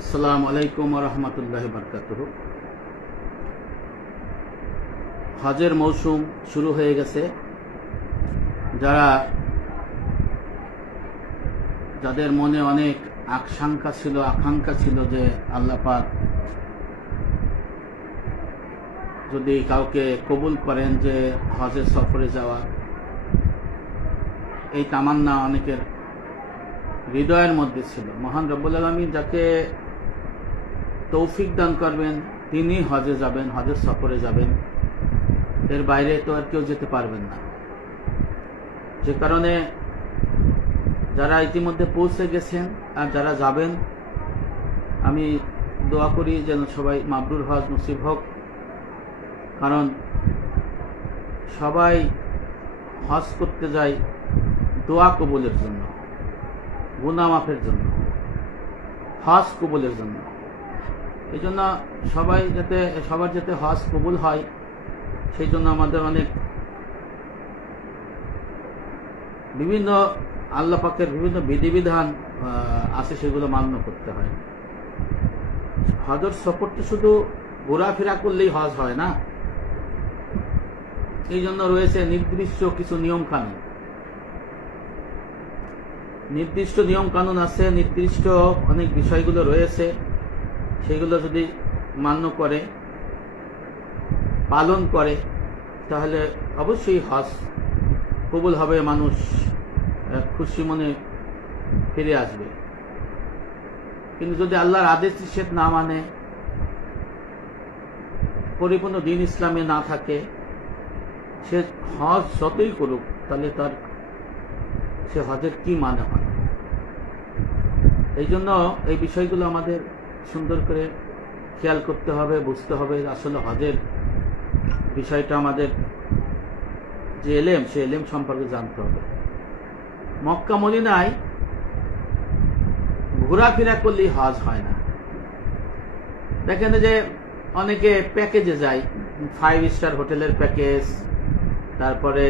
আসসালামু আলাইকুম ওয়া রাহমাতুল্লাহি ওয়া বারাকাতুহু। হজের মৌসুম শুরু হয়ে গেছে। যাদের মনে অনেক আকাঙ্ক্ষা ছিল যে আল্লাহ পাক যদি কাউকে কবুল করেন যে হজের সফরে যাওয়া, এই তামান্না অনেকের হৃদয়ের মধ্যে ছিল। মহান রব্বুল আলামিন যাকে তৌফিক দান করবেন তিনি হজে যাবেন, হজের সফরে যাবেন। এর বাইরে তো আর কেউ যেতে পারবেন না। যে কারণে যারা ইতিমধ্যে পৌঁছে গেছেন আর যারা যাবেন, আমি দোয়া করি যেন সবাই মাবরুর হজ নসিব হোক। কারণ সবাই হজ করতে যায় দোয়া কবুলের জন্য, গুনাহ মাফের জন্য, হজ কবুলের জন্য। এই জন্য সবার যাতে হজ কবুল হয়, সেই জন্য আমাদের অনেক বিভিন্ন আল্লাহ পাকের বিভিন্ন বিধিবিধান আছে, সেগুলো মান্য করতে হয়। হজের সফরটা শুধু ঘোরাফেরা করলেই হজ হয় না। এই জন্য রয়েছে নির্দিষ্ট কিছু নিয়ম কানুন, আছে, নির্দিষ্ট অনেক বিষয়গুলো রয়েছে। সেগুলো যদি মান্য করে, পালন করে, তাহলে অবশ্যই হজ কবুল হবে, মানুষ খুশি মনে ফিরে আসবে। কিন্তু যদি আল্লাহর আদেশ নিষেধ না মানে, পরিপূর্ণ দ্বীন ইসলামে না থাকে, সে হজ যতই করুক, তাহলে সে হজের কি মানে হয়। এই জন্য এই বিষয়গুলো আমাদের সুন্দর করে খেয়াল করতে হবে, বুঝতে হবে। আসলে হজের বিষয়টা আমাদের যে এলেম, সে এলেম সম্পর্কে জানতে হবে। মক্কা মদিনায় ঘোরাফেরা করলেই হজ হয় না। দেখেন যে অনেকে প্যাকেজে যায়, 5 স্টার হোটেলের প্যাকেজ, তারপরে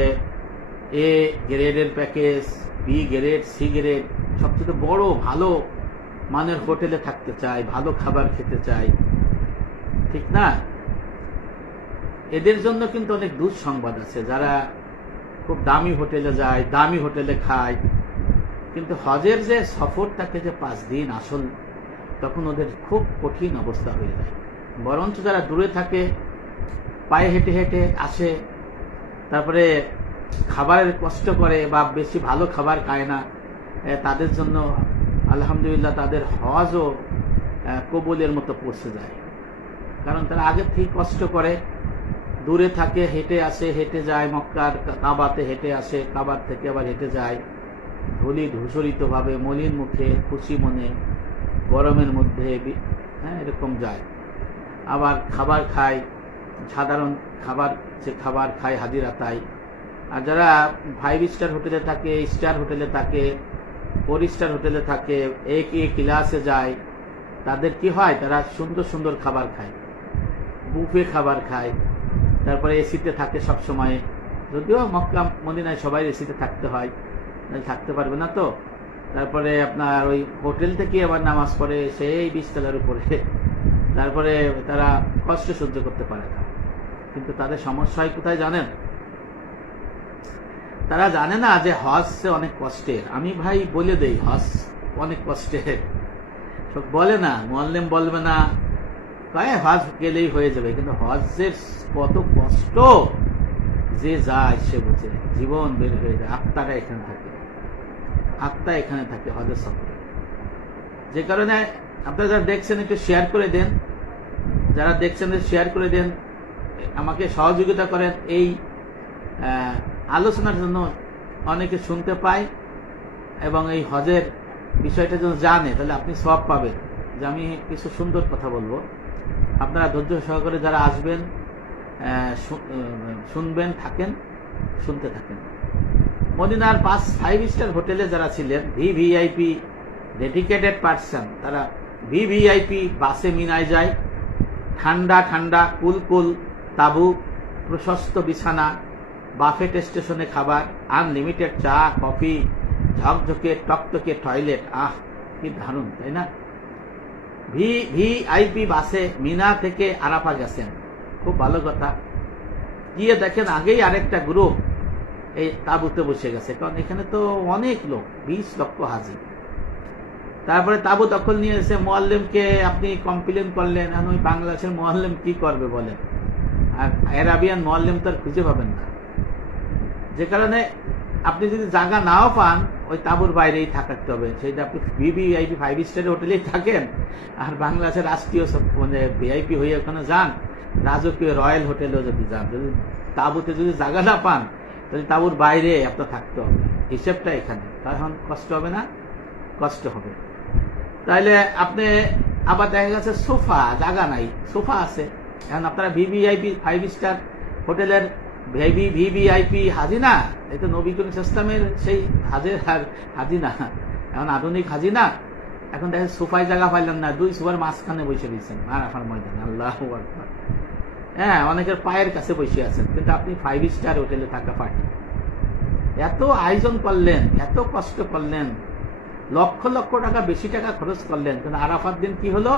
এ গ্রেডের package, B grade, C grade, সবচেয়ে বড় ভালো মানের হোটেলে থাকতে চায়, ভালো খাবার খেতে চায়, ঠিক না? এদের জন্য কিন্তু অনেক দুঃসংবাদ আছে। যারা খুব দামি হোটেলে যায়, দামি হোটেলে খায়, কিন্তু হজের যে সফরটাকে যে 5 দিন আসল, তখন ওদের খুব কঠিন অবস্থা হয়ে যায়। বরঞ্চ যারা দূরে থাকে, পায়ে হেঁটে হেঁটে আসে, তারপরে খাবারের কষ্ট করে বা বেশি ভালো খাবার খায় না, তাদের জন্য আলহামদুলিল্লাহ তাদের হজও কবুলের মতো পৌঁছে যায়। কারণ তারা আগের থেকে কষ্ট করে, দূরে থাকে, হেঁটে আসে, হেঁটে যায় মক্কার কাবাতে, হেঁটে আসে, কাবার থেকে আবার হেঁটে যায় ধুলি ধূসরিত ভাবে, মলিন মুখে, খুশি মনে, গরমের মধ্যে, এরকম যায়। আবার খাবার খায়, সাধারণ খাবার, সে খাবার খায় হাজিরাতায়। আর যারা 5 স্টার হোটেলে থাকে, স্টার হোটেলে থাকে, 4 স্টার হোটেলে থাকে, এ ক্লাসে যায়, তাদের কি হয়, তারা সুন্দর সুন্দর খাবার খায়, বুফে খাবার খায়, তারপরে এসিতে থাকে সব সময়। যদিও মক্কা মদিনায় সবাই এসিতে থাকতে হয়, থাকতে পারবে না তো। তারপরে আপনার ওই হোটেল থেকে আবার নামাজ পড়ে সেই 20 তলার উপরে, তারপরে তারা কষ্ট সহ্য করতে পারে না। কিন্তু তাদের সমস্যা হয় কোথায় জানেন? তারা জানে না যে হজ অনেক কষ্টের। আমি ভাই বলে দেই, হজ অনেক কষ্টের। বলে না, মুআল্লিম বলবে না, হজ গেলেই হয়ে যাবে, কিন্তু হজের কত কষ্ট যে যায় সে বুঝে। জীবন বের হয়ে যায়, আত্মাটা এখানে থাকে হজের সফরে। যে কারণে আপনারা যারা দেখছেন একটু শেয়ার করে দেন, যারা দেখছেন শেয়ার করে দেন, আমাকে সহযোগিতা করেন। এই আলোচনার জন্য অনেকে শুনতে পায় এবং এই হজের বিষয়টা যেন জানে, তাহলে আপনি সওয়াব পাবেন যে আমি কিছু সুন্দর কথা বলবো। আপনারা ধৈর্য সহকারে যারা আসবেন, শুনবেন, শুনতে থাকেন। মদিনার 5 স্টার হোটেলে যারা ছিলেন, ভিভিআইপি ডেডিকেটেড পার্সন, তারা ভিভিআইপি বাসে মিনায় যায়। ঠান্ডা ঠান্ডা কুল তাবু, প্রশস্ত বিছানা, বাফেট স্টেশনে খাবার, আনলিমিটেড চা কফি, ঝকঝকে টকটকে টয়লেট। কি দারুণ, তাই না? ভিআইপি বাসে মিনা থেকে আরাফা গেছেন, খুব ভালো কথা। গিয়ে দেখেন আগেই আরেকটা গ্রুপ এই তাঁবুতে বসে গেছে, কারণ এখানে তো অনেক লোক, 20 লক্ষ হাজি। তারপরে তাঁবু দখল নিয়ে এসে মুআল্লিমকে আপনি কমপ্লেন করলেন, এখন ওই বাংলাদেশের মুআল্লিম কি করবে বলেন, আর আরাবিয়ান মুআল্লিম তো আর খুঁজে পাবেন না। যে কারণে আপনি যদি জায়গা নাও পান, ওই তাঁবুর বাইরেই থাকতে হবে, সেটা আপনি ভিভিআইপি 5 স্টার হোটেলেই থাকেন, আর বাংলাদেশের রাষ্ট্রীয় মানে ভিআইপি হয়ে ওখানে যান, রাজকীয় রয়্যাল হোটেলেও যদি যান, যদি তাঁবুতে যদি জায়গা না পান, তাহলে তাঁবুর বাইরে আপনার থাকতে হবে। হিসেবটা এখানে, তখন কষ্ট হবে না? কষ্ট হবে। তাহলে আপনি আবার দেখা গেছে সোফা জায়গা নাই, সোফা আছে, এখন আপনারা ভিভিআইপি 5 স্টার হোটেলের ভিভিআইপি হাজি না, এই তো নবী করিম ইসলামের সেই হাজের হাজি না, এখন আধুনিক হাজি না। এখন দেখেন সোফায় জায়গা পাইলেন না, 2 সোফার মাঝখানে বসে দিচ্ছেন আরাফার ময়দানে, আল্লাহু আকবার। হ্যাঁ, অনেকের পায়ের কাছে বসে আছেন, কিন্তু আপনি 5 স্টার হোটেলে থাকা পার্টি, এত আয়োজন করলেন, এত কষ্ট করলেন, লক্ষ লক্ষ টাকা বেশি টাকা খরচ করলেন, কিন্তু আরাফার দিন কি হলো,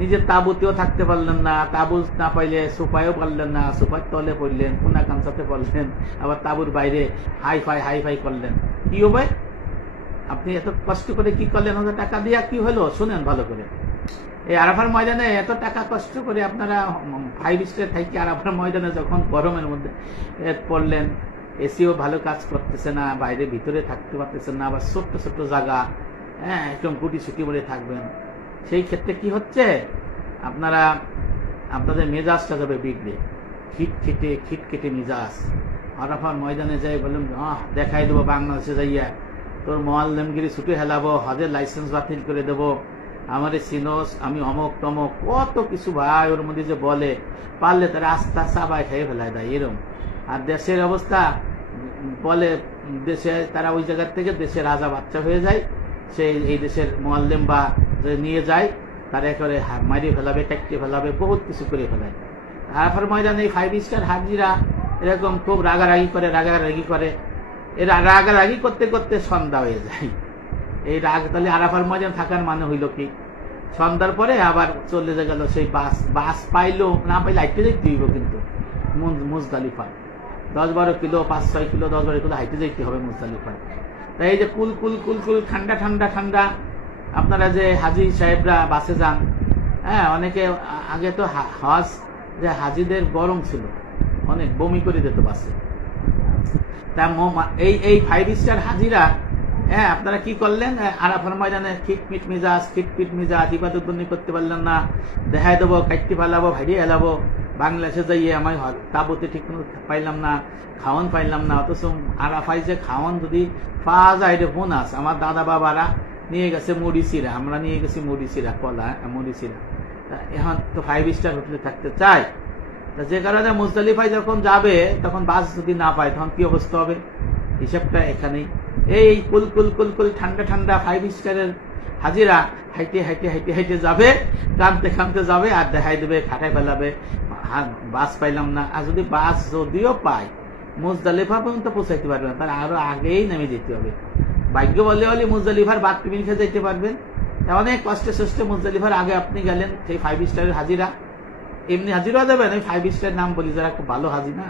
নিজের তাঁবুতেও থাকতে পারলেন না, তাঁবু না পাইলে সোফায়ও পারলেন না, সোফার তলে পড়লেন, কোনা কাঞ্চাতে পড়লেন, আবার তাঁবুর বাইরে হাই ফাই করলেন। কি হবে? আপনি এত কষ্ট করে কি করলেন, টাকা দিয়া কি হলো শুনেন ভালো করে। এই আরাফার ময়দানে এত টাকা কষ্ট করে আপনারা 5 স্টার থাকি আরাফার ময়দানে যখন গরমের মধ্যে পড়লেন, এসিও ভালো কাজ করতেছে না, বাইরে ভিতরে থাকতে পারতেছেন না, আবার ছোট্ট ছোট্ট জায়গা, হ্যাঁ একদম গুটি ছুটি বলে থাকবেন, সেই ক্ষেত্রে কি হচ্ছে, আপনাদের মেজাজটা যাবে বিগড়ে, খিটখিটে মেজাজ। আরাফার ময়দানে যাই বললাম, দেখাই দেবো বাংলাদেশে যাইয়া, তোর মুআল্লিমগিরি ছুটে হেলাবো, হজের লাইসেন্স বাতিল করে দেবো, আমারে সিনোস, আমি অমক তমক, কত কিছু ভাই ওর মধ্যে যে বলে, পারলে তারা আস্তে আস্তে আবাই খেয়ে ফেলায় দেয় এরম। আর দেশের অবস্থা বলে, দেশে তারা ওই জায়গার থেকে দেশের রাজা বাচ্চা হয়ে যায়, সে এই দেশের মুআল্লিম বা নিয়ে যায়, তারা করে মারিয়ে ফেলাবে, কাটিয়ে ফেলাবে, বহুত কিছু করে ফেলায়। আরাফার ময়দানে এই 5 স্টার হাজিরা এরকম খুব রাগারাগি করে, এরা রাগারাগি করতে করতে সন্ধ্যা হয়ে যায়। এই রাগ তাহলে আরাফার ময়দান থাকার মানে হইল কি, সন্ধ্যার পরে আবার চলে গেল সেই বাস পাইলো না পাইলে হাইটে যেতে হইব, কিন্তু মুজদালিফা 10-12 কিলো, 5-6 কিলো, 10-12 কিলো হাইটে যেতে হবে মুজদালিফায়। তাই এই যে কুল ঠান্ডা আপনারা যে হাজি সাহেবরা বাসে যান, হ্যাঁ অনেকে আগে তো হজ যে হাজিদের গরম ছিল, অনেক বমি করে যেত বাসে। তা এই 5 স্টার হাজিরা, হ্যাঁ আপনারা কি করলেন, আরাফার ময়দানে খিটপিট মিজাজ, ইবাদত বন্দি করতে পারলেন না, দেখাই দেবো, কাটতে ফেলাবো, ভাইরিয়ে এলাবো, বাংলাদেশে যাইয়ে আমি তাঁবুতে ঠিক পাইলাম না, খাওয়ান পাইলাম না। অথচ আরাফায় যে খাওয়ান যদি পাওয়া যায়, এটা বোনাস। আমার দাদা বাবারা নিয়ে গেছে মুড়ি চিরা, আমরা নিয়ে গেছি মুড়ি চিরা, কলা মুড়ি চিরা। এখন তো 5 স্টার হোটেলে থাকতে চাই, যে কারণে মুজদালিফায় যখন যাবে, তখন বাস যদি না পায়, তখন কি অবস্থা হবে, হিসাবটা এখানেই। এই কুল ঠান্ডা 5 স্টারের হাজিরা হাইটে যাবে, কানতে যাবে, আর দেখাই দেবে, খাটাই ফেলাবে, বাস পাইলাম না। আর যদি বাস যদিও পায়, মুজদালিফা পর্যন্ত পৌঁছাইতে পারবে না, তার আরো আগেই নেমে যেতে হবে। ভাগ্য বলে মুজদালিফার বাদ টিফিন খেয়ে যেতে পারবেন। অনেক কষ্টে মুজদালিফার আগে আপনি গেলেন, সেই 5 স্টারের হাজিরা, এমনি হাজিরা যাবেন, ওই 5 স্টার নাম বলি, যারা খুব ভালো হাজি না,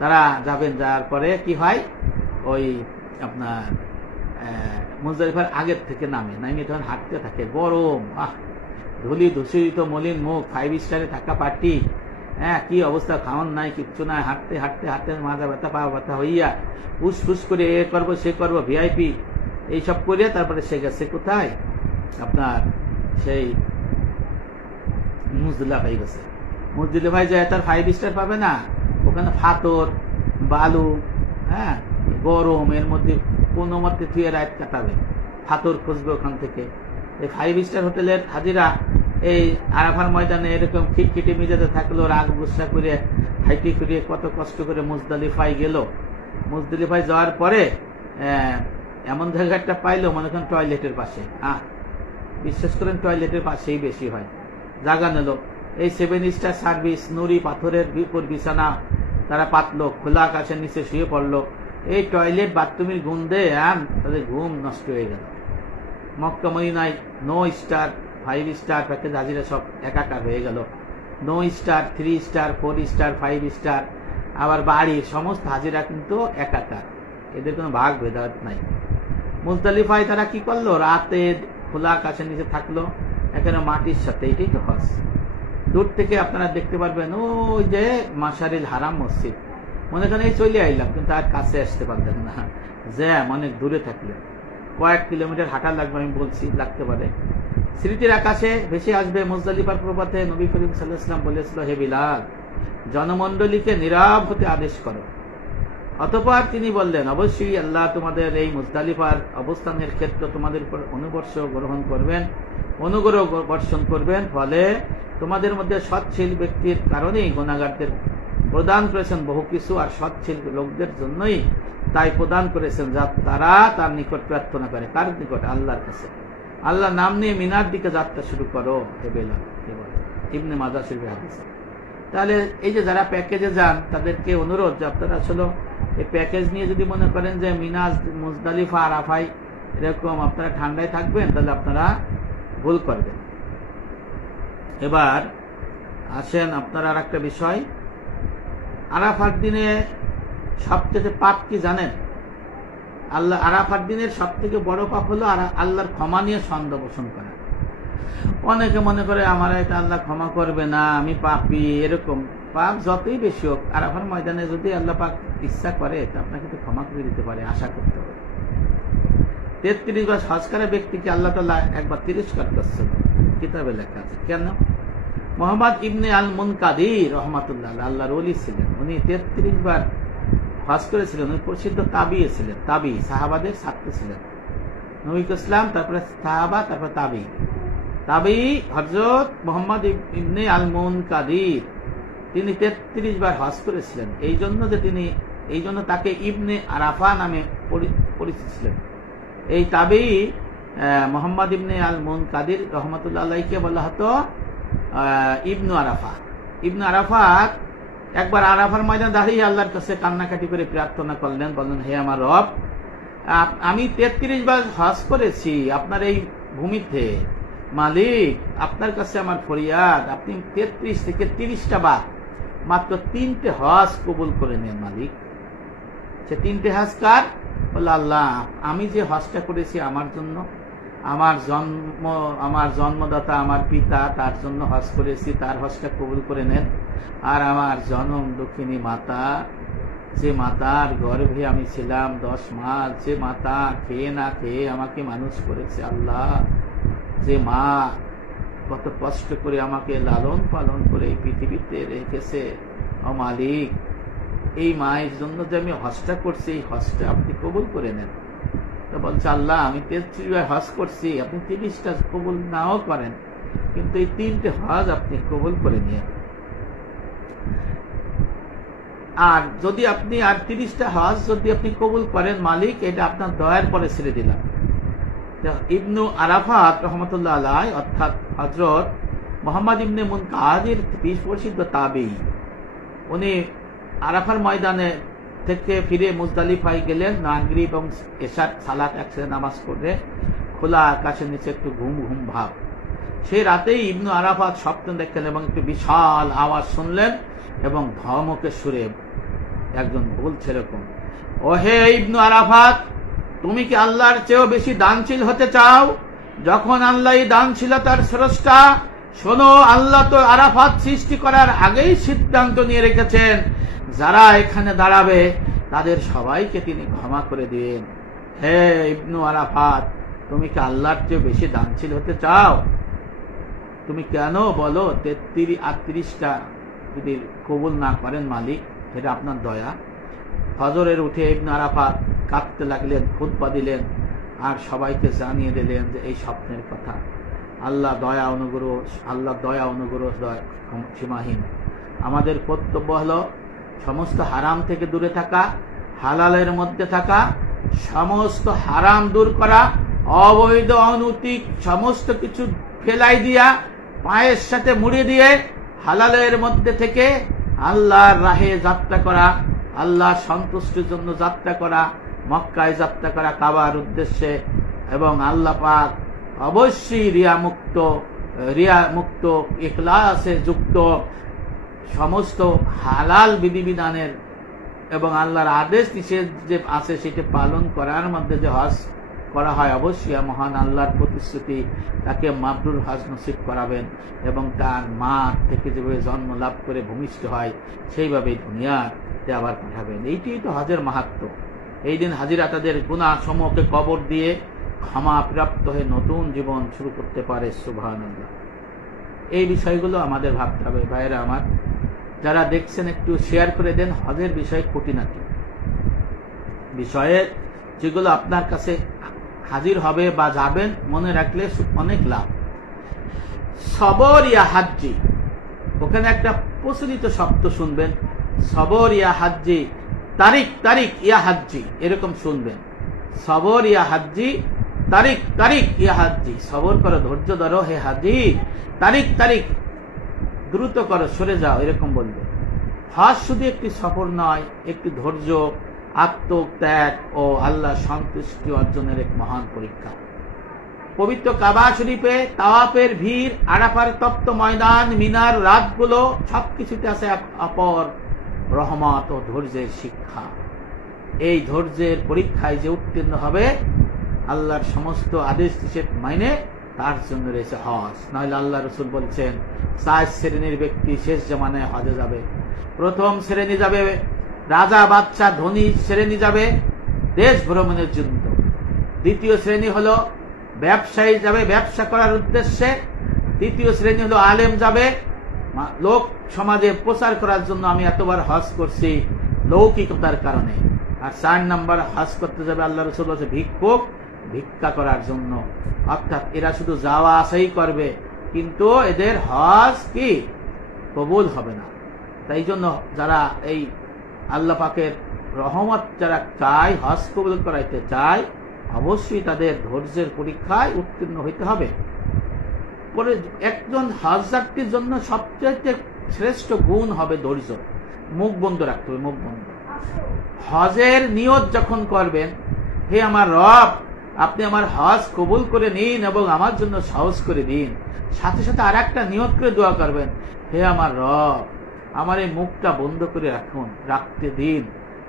তারা যাবেন। যাওয়ার পরে কি হয়, ওই আপনার মুজদালিফার আগের থেকে নামে তখন হাঁটতে থাকে, গরম, ধুলি ধূসরিত মলিন মুখ, 5 স্টারে থাকা পার্টি, হ্যাঁ কি অবস্থা, খাওয়ান নাই, কিচ্ছু নাই, হাঁটতে মাজা ব্যথা, পা ব্যথা হইয়া ফুস করে এ করবো সে করবো, ভিআইপি এইসব করে তারপরে সে গেছে কোথায়, আপনার সেই মুজদালিফায় গেছে। মুজদালিফায় যায় তার 5 স্টার পাবে না, ওখানে ফাতর বালু, হ্যাঁ গরম, এর মধ্যে কোনো মধ্যে থুয়ে রাত কাটাবে, ফাতর খুঁজবে ওখান থেকে। এই 5 স্টার হোটেলের হাজিরা এই আরাফার ময়দানে এরকম খিটখিটে মেজাজে থাকলো, রাগ গুসা করে হাইটি ফিরিয়ে কত কষ্ট করে মুজদালিফায় গেল। মুজদালিফায় যাওয়ার পরে এমন জায়গাটা পাইলো, মনে করেন টয়লেটের পাশে, বিশ্বাস করেন টয়লেটের পাশেই বেশি হয়, জায়গা নিল। এই 7 স্টার সার্ভিস, নুরি পাথরের উপর বিছানা, তারা পাতলো, খোলা আকাশের নিচে শুয়ে পড়লো। এই টয়লেট বাথরুমের গন্ধে তাদের ঘুম নষ্ট হয়ে গেল। মক্কা মদিনায় 9 স্টার 5 স্টার প্যাকেজ হাজিরা সব একাকার হয়ে গেল। No star, 3 star, 4 star, 5 star, আবার বাড়ির সমস্ত হাজিরা কিন্তু একাকার, এদের কোনো ভাগ ভেদাভেদ নাই। মুজদালিফায় তারা কি করলো, রাতে খোলা আকাশের নিচে থাকলো, এখানে মাটির সাথে। এটাই তো হজ। দূর থেকে আপনারা দেখতে পারবেন ওই যে মাশারিল হারাম মসজিদ, মনে করেন এই চলে আইলাম, কিন্তু আর কাছে আসতে পারবেন না, জ্যাম অনেক দূরে থাকলে কয়েক কিলোমিটার হাঁটা লাগবে, আমি বলছি লাগতে পারে। স্মৃতির আকাশে ভেসে আসবে মুজদালিফার প্রভাতে নবী করিম সাল্লাল্লাহু আলাইহি ওয়াসাল্লাম বলেছিল, হে বিলাল, জনমণ্ডলীকে নীরব হতে আদেশ করো। অতঃপর তিনি বললেন, অবশ্যই আল্লাহ তোমাদের এই মুজদালিফার অবস্থানের ক্ষেত্রে তোমাদের উপর অনুগ্রহ বর্ষণ করবেন, ফলে তোমাদের মধ্যে সৎশীল ব্যক্তির কারণেই গুনাহগারদের প্রদান করেছেন বহু কিছু, আর সৎশীল লোকদের জন্যই তাই প্রদান করেছেন যা তারা তার নিকট প্রার্থনা করে। কার নিকট? আল্লাহর কাছে। আল্লাহ নাম নিয়ে মিনার দিকে যাত্রা শুরু করো, হে বেলাল, ইবনে মাজাহ শরীফের হাদিস। তাহলে এই যে যারা প্যাকেজে যান তাদেরকে অনুরোধ যে আপনারা আসলে এই প্যাকেজ নিয়ে যদি মনে করেন যে মিনাজ, মুজদালিফা, আরাফাই এরকম আপনারা ঠান্ডায় থাকবেন, তাহলে আপনারা ভুল করবেন। এবার আসেন আপনারা আর একটা বিষয়, আরাফার দিনে সবথেকে পাপ কি জানেন? আল্লাহ আরাফার দিনের সব থেকে বড় পাপ হলো আল্লাহর ক্ষমা নিয়ে সন্দেহ পোষণ করা। অনেকে মনে করে আমার এটা আল্লাহ ক্ষমা করবে না, আমি পাপী, এরকম। পাপ যতই বেশি হোক, আরাফার ময়দানে যদি আল্লাহ পাক ইচ্ছা করে তো আপনাকে তো ক্ষমা করে দিতে পারে, আশা করতে হবে। 33 বার হজ করা ব্যক্তিকে আল্লাহ তাআলা একবার তিরস্কার করছেন, কিতাবে লেখা আছে। কেন? মুহাম্মদ ইবনে আল মুনকাদির রাহমাতুল্লাহ আল্লাহর ওলি ছিলেন, উনি 33 বার হজ করেছিলেন। উনি প্রসিদ্ধ তাবি ছিলেন, তাবি সাহাবাদের ছাত্র ছিলেন। নবী ইসলাম, তারপরে সাহাবা, তারপরে তাবি। তাবি হযরত মুহাম্মদ ইবনে আল মুনকাদির, তিনি 33 বার হজ করেছিলেন। এই জন্য তাকে ইবনে আরাফা নামে পরিচিত ছিলেন। এই তাবি মুহাম্মদ ইবনে আল মুনকাদির রাহমাতুল্লাহ আলাইহিকে বলা হতো ইবনু আরাফা। ইবনু আরাফা একবার আরাফার ময়দানে দাঁড়িয়ে আল্লাহর কাছে কান্নাকাটি করে প্রার্থনা করলেন, বললেন, হে আমার রব, আমি 33 বার হজ করেছি আপনার এই ভূমিতে, মালিক আপনার কাছে আমার ফরিয়াদ, আপনি 33 থেকে 30টা বার মাত্র 3টে হজ কবুল করে নেন মালিক। সে 3টে হজ কার? বলল, আল্লাহ আমি যে হজটা করেছি আমার জন্য, আমার জন্মদাতা আমার পিতা, তার জন্য হজ করেছি, তার হজটা কবুল করে নেন। আর আমার জনম দুঃখিনী মাতা, যে মাতার গর্ভে আমি ছিলাম 10 মাস, যে মাতা খেয়ে না খেয়ে আমাকে মানুষ করেছে, আল্লাহ যে মা কত কষ্ট করে আমাকে লালন পালন করে এই পৃথিবীতে রেখেছে, ও মালিক এই মায়ের জন্য যে আমি হজটা করছি, এই হজটা আপনি কবুল করে নেন। তো বলছে, আল্লাহ আমি 33 বার হজ করছি, আপনি 30টা কবুল নাও করেন, কিন্তু এই 3টে হজ আপনি কবুল করে নিয়ে। আর যদি আপনি আর 30টা হজ যদি আপনি কবুল করেন মালিক, এটা আপনার দয়ার পরে ছেড়ে দিলাম। ইবনু আরাফাত রাহমাতুল্লাহ আলাইহি, অর্থাৎ হযরত মুহাম্মদ ইবনে মুনকাদির প্রসিদ্ধ তাবী, উনি আরাফার ময়দানে থেকে ফিরে মুজদালিফায় গেলেন, মাগরিব এবং এশার সালাত একসাথে নামাজ পড়ে, খোলা আকাশের নিচে একটু ঘুম ঘুম ভাব। সেই রাতেই ইবনু আরাফাত স্বপ্ন দেখলেন এবং একটু বিশাল আওয়াজ শুনলেন, এবং ধমকের সুরে একজন বলছে এরকম, ওহে ইবনু আরাফাত, তুমি কি আল্লাহর চেয়েও বেশি দানশীল হতে চাও? যখন আল্লাহ দানশীলতার স্রষ্টা, শোনো, আল্লাহ তো আরাফাত সৃষ্টি করার আগেই সিদ্ধান্ত নিয়ে রেখেছেন যারা এখানে দাঁড়াবে তাদের সবাইকে তিনি ক্ষমা করে দিবেন। হে ইবনু আরাফাত, তুমি কি আল্লাহর চেয়ে বেশি দানশীল হতে চাও? তুমি কেন বলো 33টা যদি কবুল না করেন মালিক, এটা আপনার দয়া। ফজরের উঠে ইবনু আরাফাত কাঁদতে লাগলেন, খুতবা দিলেন, আর সবাইকে জানিয়ে দিলেন যে এই স্বপ্নের কথা। আল্লাহ দয়া অনুগ্রহ সীমাহীন। আমাদের কর্তব্য হলো সমস্ত হারাম থেকে দূরে থাকা, হালালের মধ্যে থাকা, সমস্ত হারাম দূর করা, অবৈধ অনৈতিক সমস্ত কিছু ফেলাই দিয়া, পায়ের সাথে মুড়ে দিয়ে হালালের মধ্যে থেকে আল্লাহর রাহে যাত্রা করা, আল্লাহর সন্তুষ্টির জন্য যাত্রা করা, মক্কায় যাত্রা করা কাবার উদ্দেশ্যে। এবং আল্লাহ পাক অবশ্যই রিয়া মুক্ত রিয়া মুক্ত ইখলাসে যুক্ত সমস্ত হালাল বিধিবিধানের এবং আল্লাহর আদেশ নিষেধ যে আছে সেটা পালন করার মধ্যে যে হজ করা হয়, অবশ্যই মহান আল্লাহর প্রতিশ্রুতি তাকে মাবরুর হজ নসিব করাবেন এবং তার মা থেকে যেভাবে জন্ম লাভ করে ভূমিষ্ঠ হয় সেইভাবে দুনিয়াতে আবার পাঠাবেন। এইটাই তো হজের মাহাত্ম্য। এই দিন হাজিরা তাদের গুনাহ সমূহকে কবর দিয়ে ক্ষমা প্রাপ্ত হয়ে নতুন জীবন শুরু করতে পারে। সুবহানাল্লাহ। এই বিষয়গুলো আমাদের ভাবতে হবে। ভাইয়েরা আমার, যারা দেখছেন একটু শেয়ার করে দেন হজের বিষয়ে খুঁটিনাটি বিষয়ে, যেগুলো আপনার কাছে হাজির হবে বা যাবেন, মনে রাখলে অনেক লাভ। সবর ইয়া হাজ্জি, ওখানে একটা প্রচলিত শব্দ শুনবেন, সবর ইয়া হাজ্জি, তারিক তারিক ইয়া হাজ্জি, এরকম শুনবেন। সবর ইয়া হাজ্জি, তারিক তারিক ইয়া হাজ্জি, সবর করো, ধৈর্য ধরো হে হাজি, তারিক তারিক, দ্রুত করো, সরে যাও, এরকম বলবে। হজ শুধু একটি সফর নয়, একটি ধৈর্য, আত্মত্যাগ ও আল্লাহ সন্তুষ্টি অর্জনের এক মহান পরীক্ষা। পবিত্র কাবা শরীফে তাওয়াফের ভিড়, আরাফার তপ্ত ময়দান, মিনার রাতগুলো, সবকিছুতে আছে অপর রহমত ও ধৈর্যের শিক্ষা। এই ধৈর্যের পরীক্ষায় যে উত্তীর্ণ হবে আল্লাহর সমস্ত আদেশ নিষেধ মাইনে, তার জন্য রয়েছে হজ। নইলে আল্লাহ রসুল বলছেন 4 শ্রেণীর ব্যক্তি শেষ জামানায় হজে যাবে। প্রথম শ্রেণী যাবে রাজা বাদশা ধনী শ্রেণী যাবে দেশ ভ্রমণের জন্য। দ্বিতীয় শ্রেণী হলো ব্যবসায়ী যাবে ব্যবসা করার উদ্দেশ্যে। তৃতীয় শ্রেণী হলো আলেম যাবে লোক সমাজে প্রচার করার জন্য, আমি এতবার হজ করছি লৌকিকতার কারণে। আর 4 নম্বর হজ করতে যাবে আল্লাহ রসুল বলছে ভিক্ষুক, ভিক্ষা করার জন্য। অর্থাৎ এরা শুধু যাওয়া আসাই করবে, কিন্তু এদের হজ কি কবুল হবে না। তাই জন্য যারা এই আল্লাহ পাকের রহমত যারা চায়, হজ কবুল করাইতে চায়, অবশ্যই তাদের ধৈর্যের পরীক্ষায় উত্তীর্ণ হইতে হবে। পরে একজন হজ যাত্রীর জন্য সবচেয়ে শ্রেষ্ঠ গুণ হবে ধৈর্য। মুখ বন্ধ রাখতে হবে, মুখ বন্ধ। হজের নিয়ত যখন করবেন, হে আমার রব, আপনি আমার হজ কবুল করে নিন এবং আমার জন্য সহজ করে দিন, সাথে সাথে আর একটা নিয়ত করে দোয়া করবেন, হে আমার রব, আমার এই মুখটা বন্ধ করে রাখতে দিন।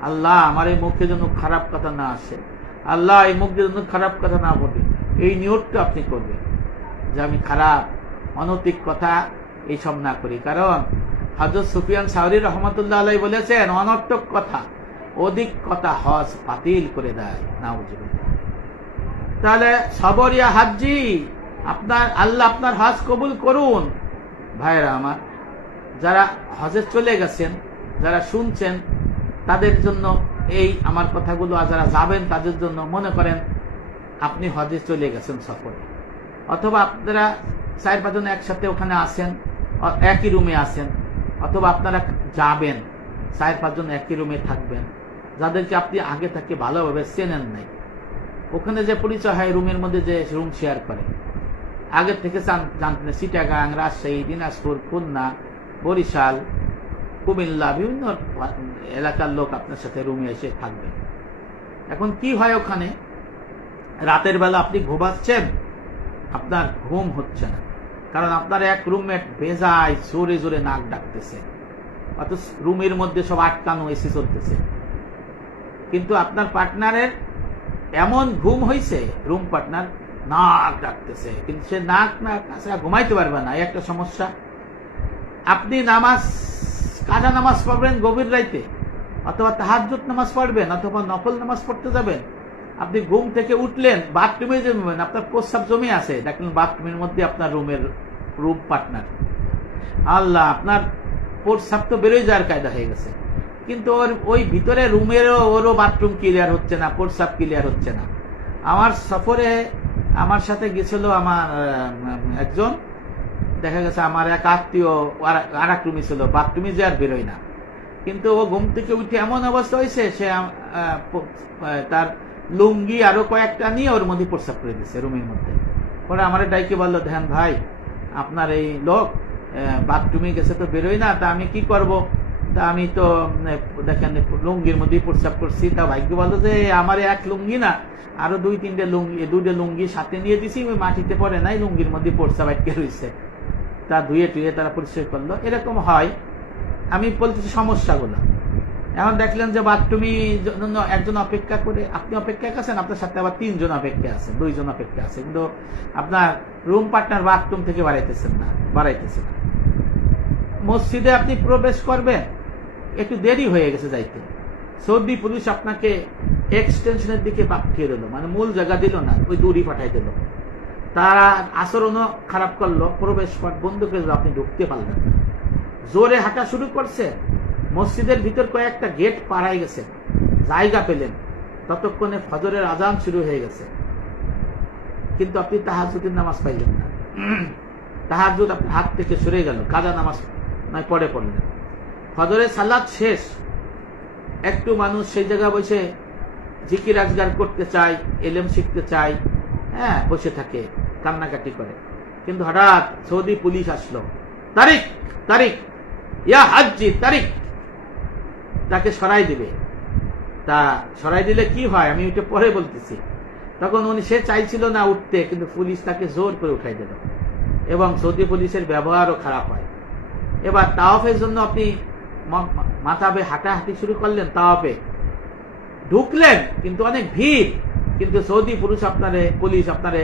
আল্লাহ, আমার এই মুখে যেন খারাপ কথা না আসে, আল্লাহ এই মুখে যেন খারাপ কথা না বলি। এই নিয়তটা আপনি করবেন যে আমি খারাপ অনৈতিক কথা এইসব না করি। কারণ হযরত সুফিয়ান সাউরি রহমাতুল্লাহ আলাইহি বলেছেন, অনর্থক কথা, অধিক কথা হজ বাতিল করে দেয়। নাউজুবিল্লাহ। তাহলে সবর ইয়া হাজ্জি, আপনার আল্লাহ আপনার হজ কবুল করুন। ভাইরা আমার, যারা হজে চলে গেছেন, যারা শুনছেন, তাদের জন্য এই আমার কথাগুলো, আর যারা যাবেন তাদের জন্য, মনে করেন আপনি হজে চলে গেছেন সফরে, অথবা আপনারা 4-5 জন একসাথে ওখানে আসেন, একই রুমে আসেন, অথবা আপনারা যাবেন 4-5 জন একই রুমে থাকবেন, যাদেরকে আপনি আগে থেকে ভালোভাবে চেনেন নাই। ওখানে যে পরিচয় হয়, রুমের মধ্যে যে রুম শেয়ার করে, আগে থেকে জানতেন চিটাগাং, রাজশাহী, দিনাজপুর, খুলনা, বরিশাল, কুমিল্লা, বিভিন্ন এলাকার লোক আপনার সাথে রুমে এসে থাকবে। এখন কি হয়, ওখানে রাতের বেলা আপনি ঘুমাচ্ছেন, আপনার ঘুম হচ্ছে না, কারণ আপনার এক রুমমেট বেজায় জোরে জোরে নাক ডাকতেছে, অথচ রুমের মধ্যে সব আটকানো, এসি চলতেছে, কিন্তু আপনার পার্টনারের এমন ঘুম হয়েছে, রুম পার্টনার নাক ডাকতেছে, কিন্তু সে নাক না ঘুমাইতে পারবে না। এই একটা সমস্যা। আপনি কাজা নামাজ পড়বেন গভীর রাইতে, অথবা তাহাজ্জুদ নামাজ পড়বেন, অথবা নফল নামাজ পড়তে যাবেন। আপনি ঘুম থেকে উঠলেন, বাথরুমে যাবেন, আপনার প্রস্রাব জমে আছে, দেখলেন বাথরুমের মধ্যে আপনার রুম পার্টনার। আল্লাহ, আপনার প্রস্রাব তো বেরোয় যাওয়ার কায়দা হয়ে গেছে, কিন্তু ওই ভিতরে রুমেরও ওরও বাথরুম ক্লিয়ার হচ্ছে না, প্রস্রাব ক্লিয়ার হচ্ছে না। আমার সফরে আমার সাথে গেছিল আমার একজন, দেখা গেছে আমার এক আত্মীয় আর এক রুমে ছিল, বাথরুমে যে আর বেরোয় না, কিন্তু ও ঘুম থেকে উঠে এমন অবস্থা হয়েছে, সে তার লুঙ্গি আরো কয়েকটা নিয়ে ওর মধ্যে প্রস্রাব করে দিচ্ছে রুমের মধ্যে। পরে আমার ডাইকে বললো, দেখেন ভাই, আপনার এই লোক বাথরুমে গেছে তো বেরোয় না, তা আমি কি করব? তা আমি তো দেখেন লুঙ্গির মধ্যেই প্রস্রাব করছি, তা ভাগ্য বলো যে আমার এক লুঙ্গি না আরো দুইটা লুঙ্গি সাথে নিয়ে দিছি, ওই মাটিতে পড়ে নাই, লুঙ্গির মধ্যে প্রস্রাব আটকে রয়েছে, তা ধুয়ে টুয়ে তারা পরিষ্কার করলো। এরকম হয়। আমি বলতেছি সমস্যাগুলো। এখন দেখলেন যে বাথরুমে একজন অপেক্ষা করে, আপনি অপেক্ষা করছেন, আপনার সাথে আবার 3 জন অপেক্ষা আছে, 2 জন অপেক্ষা আছে, কিন্তু আপনার রুম পার্টনার বাথরুম থেকে বাড়াইতেছে না। মসজিদে আপনি প্রবেশ করবেন, একটু দেরি হয়ে গেছে যাইতে, সৌদি পুলিশ আপনাকে এক্সটেনশনের দিকে পাঠিয়ে দিল, মানে মূল জায়গা দিল না, ওই দূরই পাঠাই দিল। তারা আচরণও খারাপ করলো, প্রবেশ পথ বন্ধ করে দিল, আপনি ঢুকতে পারলেন না। জোরে হাঁটা শুরু করছে, মসজিদের ভিতর কয়েকটা গেট পাড়াই গেছে, জায়গা পেলেন, ততক্ষণে ফজরের আজান শুরু হয়ে গেছে, কিন্তু আপনি তাহাজ্জুদের নামাজ পাইলেন না। তাহাজ্জুদ আপনার হাত থেকে সরে গেল, কাজা নামাজ নয় পড়ে পড়লেন। ফজরের সালাত শেষ, একটু মানুষ সেই জায়গা বসে জিকির আজগার করতে চায়, এলেম শিখতে চায়, হ্যাঁ বসে থাকে, কান্নাকাটি করে, কিন্তু হঠাৎ সৌদি পুলিশ আসলো, তারিক তারিক ইয়া হাজ্জি তারিক, তাকে সরাই দিবে। তা সরাই দিলে কি হয় আমি ওইটা পরে বলতেছি। তখন সে চাইছিল না উঠতে, কিন্তু পুলিশ তাকে জোর করে উঠাই দিল, এবং সৌদি পুলিশের ব্যবহারও খারাপ হয়। এবার তাওয়াফের জন্য আপনি মাথাবে হাঁটাহাঁটি শুরু করলেন, তাওয়াফে ঢুকলেন, কিন্তু অনেক ভিড়, কিন্তু সৌদি পুলিশ আপনারে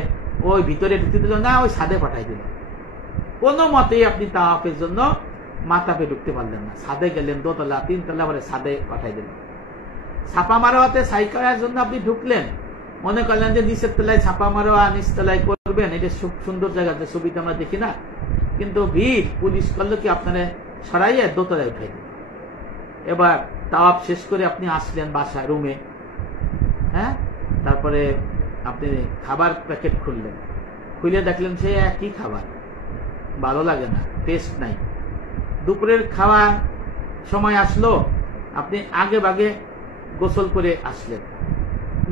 ওই ভিতরে ঢুকতে দিল না, ওই ছাদে পাঠাই দিল। কোনো মতেই আপনি তাওয়াফের জন্য মাথাপে ঢুকতে পারলেন না। ছাদে গেলেন, 2 তলা 3 তলা পরে ছাদে পাঠাই দিল। ছাপা মারোয়াতে সাইকেলের জন্য আপনি ঢুকলেন, মনে করলেন যে নিচের তলায় ছাপা মারোয়া, নিচ তলায় করবেন, এটা সুন্দর জায়গা, যে ছবিতে আমরা দেখি না, কিন্তু ভিড়, পুলিশ করলো কি আপনারা সরাইয়ে 2 তলায় উঠাই দিল। এবার তাওয়াফ শেষ করে আপনি আসলেন বাসায়, রুমে, হ্যাঁ, তারপরে আপনি খাবার প্যাকেট খুললেন, খুলে দেখলেন সে একই খাবার, ভালো লাগে না, টেস্ট নাই। দুপুরের খাওয়ার সময় আসলো, আপনি আগে ভাগে গোসল করে আসলেন,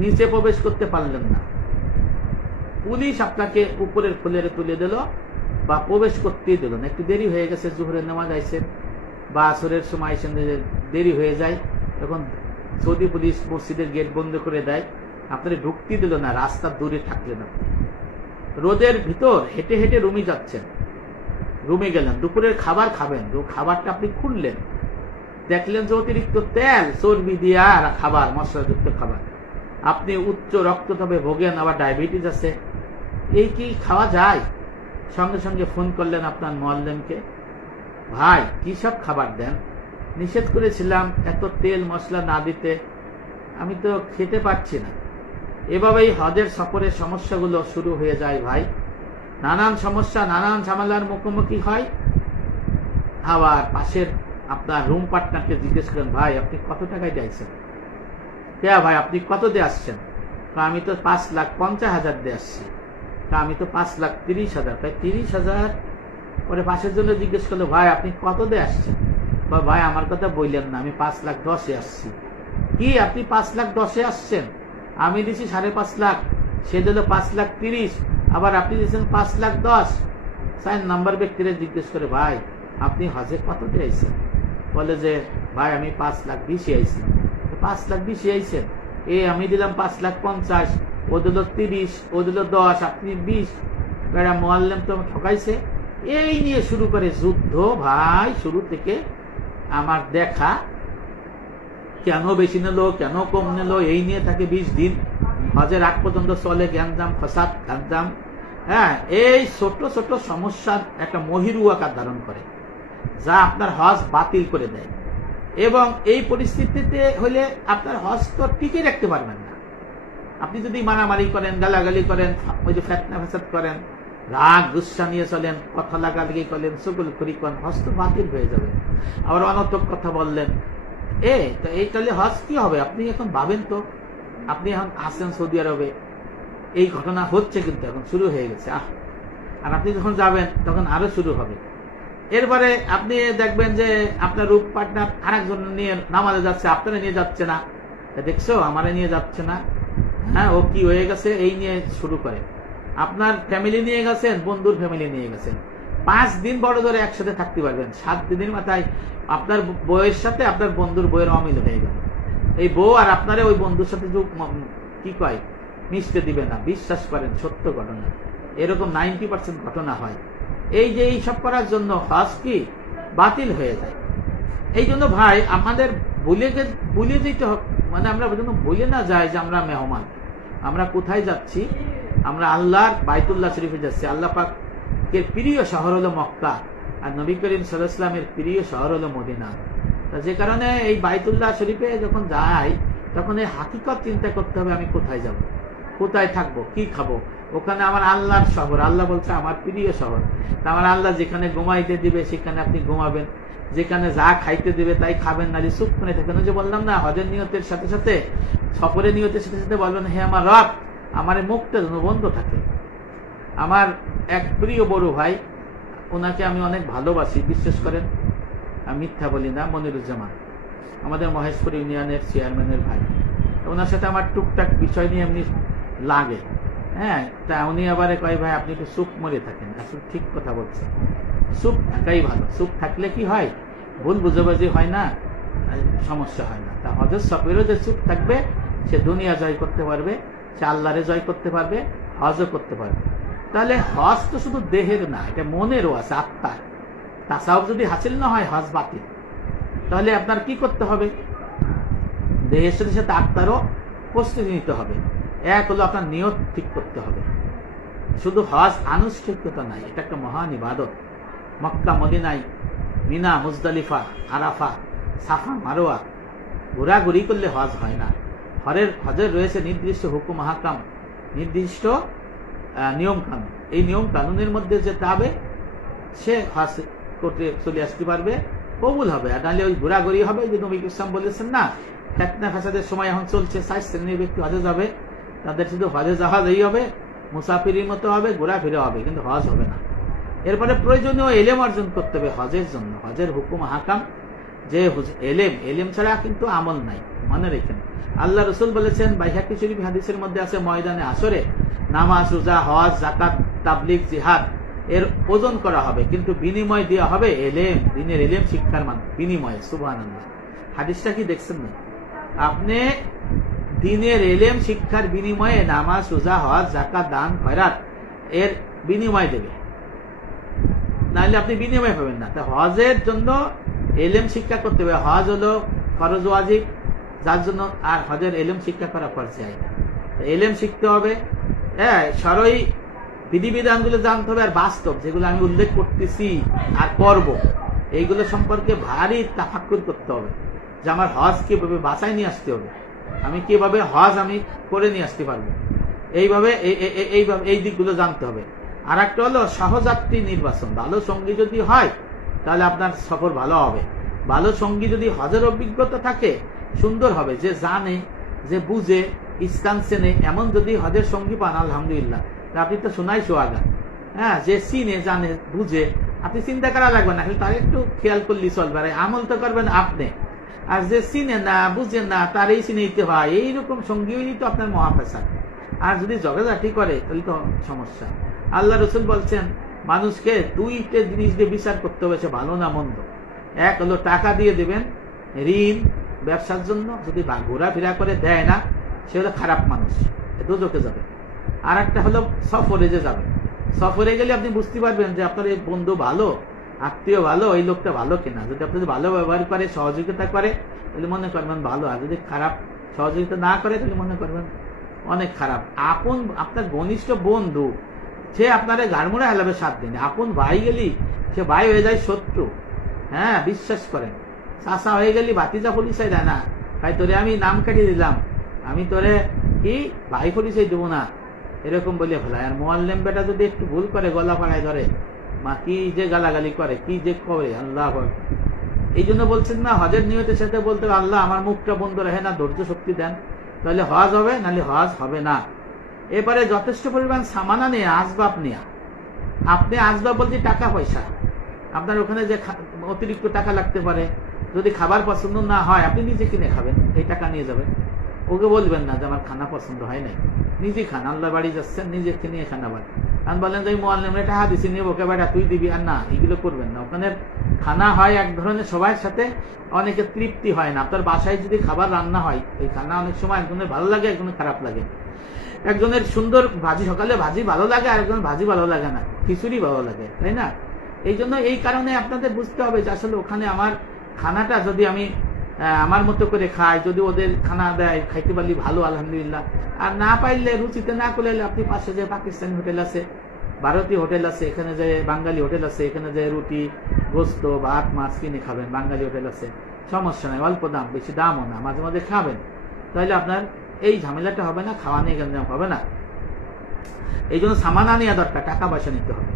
নিচে প্রবেশ করতে পারলেন না, পুলিশ আপনাকে উপরের ফ্লোরে তুলে দিল, বা প্রবেশ করতেই দিল না। একটু দেরি হয়ে গেছে, জোহরের নামাজ আইছেন বা আসরের সময় আইছেন, দেরি হয়ে যায়, তখন সৌদি পুলিশ মসজিদের গেট বন্ধ করে দেয়, আপনারা ঢুকতে দিল না, রাস্তার দূরে থাকলেন। আপনি রোদের ভিতর হেঁটে হেঁটে রুমে যাচ্ছেন, রুমে গেলেন, দুপুরের খাবার খাবেন, খাবারটা আপনি খুললেন, দেখলেন যে অতিরিক্ত তেল চর্বি দিয়া খাবার, মশলাযুক্ত খাবার, আপনি উচ্চ রক্তচাপে ভোগেন, আবার ডায়াবেটিস আছে, এই কি খাওয়া যায়? সঙ্গে সঙ্গে ফোন করলেন আপনার মুআল্লিমকে, ভাই কি সব খাবার দেন, নিষেধ করেছিলাম এত তেল মশলা না দিতে, আমি তো খেতে পারছি না। এভাবেই হজের সফরের সমস্যাগুলো শুরু হয়ে যায় ভাই, নানান সমস্যা, নানান ঝামেলার মুখোমুখি হয়। আবার পাশের আপনার রুম পার্টনারকে জিজ্ঞেস করেন, ভাই আপনি কত টাকায় দিয়েছেন? ভাই আপনি কত দিয়ে আসছেন? আমি তো 5,50,000 দিয়ে আসছি। আমি তো 5,30,000, প্রায় 30,000। পরে পাশের জন্য জিজ্ঞেস করলো, ভাই আপনি কত দিয়ে আসছেন? ভাই আমার কথা বললেন না, আমি 5,10,000 আসছি। কি আপনি 5,10,000 আসছেন? আমি দিছি 5.5 লাখ, সে দিল 5,30,000, আবার আপনি দিয়েছেন 5,10,000। 4 নম্বর ব্যক্তিরা জিজ্ঞেস করে, ভাই আপনি হজে কত দিয়ে আইছেন? বলে যে ভাই আমি 5,20,000 আইছি। 5,20,000 আইছেন, আমি দিলাম 5,50,000, ও দিল 30, ও দিল 10, আপনি 20। মুআল্লিম তো ঠকাইছে। এই নিয়ে শুরু করে যুদ্ধ ভাই, শুরু থেকে আমার দেখা, কেন বেশি নিল, কেন কম নিল, এই নিয়ে থাকে 20 দিন। হজের আগ পর্যন্ত চলে গ্যাঞ্জাম, ফসাদ, গাঞ্জাম। হ্যাঁ, এই ছোট ছোট সমস্যা একটা মহিরু আকার ধারণ করে, যা আপনার হজ বাতিল করে দেয়। এবং এই পরিস্থিতিতে হলে আপনার হজ তো টিকে রাখতে পারবেন না। আপনি যদি মারামারি করেন, গালাগালি করেন, ওই যে ফেতনা ফাসাদ করেন, রাগ গুসা নিয়ে চলেন, কথা লাগালাগি করেন, চুগলখড়ি করেন, হজ তো বাতিল হয়ে যাবে। আবার অনর্থক কথা বললেন, তো এই তাহলে হজ কি হবে? আপনি এখন ভাবেন তো, আপনি এখন আসেন সৌদি আরবে, এই ঘটনা হচ্ছে, কিন্তু এখন শুরু হয়ে গেছে। আর আপনি যখন যাবেন তখন আরো শুরু হবে। এরপরে আপনি দেখবেন যে আপনার রূপ পার্টনার আরেকজন নিয়ে নামাজে যাচ্ছে, আপনারা নিয়ে যাচ্ছে না, দেখছো আমারে নিয়ে যাচ্ছে না, হ্যাঁ ও কি হয়ে গেছে, এই নিয়ে শুরু করে। আপনার ফ্যামিলি নিয়ে গেছেন, বন্ধুর ফ্যামিলি নিয়ে গেছেন, 5 দিন বড় ধরে একসাথে থাকতে পারবেন, 7 দিনের মাথায় আপনার বউয়ের সাথে আপনার বন্ধুর বউয়ের অমিল হয়ে গেল। এই বউ আর আপনারা ওই বন্ধুর সাথে কি কয় মিশতে দিবে না। বিশ্বাস করেন, সত্য ঘটনা, এরকম 90% ঘটনা হয়। এই যে এই সব করার জন্য হজ কি বাতিল হয়ে যায়। এই জন্য ভাই আমাদের ভুলে যেতে হবে, মানে আমরা ভুলে না যাই যে আমরা মেহমান, আমরা কোথায় যাচ্ছি, আমরা আল্লাহর বাইতুল্লাহ শরীফে যাচ্ছি। আল্লাহ পাকের প্রিয় শহর হলো মক্কা, আর নবী করিম সাল্লাল্লাহু আলাইহি ওয়াসাল্লামের প্রিয় শহর হলো মদিনা। যে কারণে এই বাইতুল্লাহ শরীফে যখন যাই তখন এই হাকিকত চিন্তা করতে হবে, আমি কোথায় যাব, কোথায় থাকবো, কি খাবো। ওখানে আমার আল্লাহর শহর, আল্লাহ বলছে আমার প্রিয় শহর। আমার আল্লাহ যেখানে ঘুমাইতে দিবে সেখানে আপনি ঘুমাবেন, যেখানে যা খাইতে দিবে তাই খাবেন, নালি চুপ করে থাকবেন। যে বললাম না, হজের নিয়তের সাথে সাথে, সফরের নিয়তের সাথে সাথে বলবেন, হে আমার রব, আমার মুখটা যেন বন্ধ থাকে। আমার এক প্রিয় বড় ভাই, ওনাকে আমি অনেক ভালোবাসি, বিশ্বাস করেন, আমি মিথ্যা বলি না, মনিরুজ্জামান, আমাদের মহেশপুর ইউনিয়নের চেয়ারম্যানের ভাই। ওনার সাথে আমার টুকটাক বিষয় নিয়ে এমনি লাগে। হ্যাঁ, তা উনি আবার কয়, ভাই আপনি একটু চুপ মরে থাকেন। আসলে ঠিক কথা বলছেন, চুপ থাকাই ভালো। চুপ থাকলে কি হয়, ভুল বুঝাবুঝি হয় না, সমস্যা হয় না। তা হজের সফরেও যে চুপ থাকবে, সে দুনিয়া জয় করতে পারবে, সে আল্লাহরে জয় করতে পারবে, হজও করতে পারবে। তাহলে হজ তো শুধু দেহের না, এটা মনেরও আছে, আত্মার। তাসাউফ যদি হাসিল না হয়, হজ বাতিল। তাহলে আপনার কি করতে হবে, দেহের সাথে সাথে আত্মারও প্রস্তুতি নিতে হবে। এক হলো আপনার নিয়ত ঠিক করতে হবে। শুধু হজ আনুষ্ঠানিকতা নাই, এটা একটা মহান ইবাদত। মক্কা মদিনায়, মিনা, মুজদালিফা, আরাফা, সাফা, মারোয়া ঘোরাঘুরি করলে হজ হয় না। হজের রয়েছে নির্দিষ্ট হুকুম হাকাম, নির্দিষ্ট নিয়ম কানুন। এই নিয়ম কানুনের মধ্যে যেতে হবে, সে হজ করতে চলে আসতে পারবে, কবুল হবে। আর নাহলে ওই ঘোরাঘুরি হবে। যে নবী ইসলাম বলেছেন না, ফিতনা ফাসাদের সময় এখন চলছে, 6 শ্রেণীর ব্যক্তি হজে যাবে, তাদের শুধু হজে যাওয়া এই হবে, মুসাফিরির মতো হবে, ঘোরাফেরা হবে, কিন্তু হজ হবে না। এরপরে প্রয়োজনীয় এলেম অর্জন করতে হবে হজের জন্য। হজের হুকুম হাকাম, যে এলেম ছাড়া কিন্তু আমল নাই, মনে রেখেন। আল্লাহ রসুল বলেছেন, বাইহাকি শরীফ হাদিসের মধ্যে আছে, ময়দানে আসরে নামাজ, রোজা, হজ, যাকাত, তাবলিগ, জিহাদ এর ওজন করা হবে, কিন্তু বিনিময় দেওয়া হবে এলেম, দিনের এলেম শিক্ষার মান বিনিময়ে। সুবহানাল্লাহ, হাদিসটা কি দেখছেন না? আপনি দিনের এলেম শিক্ষার বিনিময়ে নামাজ, রোজা, হজ, যাকাত, দান, খয়রাত এর বিনিময় দেবে, নাহলে আপনি বিনিময় পাবেন না। তা হজের জন্য এলেম শিক্ষা করতে হবে। হজ হলো ফরজ ওয়াজিব, যার জন্য আর হজের এলেম শিক্ষা করা ফরজ আইন। এলেম শিখতে হবে, হ্যাঁ, সরই বিধিবিধানগুলো জানতে হবে, আর বাস্তব যেগুলো আমি উল্লেখ করতেছি আর করব, এইগুলো সম্পর্কে ভারী তাফাক্কুর করতে হবে, যে আমার হজ কিভাবে বাঁচায় নিয়ে আসতে হবে, আমি কিভাবে হজ আমি করে নিয়ে আসতে পারবো, এইভাবে এই দিকগুলো জানতে হবে। আর একটা হলো সহযাত্রী নির্বাচন। ভালো সঙ্গী যদি হয় তাহলে আপনার সফর ভালো হবে। ভালো সঙ্গী যদি হজের অভিজ্ঞতা থাকে, সুন্দর হবে, যে জানে, যে বুঝে, স্থান চেনে, এমন যদি হজের সঙ্গী পান, আলহামদুলিল্লাহ, আপনি তো শোনাই সোয়াগা। হ্যাঁ, যে চিনে, জানে, বুঝে, আপনি চিন্তা করা লাগবে না, তার একটু খেয়াল করলে চলবে। আর আমল তো করবেন আপনি, আর যে চিনে না, বুঝে না, তারই চিনে নিতে হয়, এইরকম সঙ্গী হইলেই তো আপনার মহাপেশা। আর যদি ঝগড়াঝাটি করে তাহলে তো সমস্যা। আল্লাহ রসুল বলছেন, মানুষকে 2টা জিনিস দিয়ে বিচার করতে হবে, সে ভালো না মন্দ। এক হলো টাকা দিয়ে দেবেন ঋণ ব্যবসার জন্য, যদি ঘোরাফেরা করে দেয় না, সে হলো খারাপ মানুষ, দোজখে যাবে। আর একটা হলো সফরে যে যাবে, সফরে গেলে আপনি বুঝতে পারবেন যে আপনার এই বন্ধু ভালো, আত্মীয় ভালো, এই লোকটা ভালো কিনা। যদি আপনি ভালো ব্যবহার করে, সহযোগিতা করে, তাহলে মনে করবেন ভালো। আর যদি খারাপ সহযোগিতা না করে, তাহলে মনে করবেন অনেক খারাপ। আপন আপনার ঘনিষ্ঠ বন্ধু, সে আপনারা গাড়মুড়া হেলাবে 7 দিনে। আপন ভাই গেলি, সে ভাই হয়ে যায় শত্রু। হ্যাঁ, বিশ্বাস করেন। চাষা হয়ে গেলি ভাতিজা পরিচয় দেয় না, ভাই তোরে আমি নাম কাটিয়ে দিলাম, আমি তোরে কি ভাই পরিচয় দেবো না, এরকম বলে ফেলায়। আর মোয়াল্লেম বেটা যদি একটু ভুল করে, গলা পাড়ায় ধরে, মা কি যে গালাগালি করে, কি যে করে, আল্লাহ। এই জন্য বলছেন না, হজের নিয়তের সাথে বলতে হবে, আল্লাহ আমার মুখটা বন্ধ রাখে না, ধৈর্য শক্তি দেন, তাহলে হজ হবে, নাহলে হজ হবে না। এবারে যথেষ্ট পরিমাণ সামানা নিয়ে, আসবাব নিয়ে, আপনি আসবাব বলতে টাকা পয়সা, আপনার ওখানে যে অতিরিক্ত টাকা লাগতে পারে, যদি খাবার পছন্দ না হয়, আপনি নিজে কিনে খাবেন, এই টাকা নিয়ে যাবেন। ওকে বলবেন না যে আমার খানা পছন্দ হয় নাই, নিজে খান, আল্লাহ বাড়ি যাচ্ছেন, নিজে কিনে খানা বাড়ি। কারণ বলেন যে মোয়াল্লিম এটা হাদিসে নিয়ে ওকে বেটা তুই দিবি, আর না, এগুলো করবেন না। ওখানে খানা হয় এক ধরনের সবার সাথে, অনেকে তৃপ্তি হয় না। আপনার বাসায় যদি খাবার রান্না হয়, এই খানা অনেক সময় একজনের ভালো লাগে, একজনের খারাপ লাগে। একজনের সুন্দর ভাজি, সকালে ভাজি ভালো লাগে, আর একজনের ভাজি ভালো লাগে না, খিচুড়ি ভালো লাগে, তাই না? এই জন্য এই কারণে আপনাদের বুঝতে হবে যে আসলে ওখানে আমার খানাটা যদি আমি আমার মতো করে খাই, যদি ওদের খানা দেয় খাইতে পারলি ভালো, আলহামদুলিল্লাহ। আর না পাইলে, রুচিতে না করলে, আপনি পাশে যে পাকিস্তানি হোটেল আছে, ভারতীয় হোটেল আছে, এখানে যে বাঙালি হোটেল আছে, এখানে যে রুটি গোস্ত ভাত মাছ কিনে খাবেন। বাঙালি হোটেল আছে, সমস্যা নাই, অল্প দাম, বেশি দামও না, মাঝে মাঝে খাবেন। তাহলে আপনার এই ঝামেলাটা হবে না, খাওয়া নিয়ে গঞ্জাম হবে না। এই জন্য সামানা নেওয়া দরকার, টাকা পয়সা নিতে হবে।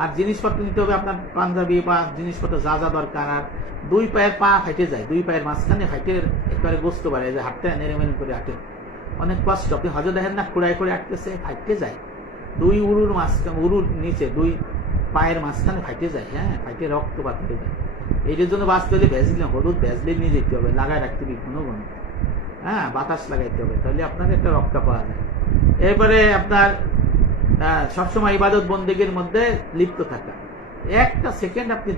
আর জিনিসপত্র নিতে হবে আপনার, পাঞ্জাবি বা জিনিসপত্র যা যা দরকার। আর দুই পায়ের পা ফাইটে যায়, দুই পায়ের মাঝখানে ফাইটে একেবারে গোস্ত বাড়ে, যে হাঁটতে নেড়েমেন করে আটে, অনেক কষ্ট। আপনি হজে দেখেন না, খুঁড়াই করে আটকেছে, ফাইটে যায়। দুই উরুর মাঝখানে, উরুর নিচে দুই পায়ের মাঝখানে ফাইটে যায়, হ্যাঁ, ফাইটে রক্তপাত হয়ে যায়। এইটার জন্য বাঁচতে হলে ভ্যাজলিন, হলুদ ভ্যাজলিন নিয়ে যেতে হবে, লাগায় রাখতে হবে কোনো কোনো, হ্যাঁ, বাতাস লাগাইতে হবে, তাহলে আপনার একটা রক্ষা পাওয়া যায়। এরপরে আপনার সবসময় ইবাদত বন্দেগীর মধ্যে লিপ্ত থাকা, একটা সেকেন্ড আপনি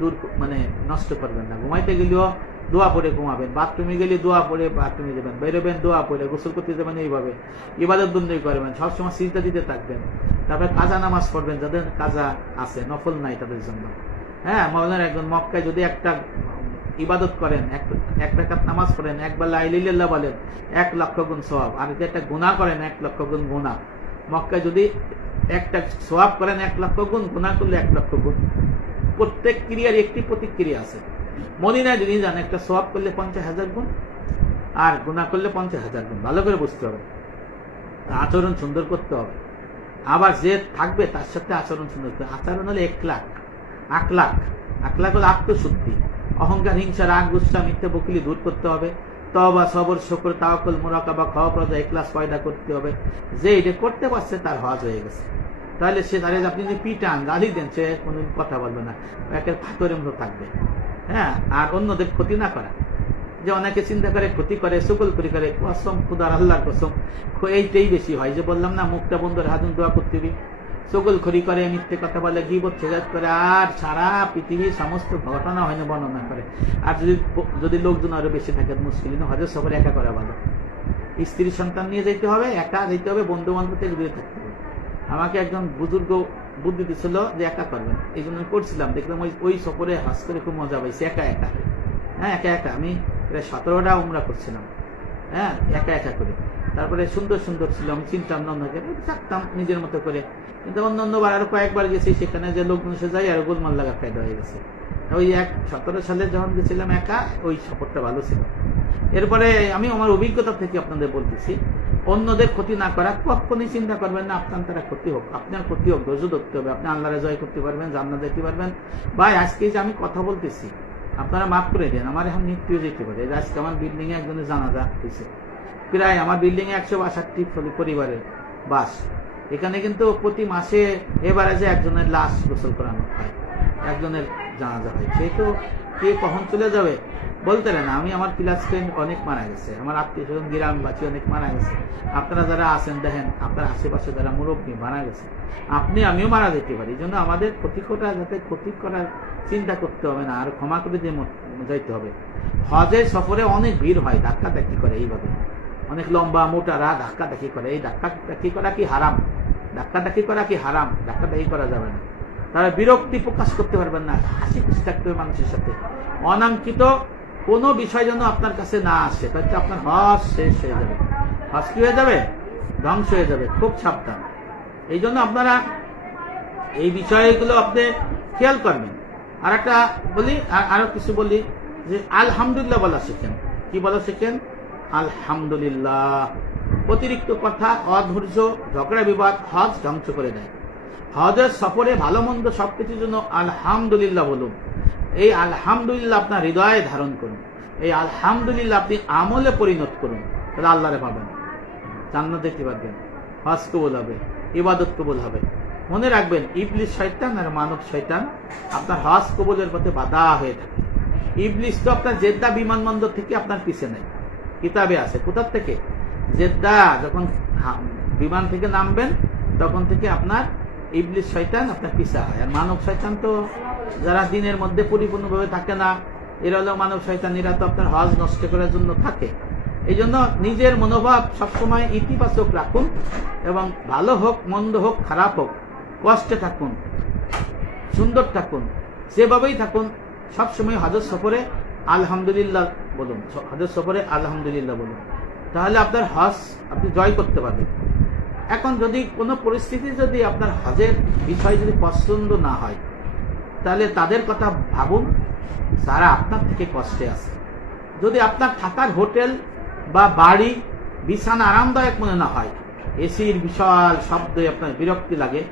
নষ্ট করবেন না। ঘুমাইতে গেলেও দোয়া পড়ে ঘুমাবেন, বাথরুমে গেলে দোয়া পড়ে বাথরুমে যাবেন, বেরোবেন দোয়া পড়ে, গোসল করতে যাবেন এইভাবে, ইবাদত বন্দেগী করবেন, সবসময় সিজদা দিতে থাকবেন। তারপরে কাজা নামাজ পড়বেন, যাদের কাজা আছে, নফল নাই তাদের জন্য। হ্যাঁ, মৌলানা একজন মক্কায় যদি একটা ইবাদত করেন, এক রাকাত নামাজ পড়েন, একবার লা ইলাহা ইল্লাল্লাহ বলেন, 1 লক্ষ গুণ সওয়াব। আর যদি একটা গুনাহ করেন, 1 লক্ষ গুণ গুনাহ। মক্কায় যদি একটা সওয়াব করেন 1 লক্ষ গুণ, গুনাহ করলে 1 লক্ষ গুণ। প্রত্যেক ক্রিয়ার একটি প্রতিক্রিয়া আছে। মদিনায় যদি যান, একটা সওয়াব করলে 50,000 গুণ, আর গুনাহ করলে 50,000 গুণ। ভালো করে বুঝতে হবে, আচরণ সুন্দর করতে হবে। আবার যে থাকবে তার সাথে আচরণ সুন্দর করতে হবে। আচরণ হলে 1 লাখ, 8 লাখ, 8 লাখ হলে আত্মশুদ্ধি। অহংকার, হিংসা, রাগ, গুসা, মিথ্যা বকিলি দূর করতে হবে। তওবা, সবর, শুকর, তাওয়াক্কুল, মুরাকাবা, খাওয়া পর্দা, ইখলাস পয়দা করতে হবে। যে এটা করতে পারছে তার হজ হয়ে গেছে। তাহলে সে দাঁড়িয়ে, আপনি যদি পিটান, গালি দেন, সে কোনদিন কথা বলবে না, একটা ফাতরের মতো থাকবে। হ্যাঁ, আর অন্যদের ক্ষতি না করা। যে অনেকে চিন্তা করে ক্ষতি করে, সকল করি করে, কসম খুদার আল্লাহর কসম, এইটাই বেশি হয়। যে বললাম না, মুখটা বন্ধ হাজুন দোয়া করতে দিবি, সকল খড়ি করে, মিথ্যে কথা বলে, গীবত ছেজাত করে, আর সারা পৃথিবীর সমস্ত ঘটনা হয় না বর্ণনা করে। আর যদি লোকজন আরো বেশি থাকে মুশকিল, হজের সফরে একা করা ভালো। স্ত্রী সন্তান নিয়ে যেতে হবে, একা যেতে হবে, বন্ধু বান্ধব থেকে দূরে থাকতে হবে। আমাকে একজন বুজুর্গ বুদ্ধি দিচ্ছিল যে একা করবেন, এই জন্য করছিলাম। দেখলাম ওই সফরে হাস করে খুব মজা পাইছি, একা একা। হ্যাঁ, একা একা আমি প্রায় 17টা উমরা করছিলাম, হ্যাঁ, একা একা করে। তারপরে সুন্দর সুন্দর ছিল, আমি চিনতাম না অন্যকে, থাকতাম নিজের মতো করে। কিন্তু অন্যবার আরো কয়েকবার গেছি, সেখানে যে লোকজন সে যাই আর গোলমাল লাগা ফায়দা হয়ে গেছে। ওই 17 সালে যখন গেছিলাম একা, ওই সফরটা ভালো ছিল। এরপরে আমি আমার অভিজ্ঞতা থেকে আপনাদের বলতেছি, অন্যদের ক্ষতি না করা, কখনই চিন্তা করবেন না আপনার তারা ক্ষতি হোক, আপনার ক্ষতি হোক, ধৈর্য ধরতে হবে। আপনি আল্লাহরে জয় করতে পারবেন, জান্নাত যেতে পারবেন। ভাই, আজকে যে আমি কথা বলতেছি, আপনারা মাফ করে দেন, আমার এখন মৃত্যু যেতে পারে। আজকে আমার বিল্ডিং এ একজনের জানাজা হয়েছে, প্রায় আমার বিল্ডিং এ 162 পরিবারের বাস। এখানে কিন্তু প্রতি মাসে এবারে যে একজনের লাশ গোসল করানো হয়, একজনের জানাজা হয়। সে তো কে কখন চলে যাবে বলতে না। আমি আমার ক্লাস ফ্রেন্ড অনেক মারা গেছে, আমার আত্মীয় স্বজন গ্রামবাসী অনেক মারা গেছে। আপনারা যারা আছেন দেখেন, আপনার আশেপাশে যারা মুরব্বী মারা গেছে, আমিও মারা যেতে পারি। এই জন্য আমাদের ক্ষতি করার চিন্তা করতে হবে না, আর ক্ষমা করে দিয়ে যাইতে হবে। হজের সফরে অনেক ভিড় হয়, ধাক্কা ধাক্কি করে, এইভাবে অনেক লম্বা মোটারা ধাক্কা ধাক্কি করে। এই ধাক্কা ধাক্কি করা কি হারাম? ধাক্কা ধাক্কি করা কি হারাম? ধাক্কা ধাক্কি করা যাবে না। তারা বিরক্তি প্রকাশ করতে পারবেন না, হাসি খুশি থাকতে হবে মানুষের সাথে। অনাঙ্কিত কোনো বিষয় যেন আপনার কাছে না আসে, তাহলে আপনার হজ শেষ হয়ে যাবে। হজ কি হয়ে যাবে? ধ্বংস হয়ে যাবে। খুব সাবধান। এই জন্য আপনারা এই বিষয়গুলো আপনি খেয়াল করবেন। আর একটা বলি, আরো কিছু বলি, যে আলহামদুলিল্লাহ বলা শিখেন। কি বলা শিখেন? আলহামদুলিল্লাহ। অতিরিক্ত কথা, অধৈর্য, ঝগড়া বিবাদ হজ ধ্বংস করে দেয়। হজের সফরে ভালো মন্দ সবকিছুর জন্য আলহামদুলিল্লাহ বলুন। এই আলহামদুলিল্লাহ আপনার হৃদয়ে ধারণ করুন। এই আলহামদুলিল্লাহ আপনি আমলে পরিণত করুন, তাহলে আল্লাহরে পাবেন, জান্নাত দেখতে পারবেন, হজ কবুল হবে, ইবাদত কবুল হবে। মনে রাখবেন, ইবলিস শয়তান আর মানব শয়তান আপনার হজ কবুলের পথে বাধা হয়ে থাকে। ইবলিস তো আপনার জেদ্দা বিমানবন্দর থেকে আপনার পিছে নেই, কিতাবে আছে। কোথার থেকে? জেদ্দা। যখন বিমান থেকে নামবেন তখন থেকে আপনার ইবলিস শয়তান আপনার পিছা হয়। আর মানব শয়তান তো যারা দিনের মধ্যে পরিপূর্ণভাবে থাকে না, এরা হলো মানব শয়তান, এরা তো আপনার হজ নষ্ট করার জন্য থাকে। এই জন্য নিজের মনোভাব সবসময় ইতিবাচক রাখুন, এবং ভালো হোক মন্দ হোক খারাপ হোক, কষ্টে থাকুন সুন্দর থাকুন, যেভাবেই থাকুন, সবসময় হজের সফরে আলহামদুলিল্লাহ বলুন, হজের সফরে আলহামদুলিল্লাহ বলুন, তাহলে আপনার হজ আপনি জয় করতে পারবেন। এখন যদি কোনো পরিস্থিতি যদি আপনার হজের বিষয় যদি পছন্দ না হয়, তাহলে তাদের কথা ভাবুন যারা আপনার থেকে কষ্টে আছে। যদি আপনার থাকার হোটেল বা বাড়ি বিছানা আরামদায়ক মনে না হয়, এসির বিশাল শব্দে আপনার বিরক্তি লাগে,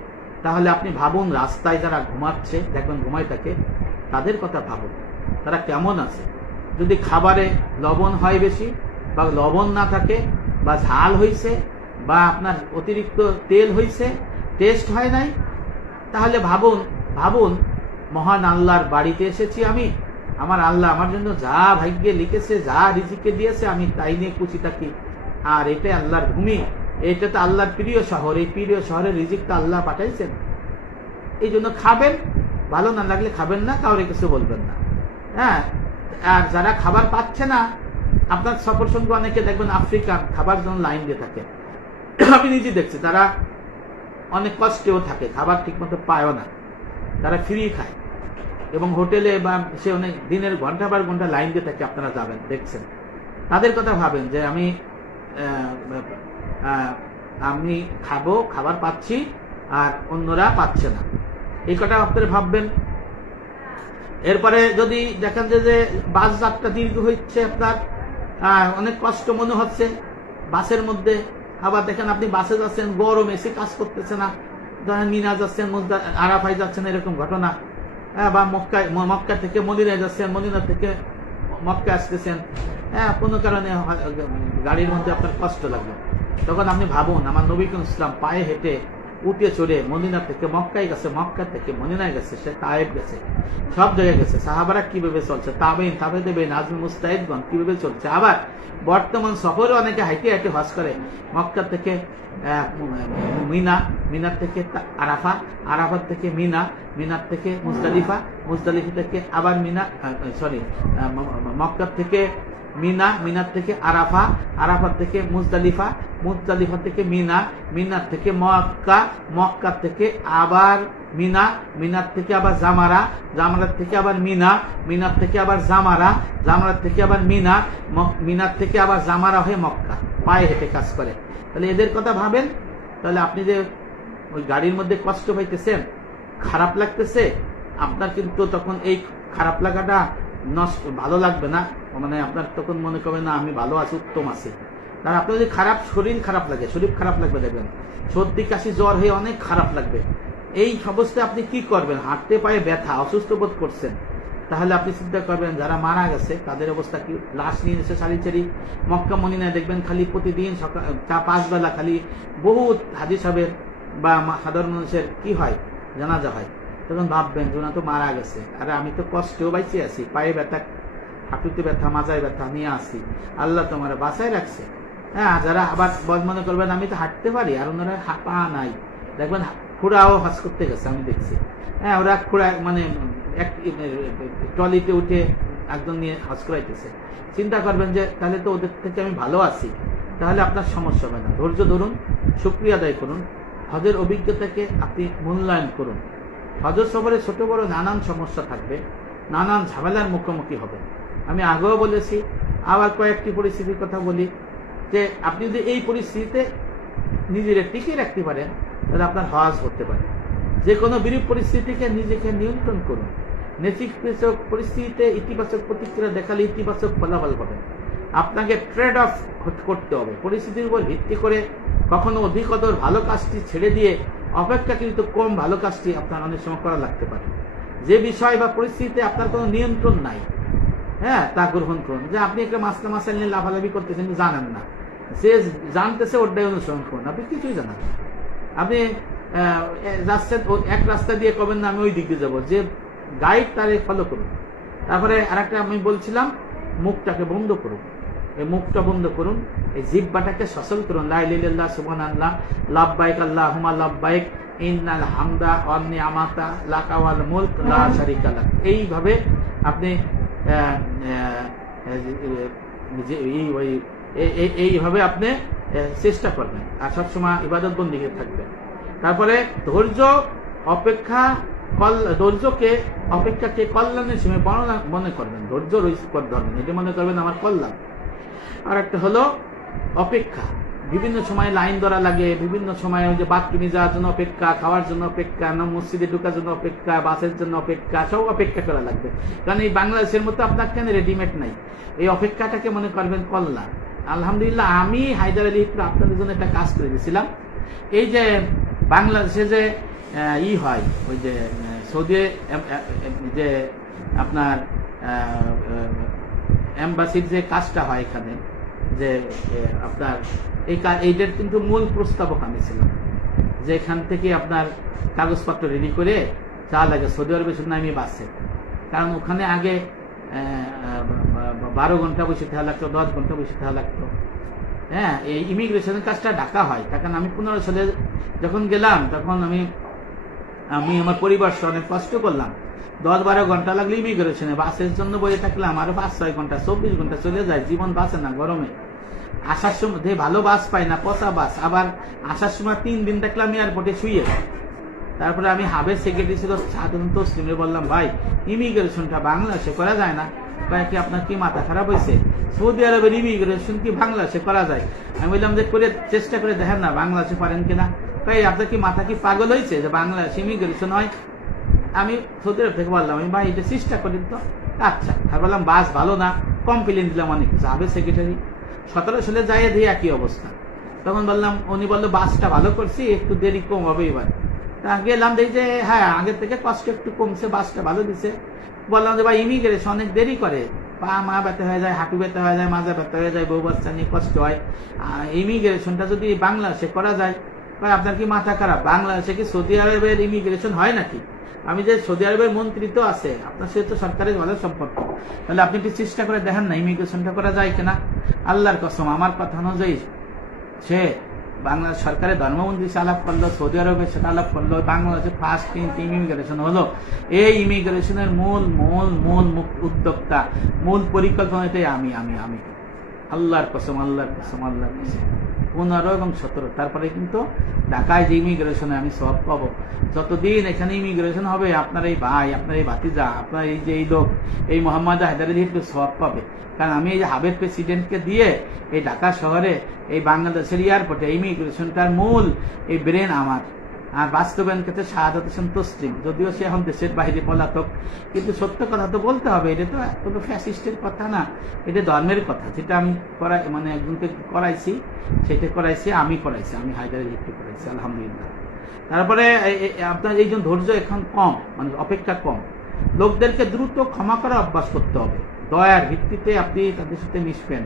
তাহলে আপনি ভাবুন রাস্তায় যারা ঘুমাচ্ছে, দেখবেন ঘুমায় থাকে, তাদের কথা ভাবুন তারা কেমন আছে। যদি খাবারে লবণ হয় বেশি, বা লবণ না থাকে, বা ঝাল হয়েছে, বা আপনার অতিরিক্ত তেল হয়েছে, টেস্ট হয় নাই, তাহলে ভাবুন মহান আল্লাহর বাড়িতে এসেছি আমি, আমার আল্লাহ আমার জন্য যা ভাগ্যে লিখেছে, যা রিজিকে দিয়েছে, আমি তাই নিয়ে খুশি থাকি। আর এটাই আল্লাহর ভূমি, এটা তো আল্লাহর প্রিয় শহর, এই প্রিয় শহরের রিজিকটা আল্লাহ পাঠাইছেন। এই জন্য খাবেন, ভালো না লাগলে খাবেন না, কাউরে কিছু বলবেন না। হ্যাঁ, আর যারা খাবার পাচ্ছে না, আপনার সফর সঙ্গে অনেকে দেখবেন আফ্রিকান খাবার জন্য লাইন দিয়ে থাকে, আমি নিজে দেখছি, তারা অনেক কষ্টেও থাকে, খাবার ঠিক মতো পায়ও না, তারা ফ্রি খায়, এবং হোটেলে বা সে অনেক দিনের ঘন্টা বার ঘন্টা লাইন দিয়ে থাকে, আপনারা যাবেন দেখছেন। তাদের কথা ভাবেন যে আমি খাবো, খাবার পাচ্ছি, আর অন্যরা পাচ্ছে না, এই কথা আপনারা ভাববেন। এরপরে যদি দেখেন যে বাস যাত্রা দীর্ঘ হচ্ছে, আপনার অনেক কষ্ট মনে হচ্ছে বাসের মধ্যে, আবার দেখেন আপনি বাসে যাচ্ছেন, গরম, এসে কাজ করতেছে না, ধরেন মিনা যাচ্ছেন, আরাফায় যাচ্ছেন, এরকম ঘটনা, বা মক্কা থেকে মদিনায় যাচ্ছেন, মদিনা থেকে মক্কা আসতেছেন, কোনো কারণে গাড়ির মধ্যে আপনার কষ্ট লাগলো, তখন আপনি ভাবুন আমার নবী ইসলাম পায়ে হেঁটে উঠে চড়ে মদিনা থেকে মক্কায় গেছে, মক্কা থেকে মদিনায় গেছে, সে তায়েব গেছে, সব জায়গায় গেছে, সাহাবারা কিভাবে চলছে, তাবেঈন আজমি মুস্তাহিদগণ কিভাবে চলছে। আবার বর্তমান সফরে অনেকে হাইটে হাইটে হজ করে, মক্কা থেকে মিনা, মিনার থেকে আরাফা, আরাফার থেকে মিনা, মিনার থেকে মুজদালিফা, মুজদালিফা থেকে আবার মিনা, মক্কা থেকে মিনা, মিনার থেকে আরাফা, আরাফার থেকে মুজদালিফা, মুজদালিফা থেকে মিনা, মিনার থেকে মক্কা, মক্কা থেকে আবার মিনা, মিনার থেকে আবার জামারা, জামারার থেকে আবার মিনা, মিনার থেকে আবার জামারা, জামারার থেকে আবার মিনা, মিনার থেকে আবার জামারা হয়ে মক্কা, পায়ে হেঁটে কাজ করে। তাহলে এদের কথা ভাবেন, তাহলে আপনি যে ওই গাড়ির মধ্যে কষ্ট পাইতেছেন, খারাপ লাগতেছে, আপনার কিন্তু তখন এই খারাপ লাগাটা নষ্ট, ভালো লাগবে না, মানে আপনার তখন মনে করবে না আমি ভালো আছি, উত্তম আছি। কারণ আপনার যদি খারাপ শরীর খারাপ লাগে, শরীর খারাপ লাগবে, দেখবেন সর্দি কাশি জ্বর হয়ে অনেক খারাপ লাগবে। এই অবস্থায় আপনি কি করবেন? হাঁটতে পায়ে ব্যথা, অসুস্থ বোধ করছেন, তাহলে আপনি চিন্তা করবেন যারা মারা গেছে তাদের অবস্থা কি। লাশ নিয়ে এসে সারি সারি মক্কা মদিনায় দেখবেন খালি প্রতিদিন সকাল 5 বেলা খালি বহুত হাদিস সাহেবের বা সাধারণ মানুষের কি হয়, জানাজা হয়, তখন ভাববেন যে ওনা তো মারা গেছে, আরে আমি তো কষ্টেও বাইচে আছি, পায়ে ব্যথা, হাঁটুতে ব্যথা, মাজায় ব্যথা নিয়ে আসি, আল্লাহ তোমার বাঁচায় রাখছে। হ্যাঁ, যারা আবার মনে করবেন আমি তো হাঁটতে পারি, আর ওনারা পা নাই, দেখবেন খুঁড়াও হজ করতে গেছে, আমি দেখছি। হ্যাঁ, ওরা খুঁড়া মানে এক ট্রলিতে উঠে একজন নিয়ে হজ করাইতেছে। চিন্তা করবেন যে তাহলে তো ওদের থেকে আমি ভালো আছি, তাহলে আপনার সমস্যা হবে না। ধৈর্য ধরুন, শুকরিয়া আদায় করুন, হজের অভিজ্ঞতাকে আপনি মূল্যায়ন করুন। হজের সফরে ছোট বড় নানান সমস্যা থাকবে, নানান ঝামেলার মুখোমুখি হবে। আমি আগেও বলেছি, আবার কয়েকটি পরিস্থিতির কথা বলি, যে আপনি যদি এই পরিস্থিতিতে নিজের টিকিয়ে রাখতে পারেন, তাহলে আপনার হজ করতে পারে। যে কোনো বিরূপ পরিস্থিতিকে নিজেকে নিয়ন্ত্রণ করুন। নেতিবাচক পরিস্থিতিতে ইতিবাচক প্রতিক্রিয়া দেখালে ইতিবাচক ফলাফল পাবেন। আপনাকে ট্রেড অফ করতে হবে পরিস্থিতির উপর ভিত্তি করে। কখনো অধিকতর ভালো কাজটি ছেড়ে দিয়ে অপেক্ষাকৃত কম ভালো কাজটি আপনার অনেক সময় করা লাগতে পারে। যে বিষয় বা পরিস্থিতিতে আপনার কোনো নিয়ন্ত্রণ নাই, হ্যাঁ, তা গ্রহণ করুন। যে আপনি একটা মাসলা মাসাল নিয়ে লাভালাভি করতেছেন, কিন্তু জানেন না, সে জানতেছে ওটাই অনুসরণ করুন, আপনি কিছুই জানেন না। আপনি যাচ্ছেন এক রাস্তা দিয়ে কবেন না আমি ওই দিকে যাবো, যে গাইড তারে ফলো করুন। তারপরে আরেকটা আমি বলছিলাম, মুখটাকে বন্ধ করুন, এই মুখটা বন্ধ করুন, এই জিহ্বাটাকে সচল করুন। লা ইলাহা ইল্লাল্লাহ সুবহানাল্লাহ, লাব্বাইক আল্লাহুম্মা লাব্বাইক, ইন্নাল হামদা ওয়ান নি'মাতা লাকা ওয়াল মুলক লা শারীকা লাক। এইভাবে আপনি এইভাবে আপনি চেষ্টা করবেন আর সবসময় ইবাদত বন্দিকে থাকবেন। তারপরে ধৈর্য অপেক্ষাকে কল্যাণের সময় মনে করবেন, ধৈর্য ধরবেন, এটা মনে করবেন আমার কল্যাণ। আর একটা হলো অপেক্ষা, বিভিন্ন সময় লাইন ধরা লাগে, বিভিন্ন সময় ওই যে বাথরুমে যাওয়ার জন্য অপেক্ষা, খাওয়ার জন্য অপেক্ষা, মসজিদে ঢোকার জন্য অপেক্ষা, বাসের জন্য অপেক্ষা, সব অপেক্ষা করা লাগবে। কারণ এই বাংলাদেশের মতো আপনার কেন রেডিমেড নাই। এই অপেক্ষাটাকে মনে করবেন কল্যাণ। আলহামদুলিল্লাহ, আমি হায়দার আলী আপনাদের জন্য একটা কাজ করে দিয়েছিলাম। এই যে বাংলাদেশে যে হয়, ওই যে সৌদি যে আপনার এম্বাসির যে কাজটা হয় এখানে, যে আপনার এইটার কিন্তু মূল প্রস্তাবক আমি ছিলাম, যে এখান থেকে আপনার কাগজপত্র রেডি করে যা লাগে সৌদি আরবের জন্য আমি বাসে। কারণ ওখানে আগে 12 ঘন্টা বসে থাকা লাগতো, 10 ঘন্টা বসে থাকা লাগতো। হ্যাঁ, এই ইমিগ্রেশনের কাজটা ঢাকা হয়। তখন আমি 15 সালে যখন গেলাম, তখন আমি আমার পরিবার সহ অনেক কষ্ট করলাম। 10-12 ঘন্টা লাগলে ইমিগ্রেশনে, বাসের জন্য বসে থাকলাম আরো 5-6 ঘন্টা, 24 ঘন্টা চলে যায়। জীবন বাঁচে না গরমে। আসার সময় ভালো বাস পাই না, পচা বাস। আবার আসার সময় 3 দিন দেখলাম এয়ারপোর্টে শুয়ে। তারপরে আমি হাবের সেক্রেটারি ছিল সাধারণ তসলিমে বললাম, ভাই ইমিগ্রেশনটা বাংলাদেশে করা যায় না? কি আপনার কি মাথা খারাপ হয়েছে? সৌদি আরবের ইমিগ্রেশন কি বাংলাদেশে করা যায়? আমি বললাম যে করে চেষ্টা করে দেখেন না বাংলাদেশে পারেন কিনা। তাই আপনার কি মাথা কি পাগল হয়েছে যে বাংলাদেশে ইমিগ্রেশন হয়? আমি সৌদি আরব থেকে বললাম, আমি ভাই এটা চেষ্টা করেন তো। আচ্ছা, আর বললাম বাস ভালো না, কমপ্লেন দিলাম অনেক। হাবের সেক্রেটারি 17 সালে যাইয়ে দিয়ে একই অবস্থা। তখন বললাম, উনি বললো বাসটা ভালো করছি, একটু দেরি কম হবে এবার। তা গেলাম, দেখি যে হ্যাঁ আগের থেকে কষ্ট একটু কমছে, বাসটা ভালো দিছে। বললাম যে ভাই ইমিগ্রেশন অনেক দেরি করে, পা মা ব্যথা হয়ে যায়, হাঁটু ব্যথা হয়ে যায়, মাজা ব্যথা হয়ে যায়, বউ বাচ্চা নিয়ে কষ্ট হয়। ইমিগ্রেশনটা যদি বাংলাদেশে করা যায়, ভাই আপনার কি মাথা খারাপ? বাংলাদেশে কি সৌদি আরবের ইমিগ্রেশন হয় নাকি? আমি যে সৌদি আরবের মন্ত্রী তো আছে, আপনার সাথে তো সরকারের ভালো সম্পর্ক, তাহলে আপনি একটু চেষ্টা করে দেখেন না ইমিগ্রেশনটা করা যায় কিনা। আল্লাহর কসম, আমার কথা অনুযায়ী সে বাংলাদেশ সরকারের ধর্মমন্ত্রী সে আলাপ করলো, সৌদি আরবের সাথে আলাপ করলো, বাংলাদেশে ফার্স্ট ইমিগ্রেশন হলো। এই ইমিগ্রেশনের মূল উদ্যোক্তা, মূল পরিকল্পনাটাই আমি আল্লাহর কসম, আল্লাহর কসম, আল্লাহর কসম। 15 এবং 17 তারপরে কিন্তু ঢাকায় যে ইমিগ্রেশনে আমি সব পাবো। যতদিন এখানে ইমিগ্রেশন হবে, আপনার এই ভাই, আপনার এই ভাতিজা, আপনার এই যে এই লোক, এই মোহাম্মদ হায়দার আলী একটু সব পাবে। কারণ আমি এই যে হাবের প্রেসিডেন্টকে দিয়ে এই ঢাকা শহরে এই বাংলাদেশের এয়ারপোর্টে ইমিগ্রেশনটার মূল এই ব্রেন আমার। আর বাস্তবায়ন ক্ষেত্রে শাহাদাত হোসেন তসলিম, যদিও সে এখন দেশের বাইরে পলাতক, কিন্তু সত্য কথা তো বলতে হবে। এটা তো কোনো ফ্যাসিস্টের কথা না, এটা ধর্মের কথা। যেটা আমি মানে একজনকে করাইছি, সেটা করাইছি, আমি হায়দার আলী করাইছি, আলহামদুলিল্লাহ। তারপরে আপনার এই জন্য ধৈর্য এখন কম, মানে অপেক্ষা কম। লোকদেরকে দ্রুত ক্ষমা করা অভ্যাস করতে হবে। দয়ার ভিত্তিতে আপনি তাদের সাথে মিশবেন।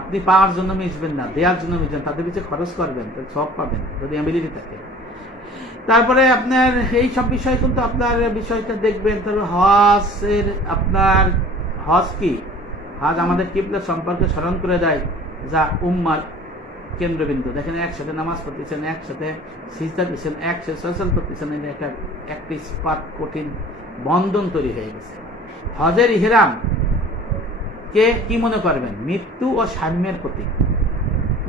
আপনি পাওয়ার জন্য মিশবেন না, দেওয়ার জন্য মিশবেন। তাদের পিছিয়ে খরচ করবেন, তাহলে সব পাবেন যদি এবিলিটি থাকে। তারপরে আপনার এই সব বিষয় কিন্তু আপনার বিষয়টা দেখবেন। তারপর হজের আপনার হজ কি? হজ আমাদের কিবলা সম্পর্কে স্মরণ করে দেয়, যা উম্মার কেন্দ্রবিন্দু। দেখেন একসাথে নামাজ পড়তেছেন, একসাথে সিজদা দিচ্ছেন, একসাথে সলসল করতেছেন, এটা একটা ইস্পাত কঠিন বন্ধন তৈরি হয়ে গেছে। হজের ইহরাম কে কি মনে করবেন? মৃত্যু ও সাম্যের প্রতীক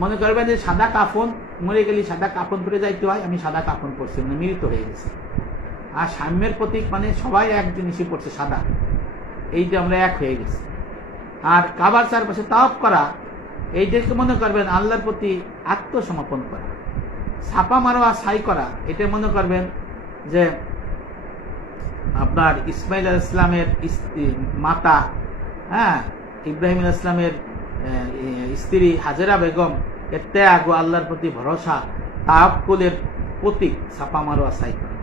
মনে করবেন। যে সাদা কাফন, মরে গেলে সাদা কাফন পরে যাইতে হয়, আমি সাদা কাফন পরছি, মানে মৃত হয়ে গেছে। আর সাম্যের প্রতীক মানে সবাই এক জিনিসই পড়ছে, সাদা, এইটা আমরা এক হয়ে গেছি। আর কাবার চারপাশে তাওয়াফ করা, এইটাকে মনে করবেন আল্লাহর প্রতি আত্মসমর্পণ করা। ছাপা মারোয়া সাই করা, এটা মনে করবেন যে আপনার ইসমাইল আলাইহিস ইসলামের মাতা, হ্যাঁ, ইব্রাহিম আলাইহিস ইসলামের স্ত্রী হাজেরা বেগম এর ত্যাগ ও আল্লাহর প্রতি ভরসা, তাওয়াক্কুলের প্রতীক ছাপা মারোয়া সাই করা।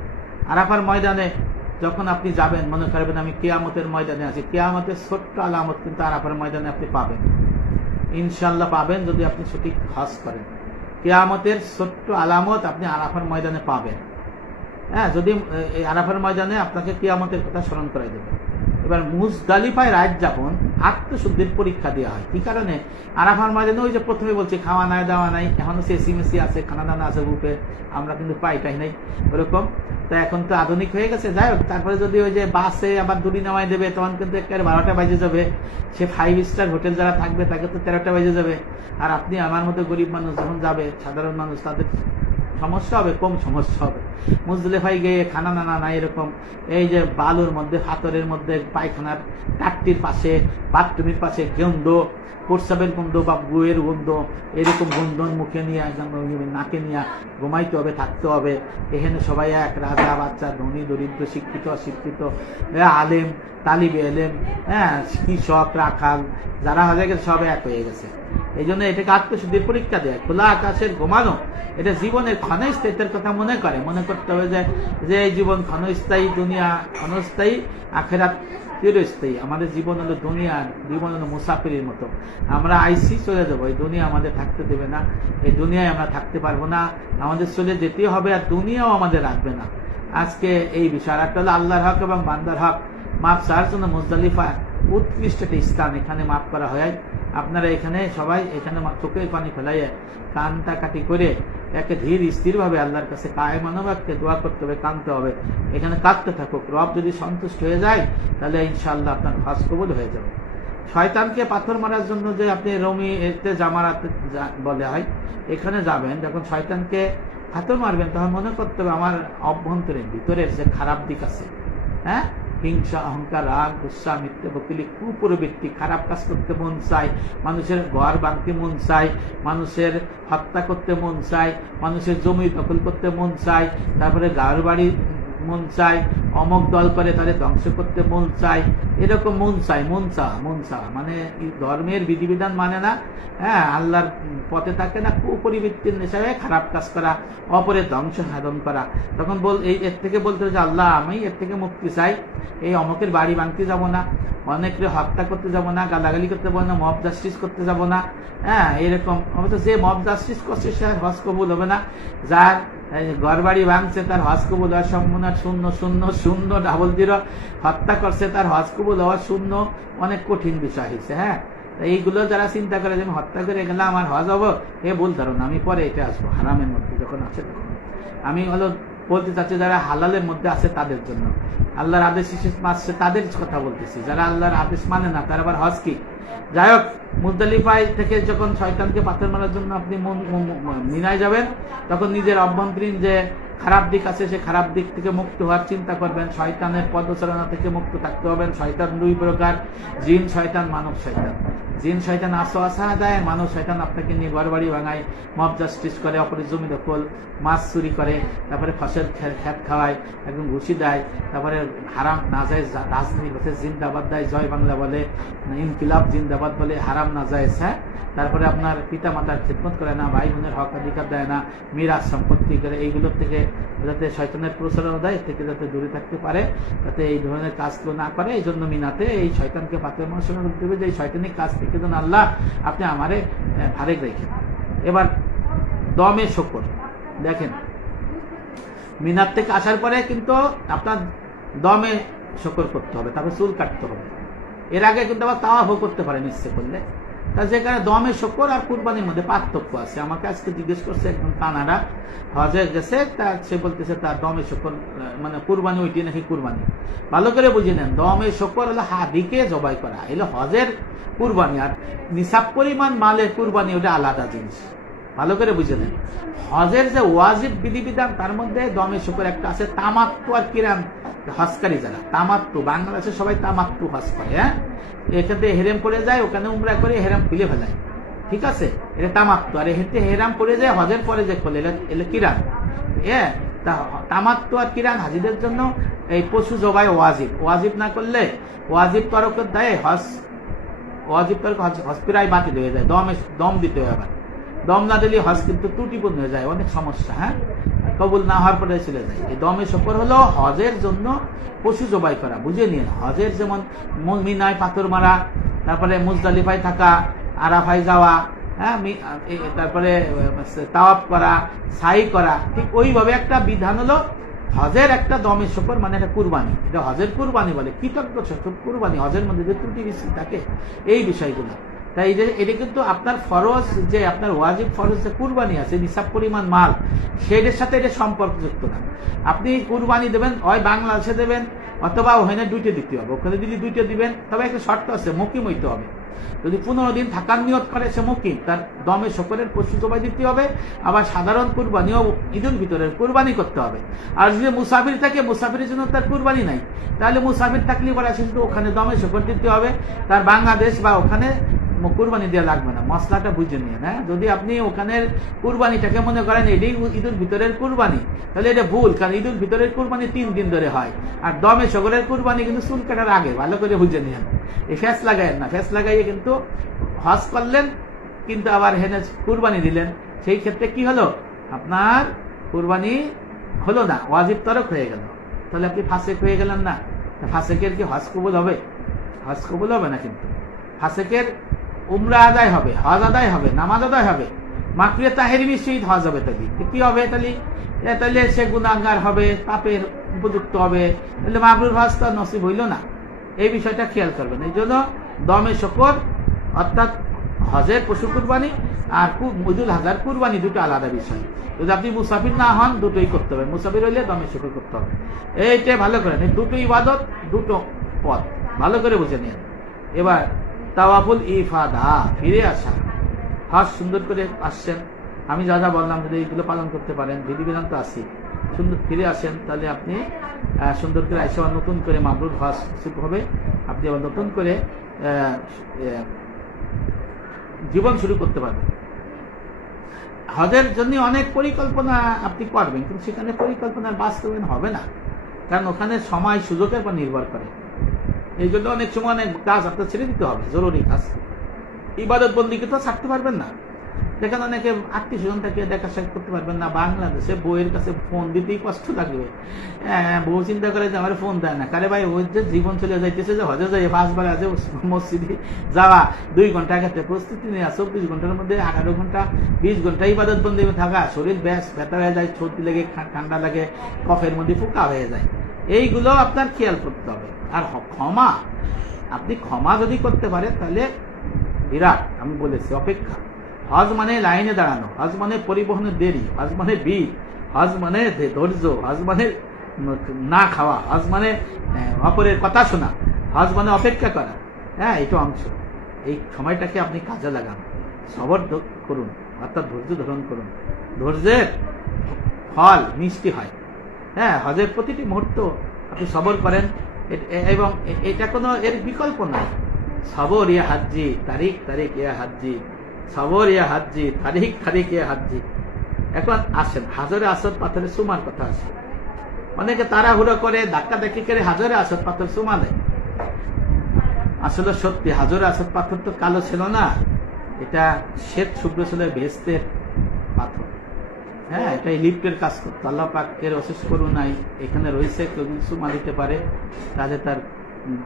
আরাফার ময়দানে যখন আপনি যাবেন, মনে করবেন আমি কিয়ামতের ময়দানে আছি। কিয়ামতের ছোট্ট আলামত কিন্তু আরাফার ময়দানে আপনি পাবেন, ইনশাআল্লাহ পাবেন, যদি আপনি সঠিক হজ করেন। কিয়ামতের ছোট্ট আলামত আপনি আরাফার ময়দানে পাবেন। হ্যাঁ, যদি আরাফার ময়দানে আপনাকে কিয়ামতের কথা স্মরণ করাই দেবে। এবার মুজদালিফায় রাত যাপন আত্মশুদ্ধির পরীক্ষা দেওয়া হয়। কি কারণে? আরাফার ময়দানে ওই যে প্রথমে বলছি খাওয়া নাই দাওয়া নাই, এখনো সেসি মেসি আছে, খানা দানা আছে বুফে, আমরা কিন্তু পাই নাই ওরকম। তো এখন তো আধুনিক হয়ে গেছে। যাই হোক, তারপরে যদি ওই যে বাসে আবার দুটি নামাই দেবে, তখন কিন্তু একেবারে 12টা বাজে যাবে। সে 5 স্টার হোটেল যারা থাকবে তাকে তো 13টা বাজে যাবে। আর আপনি আমার মতো গরিব মানুষ যখন যাবে, সাধারণ মানুষ, তাদের সমস্যা হবে, কম সমস্যা হবে। মুজদালিফায় গিয়ে খানা নানা নাই এরকম, এই যে বালুর মধ্যে, পাথরের মধ্যে, পায়খানার টাট্টির পাশে, বাথরুমের পাশে গন্ধ, প্রস্রাবের গন্ধ বা গুয়ের গন্ধ, এরকম গন্ধ মুখে নিয়ে নাকে নিয়ে ঘুমাইতে হবে, থাকতে হবে। এখানে সবাই এক, রাজা বাচ্চা, ধনী দরিদ্র, শিক্ষিত অশিক্ষিত, আলেম তালিবে এলেম, কৃষক রাখাল, যারা হয়ে গেছে সব এক হয়ে গেছে। এই জন্য এটাকে আত্মশুদ্ধির পরীক্ষা দেয়। খোলা আকাশের ঘুমানো এটা জীবনের ক্ষণস্থায়িত্বের কথা মনে করতে হবে যে এই জীবন ক্ষণস্থায়ী, দুনিয়া ক্ষণস্থায়ী, আখেরাত চিরস্থায়ী। আমাদের জীবন হলো দুনিয়া, জীবন হলো মুসাফিরের মতো। আমরা আইসি চলে যাবো, এই দুনিয়া আমাদের থাকতে দেবে না, এই দুনিয়ায় আমরা থাকতে পারবো না, আমাদের চলে যেতে হবে, আর দুনিয়াও আমাদের রাখবে না। আজকে এই বিষয় একটা হলো আল্লাহর হক এবং বান্দার হক মাপ চাওয়ার জন্য মুজদালিফা উৎকৃষ্ট একটি স্থান, এখানে মাপ করা হয়। আপনারা এখানে সবাই এখানে চোখের পানি ফেলাইয়া কানটা কাটি করে একে ধীর স্থির ভাবে আল্লাহর কাছে কায়মানবাক্যে দোয়া করতে হবে, কাঁদতে হবে। এখানে কাঁদতে থাকুক। রব যদি সন্তুষ্ট হয়ে যায় তাহলে ইনশাআল্লাহ আপনার হজ কবুল হয়ে যাবে। শয়তানকে পাথর মারার জন্য যে আপনি রমি এতে জামারাতে বলে হয়, এখানে যাবেন যখন শয়তানকে পাথর মারবেন, তখন মনে করতে হবে আমার অভ্যন্তরীণ ভিতরের যে খারাপ দিক আছে, হিংসা, অহংকার, রাগ, গুসা, মিথ্যে বকিলি, কুপ্রবৃত্তি, খারাপ কাজ করতে মন চায়, মানুষের ঘর ভাঙতে মন চায়, মানুষের হত্যা করতে মন চায়, মানুষের জমি দখল করতে মন চায়, তারপরে গাঁর বাড়ি মন চায়, অমক দল করে তাদের ধ্বংস করতে মন চায়, এরকম মন চা মানে ধর্মের বিধিবিধান মানে না, আল্লাহর পথে থাকে না, কুপরিবৃত্তির নেশায় খারাপ কাজ করা, অপরের ধ্বংস সাধন করা। তখন এর থেকে বলতে যে আল্লাহ আমি এর থেকে মুক্তি চাই, এই অমকের বাড়ি ভাঙতে যাব না, অনেকের হত্যা করতে যাব না, গালাগালি করতে যাব না, মব জাস্টিস করতে যাব না। এরকম অবশ্য যে মব জাস্টিস করছে সে হজ কবুল হবে না, যার ঘর বাড়ি ভাঙছে তার হজ কবুল হওয়ার সম্ভাবনা 0.00 ডাবল জিরো, হত্যা করছে তার হজ কবুল হওয়ার 0, অনেক কঠিন বিষয় হয়েছে। এইগুলো যারা চিন্তা করে যে আমি হত্যা করে গেলাম আমার হজ হবো, এ ভুল ধারণা। আমি পরে এটা আসবো, হারামের মধ্যে যখন আছে তখন আমি বলতে চাচ্ছি যারা হালালের মধ্যে আছে তাদের জন্য, আল্লাহর আদেশ মানছে তাদের কথা বলতেছি। যারা আল্লাহর আদেশ মানে না তার আবার হজ কি? যাই হোক, মুজদালিফায় থেকে যখন শয়তানকে পাথর মারার জন্য আপনি মিনায় যাবেন, তখন নিজের অভ্যন্তরীণ যে খারাপ দিক আছে সে খারাপ দিক থেকে মুক্ত হওয়ার চিন্তা করবেন। শয়তানের পদচারণা থেকে মুক্ত থাকতে হবেন। শয়তান 2 প্রকার, জিন শয়তান, মানব শয়তান। জিন শয়তান আশা দেয়, মানব শয়তান আপনাকে নিয়ে ঘর বাড়ি ভাঙায়, মব জাস্টিস করে, অপরের জমি দখল, মাছ চুরি করে, তারপরে ফসল খেত খাওয়ায়, একদম ঘুষি দেয়, তারপরে হারাম নাজায়েজ রাজনীতি করতে জিন্দাবাদ দেয়, জয় বাংলা বলে, ইনকিলাব জিন্দাবাদ বলে, হারাম নাজায়েজ। তারপরে আপনার পিতা মাতার খেদমত করে না, ভাই বোনের হক অধিকার দেয় না, মিরাজ সম্পত্তি করে, এইগুলোর থেকে যাতে শয়তানের প্রচারণা দেয় থেকে যাতে দূরে থাকতে পারে, যাতে এই ধরনের কাজগুলো না করে। এই জন্য মিনাতে এই শয়তানকে পাথর মারার সময় বলতে হবে যে এই শয়তানিক কাজ থেকে যেন আল্লাহ আপনি আমারে ফারেক রেখেন। এবার দমে শকর দেখেন, মিনার থেকে আসার পরে কিন্তু আপনার দমে শকর করতে হবে, তারপরে চুল কাটতে হবে। এর আগে কিন্তু আবার তাওয়াফও করতে পারেন ইচ্ছে করলে। তা যেখানে দমে শকর আর কুরবানির মধ্যে পার্থক্য আছে। আমাকে আজকে জিজ্ঞেস করছে একজন কানাডা, হজে গেছে, সে বলতেছে তার দমে শকর মানে কুরবানি ওইটি নাকি কুরবানি। ভালো করে বুঝে নেন, দমে শকর হলো হাদিকে জবাই করা, এলো হজের কুরবানি, আর নিসাব পরিমাণ মালের কুরবানি ওটা আলাদা জিনিস। ভালো করে বুঝে নেন, হজের যে ওয়াজিব বিধিবিধান তার মধ্যে দমে শকর একটা আছে। তামাত্তু আর কিরাম হজকারী যারা তামাত্তু, বাংলাদেশে সবাই তামাত্তু হজ করে, এখান থেকে হেরেম করে যায়, ওখানে উমরা করে হেরাম খুলে ফেলায়, ঠিক আছে, এটা তামাত্তু। আর এখান থেকে হেরাম করে যায়, হজের পরে যে খোলে এলে কিরান। তামাত্তু আর কিরান হাজিদের জন্য এই পশু জবাই ওয়াজিব না করলে, ওয়াজিব তরকের দায়ে ওয়াজিব তরক হজ প্রায় বাতিল হয়ে যায়। দম দিতে হয়, আবার দম না দিলে হজ কিন্তু ত্রুটিপূর্ণ হয়ে যায়, অনেক সমস্যা, কবুল না হওয়ার পরে চলে যায়। এই দমে শকর হলো হজের জন্য পশু জবাই করা, বুঝে নিন। হজের যেমন মিনায় পাথর মারা, তারপরে মুজদালিফায় থাকা, আরাফায় যাওয়া, তারপরে তাওয়াফ করা, সাই করা, ঠিক ওইভাবে একটা বিধান হলো হজের একটা দমে শকর মানে একটা কুরবানি, এটা হজের কুরবানি বলে, কৃতজ্ঞ কুরবানি। হজের মধ্যে যে ত্রুটি বেশি থাকে এই বিষয়গুলো, তাই এটা কিন্তু আপনার ফরজ, যে আপনার ওয়াজিব ফরজ যে কুরবানি আছে নিসাব পরিমাণ মাল, সেটার সাথে এটা সম্পর্কযুক্ত না। আপনি কুরবানি দেবেন হয় বাংলাদেশে দেবেন অথবা ওখানে দুইটা দিতে হবে, ওখানে দিলে দুইটা দিবেন, তবে একটা শর্ত আছে, মুকিম হইতে হবে। যদি 15 দিন থাকার নিয়ত করে সে মুকিম, তার দমে শকরের পশু জবাই দিতে হবে, আবার সাধারণ কুরবানিও ঈদুল ফিতরের কুরবানি করতে হবে। আর যদি মুসাফির থাকে, মুসাফিরের জন্য তার কুরবানি নাই, তাহলে মুসাফির থাকলে পরে শুধু ওখানে দমে শকর দিতে হবে, তার বাংলাদেশ বা ওখানে কুরবানি দেওয়া লাগবে না। মশলাটা বুঝে নিয়ে, হ্যাঁ, যদি আপনি ওখানের কুরবানিটাকে মনে করেন এটাই ঈদুল ফিতরের কুরবানি, তাহলে এটা ভুল, কারণ ঈদুল ফিতরের কুরবানি 3 দিন ধরে হয়, আর দমে শকরের কুরবানি কিন্তু চুল কাটার আগে। ভালো করে বুঝে নিয়ে, এই ফ্যাস লাগাইয়েন না, ফ্যাস লাগাইয়ে কিন্তু হজ করলেন কিন্তু আবার হেনে কুরবানি দিলেন, সেই ক্ষেত্রে কি হলো, আপনার কুরবানি হলো না, ওয়াজিব তরক হয়ে গেল, তাহলে আপনি ফাসেক হয়ে গেলেন না। ফাসেকের কি হজ কবুল হবে? হজ কবুল হবে না। কিন্তু ফাসেকের উমরা আদায় হবে, হজ আদায় হবে, নামাজ আদায় হবে, মাকরুহে তাহরিমি সহিত হজ হবে। তাহলে কি হবে? তাহলে সে গুনাহগার হবে, পাপের উপযুক্ত হবে, তাহলে মাবরুর হজ তো নসিব হইল না। এই বিষয়টা খেয়াল করবেন। এই জন্য দমে শকর অর্থাৎ হজের পশু কুরবানি আর ঈদুল আজহার কুরবানি দুটো আলাদা বিষয়। যদি আপনি মুসাফির না হন দুটোই করতে হবে, মুসাফির হইলে দমে শকর করতে হবে। এইটা ভালো করেন, এই দুটো ইবাদত, দুটো পথ ভালো করে বুঝে নিন। এবার তাওয়াফুল ইফাদা, ফিরে আসা। হজ সুন্দর করে আসছেন, আমি যা যা বললাম যদি এইগুলো পালন করতে পারেন, বিধিবিধান তো আছে, সুন্দর ফিরে আসেন, তাহলে আপনি সুন্দর করে এসে নতুন করে মাবরুর হজ হবে, আপনি আবার নতুন করে জীবন শুরু করতে পারবেন। হজের জন্য অনেক পরিকল্পনা আপনি করবেন, কিন্তু সেখানে পরিকল্পনার বাস্তবায়ন হবে না, কারণ ওখানে সময় সুযোগের উপর নির্ভর করে। এই জন্য অনেক সময় অনেক কাজ আপনার ছেড়ে দিতে হবে, জরুরি কাজ। ইবাদত বন্দিকে তো ছাড়তে পারবেন না। দেখেন অনেকে আত্মীয় স্বজনটাকে দেখা সাক্ষাৎ করতে পারবেন না, বাংলাদেশে বউয়ের কাছে ফোন দিতেই কষ্ট লাগবে। বউ চিন্তা করে যে আমার ফোন দেয় না, কারে ভাই ওই যে জীবন চলে যাইতেছে, যে হজে যাই 5 বার আছে মসজিদে যাওয়া, 2 ঘন্টা ক্ষেত্রে প্রস্তুতি নেওয়া, 24 ঘন্টার মধ্যে 18 ঘন্টা 20 ঘন্টা ইবাদত বন্দি থাকা, শরীর ব্যথা হয়ে যায়, সর্দি লেগে, ঠান্ডা লাগে, কফের মধ্যে ফুকা হয়ে যায়। এইগুলো আপনার খেয়াল করতে হবে। আর ক্ষমা, আপনি ক্ষমা যদি করতে পারেন তাহলে বিরাট। আমি বলেছি অপেক্ষা। হজ মানে লাইনে দাঁড়ানো, হজ মানে পরিবহনের দেরি, হজ মানে ভিড়, হজ মানে ধৈর্য, হজ মানে না খাওয়া, হজ মানে অপরের কথা শোনা, হজ মানে অপেক্ষা করা। হ্যাঁ, এটা অংশ। এই সময়টাকে আপনি কাজে লাগান, সবর করুন, অর্থাৎ ধৈর্য ধারণ করুন। ধৈর্যের ফল মিষ্টি হয়। হ্যাঁ, হজের প্রতিটি মুহূর্ত আপনি সবর করেন, এবং এটা কোনো এর বিকল্প নাই। সবর ইয়া হাজ্জি, তারিখ তারিখ ইয়া হাজ্জি, সবর ইয়া হাজ্জি, তারিখ তারিখ ইয়া হাজ্জি। এখন আসেন হাজরে আসদ পাথরের সুমার কথা আছে। অনেকে তাড়াহুড়ো করে ধাক্কা ধাক্কি করে হাজরে আসদ পাথর সুমা দেয়। আসলে সত্যি হাজরে আসদ পাথর তো কালো ছিল না, এটা শ্বেত শুভ্র ছিল, বেহেশতের পাথর। হ্যাঁ, এটাই লিফটের কাজ করতো। আল্লাহ পাকের অশেষ করুণাই এখানে রয়েছে, কেউ যদি সুমা দিতে পারে তাহলে তার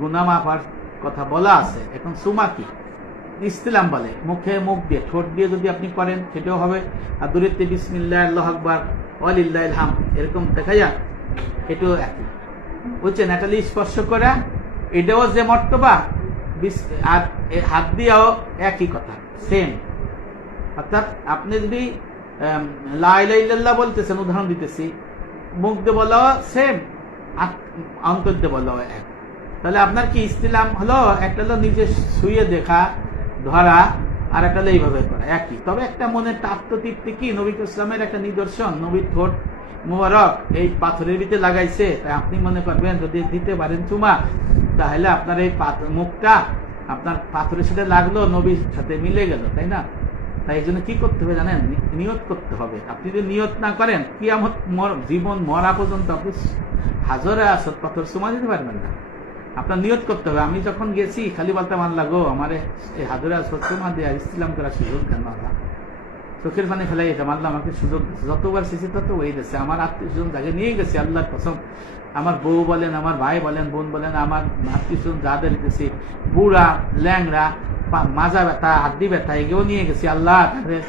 গুনাহ মাফ হওয়ার কথা বলা আছে। এখন সুমা কি? ইসলাম বলে মুখে, মুখ দিয়ে, ঠোঁট দিয়ে যদি আপনি করেন সেটাও হবে। আর দূরেতে বিসমিল্লাহ, আল্লাহু আকবার, ওয়ালিল্লাহিল হামদ এরকম দেখা যায়, এটাও একই। বুঝছেন? এটা স্পর্শ করা, এটাও যে মর্তবা, আর হাত দিয়েও একই কথা, সেম। অর্থাৎ আপনি যদি লা ইলাহা ইল্লাল্লাহ বলতেছেন, উদাহরণ দিতেছি, মুখ দিয়ে বলাও সেম, অন্তর দিয়ে বলাও এক। তাহলে আপনার কি ইসলাম হলো? একটা হলো নিজে শুয়ে দেখা, ধরা, আর একটা হলো এইভাবে করা, একই। তবে একটা মনের আত্মতৃপ্তি কি, নবী ইসলামের একটা নিদর্শন, নবীর ঠোঁট মুবারক এই পাথরের ভিতরে লাগাইছে, তাই আপনি মনে করবেন যদি দিতে পারেন চুমা, তাহলে আপনার এই মুখটা আপনার পাথরের সাথে লাগলো, নবীর সাথে মিলে গেল, তাই না? তাই এই জন্য কি করতে হবে জানেন? নিয়ত করতে হবে। আপনি যদি নিয়ত না করেন, কিয়ামত জীবন মরা পর্যন্ত আপনি হাজরে আসদ পাথর চুমা দিতে পারবেন না। আপনার নিয়ত করতে হবে। আমি যখন গেছি খালি বলতাম, আল্লাহ গো আমার এই হাজরে আসদ চুমা দিয়ে ইসলাম করার সুযোগ দেন আল্লাহ। চোখের পানি ফেলাই যেতাম, আল্লাহ আমাকে সুযোগ দিচ্ছে। যতবার শেষে তত ওই গেছে, আমার আত্মীয় স্বজন জায়গায় নিয়ে গেছে, আল্লাহর কসম। আমার বউ বলেন, আমার ভাই বলেন, বোন বলেন, আমার আত্মীয় স্বজন যাদের গেছি, বুড়া, ল্যাংড়া, মাজা ব্যথা, হাড্ডি ব্যথা, এগিয়েও নিয়ে গেছি। আল্লাহ তাদের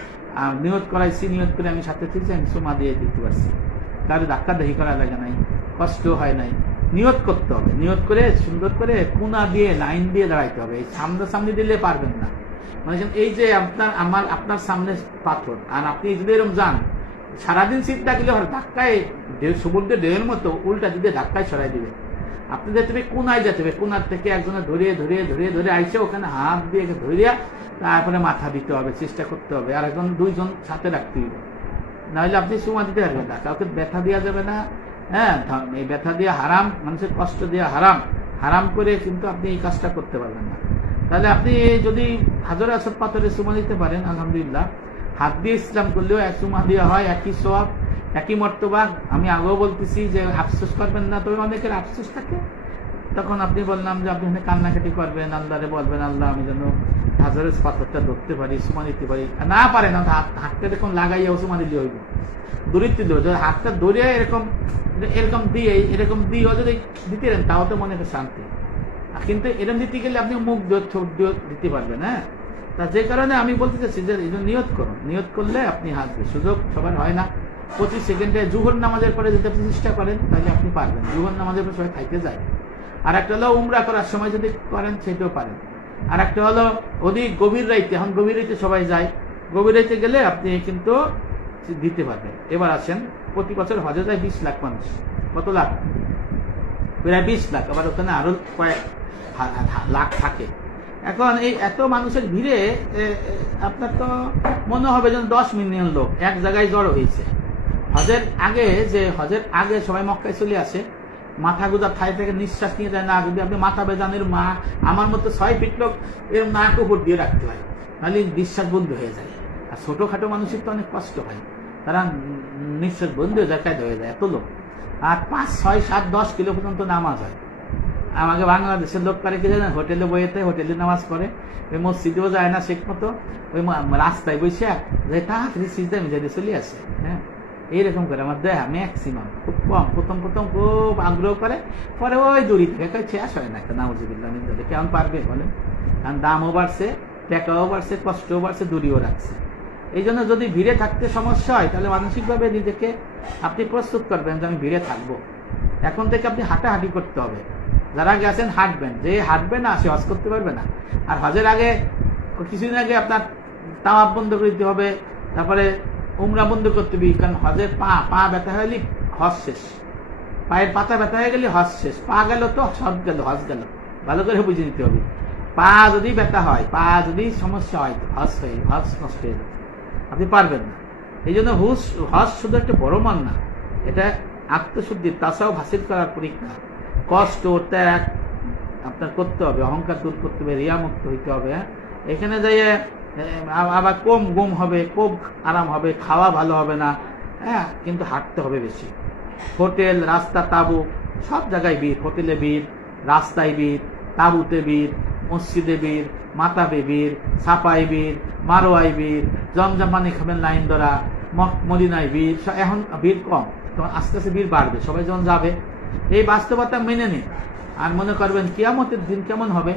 নিয়ত করাইছি, নিয়ত করে আমি সাথে থেকে আমি চুমা দিয়ে দিতে পারছি। কারো ধাক্কা দেখি করা লাগে নাই, কষ্ট হয় নাই। নিয়ত করতে হবে, নিয়ত করে সুন্দর করে কোনা দিয়ে লাইন দিয়ে দাঁড়াইতে হবে। এই সামনাসামনি দিলে পারবেন না। মানে এই যে আপনার সামনে পাথর, আর আপনি যদি এরকম যান সারাদিন সিট থাকলে ধাক্কায় সমুদ্রের ঢেউয়ের মতো উল্টা দিতে ধাক্কায় ছড়াই দিবে। আপনি যেতে হবে কোনায় যেতে হবে, কোনার থেকে একজনে ধরে আইসে ওখানে হাত দিয়ে ধরিয়া তারপরে মাথা দিতে হবে, চেষ্টা করতে হবে। আর একজন দুইজন সাথে রাখতে হবে, নাহলে আপনি সুমা দিতে পারবেন না, কাউকে ব্যথা দেওয়া যাবে না। হ্যাঁ, এই ব্যথা দিয়ে হারাম, মানুষের কষ্ট দেওয়া হারাম, হারাম করে কিন্তু আপনি এই কাজটা করতে পারবেন না। তাহলে আপনি যদি হাজার আসর পাথরে সুমা দিতে পারেন আলহামদুলিল্লাহ। হাত দিয়ে ইসলাম করলেও এক সুমা দেওয়া হয়, একই সওয়াব, একই মর্তবা। আমি আগেও বলতেছি যে আফসোস করবেন না, তবে অনেকের আফসোস থাকে। তখন আপনি বললাম যে আপনি কান্নাকাটি করবেন, আল্লাহরে বলবেন আল্লাহ আমি যেন হাজারের পাথরটা ধরতে পারি, সুমা দিতে পারি। না পারেন হাতটা এরকম লাগাইয়াও সুমা দিলে হইব, দূরিত্ব দেবে। যদি হাতটা ধরিয়া এরকম দিয়েও যদি দিতে পারেন তাও তো মনে শান্তি। কিন্তু এরকম দিতে গেলে আপনি মুখ ছোট দিতে পারবেন। হ্যাঁ, তা যে কারণে আমি বলতে চাচ্ছি যে এই জন্য নিয়ত করুন, নিয়ত করলে আপনি হাসবেন। সুযোগ সবার হয় না। 25 সেকেন্ডে জুহর নামাজের পরে যদি আপনি চেষ্টা করেন তাহলে আপনি পারবেন। জুহর নামাজের পরে সবাই খাইতে যায়। আর একটা হলো উমরা করার সময় যদি করেন সেটাও পারেন। আর একটা হলো অধিক গভীর রাইতে, এখন গভীর রাইতে সবাই যায়, গভীর রাইতে গেলে আপনি কিন্তু দিতে পারবেন। এবার আসেন, প্রতি বছর হজে যায় 20 লাখ মানুষ। কত লাখ? প্রায় 20 লাখ। আবার ওখানে আরো কয়েক লাখ থাকে। এখন এই এত মানুষের ভিড়ে আপনার তো মনে হবে যেন 10 মিলিয়ন লোক এক জায়গায় জড়ো হয়েছে। হজের আগে সবাই মক্কায় চলে আসে, মাথা গুজা ঠাই থেকে নিঃশ্বাস নিয়ে যায় না। যদি আপনি মাথা বেজানের মা আমার মতো 6 ফিট লোক এর নাক উপর দিয়ে রাখতে হয়, নাহলে নিঃশ্বাস বন্ধ হয়ে যায়। আর ছোটখাটো মানুষের তো অনেক কষ্ট হয়, তারা নিঃশ্বাস বন্ধ হয়ে যায়, কায়দা হয়ে যায় এত লোক। আর 5, 6, 7, 10 কিলো পর্যন্ত নামাজ হয়। আমাকে বাংলাদেশের লোক পারে কি জানেন, হোটেলে বইতে হোটেলে নামাজ পড়ে, ওই মসজিদেও যায় না ঠিক মতো, ওই রাস্তায় বসে তাড়াতাড়ি সিজদায় মিজাইতে চলে আসে। হ্যাঁ, এইরকম করে আমার দেয় ম্যাক্সিমাম, খুব কম। প্রথম খুব আগ্রহ করে, পরে ওই দূরি থেকে শেষ হয় না। একটা নাউজুবিল্লাহ মিন কেমন পারবে বলেন? কারণ দামও বাড়ছে, টাকাও বাড়ছে, কষ্টও বাড়ছে, দূরিও রাখছে। এই জন্য যদি ভিড়ে থাকতে সমস্যা হয় তাহলে মানসিকভাবে নিজেকে আপনি প্রস্তুত করবেন যে আমি ভিড়ে থাকবো। এখন থেকে আপনি হাঁটাহাঁটি করতে হবে। যারা গেছেন হাঁটবেন, যে হাঁটবে না সে হজ করতে পারবে না। আর হজের আগে কিছুদিন আগে আপনার তাওয়াফ বন্ধ করে দিতে হবে, তারপরে উমরা বন্ধ করতে হবে। কারণ হজের পা ব্যথা হয়ে গেলে হজ শেষ, পায়ের পাতা ব্যথা হয়ে গেলে হজ শেষ। পা গেল তো সব গেল, হজ গেল। ভালো করে বুঝে নিতে হবে। পা যদি ব্যথা হয়, পা যদি সমস্যা হয়, হজ নষ্ট হয়ে যাবে, আপনি পারবেন না। এই জন্য হজ শুধু একটা বড় মান না, এটা আত্মশুদ্ধির তাসাও হাসিল করার পরীক্ষা। কষ্ট ত্যাগ আপনার করতে হবে, অহংকার দূর করতে হবে, রিয়া মুক্ত হইতে হবে। এখানে যাইয়ে আবার কম ঘুম হবে, খুব আরাম হবে, খাওয়া ভালো হবে না। হ্যাঁ, কিন্তু হাঁটতে হবে বেশি। হোটেল, রাস্তা, তাবু সব জায়গায় ভিড়। হোটেলে ভিড়, রাস্তায় ভিড়, তাবুতে ভিড়, মসজিদে ভিড়, মাতাবে ভিড়, ছাপাই ভিড়, মারোয়াই ভিড়, জমজম পানি খাবেন লাইন ধরা, মদিনায় ভিড়। এখন ভিড় কম, তখন আস্তে আস্তে ভিড় বাড়বে। সবাই যখন যাবে, এই বাস্তবতা মেনে নিন। আর মনে করবেন কিয়ামতের দিন কেমন হবে।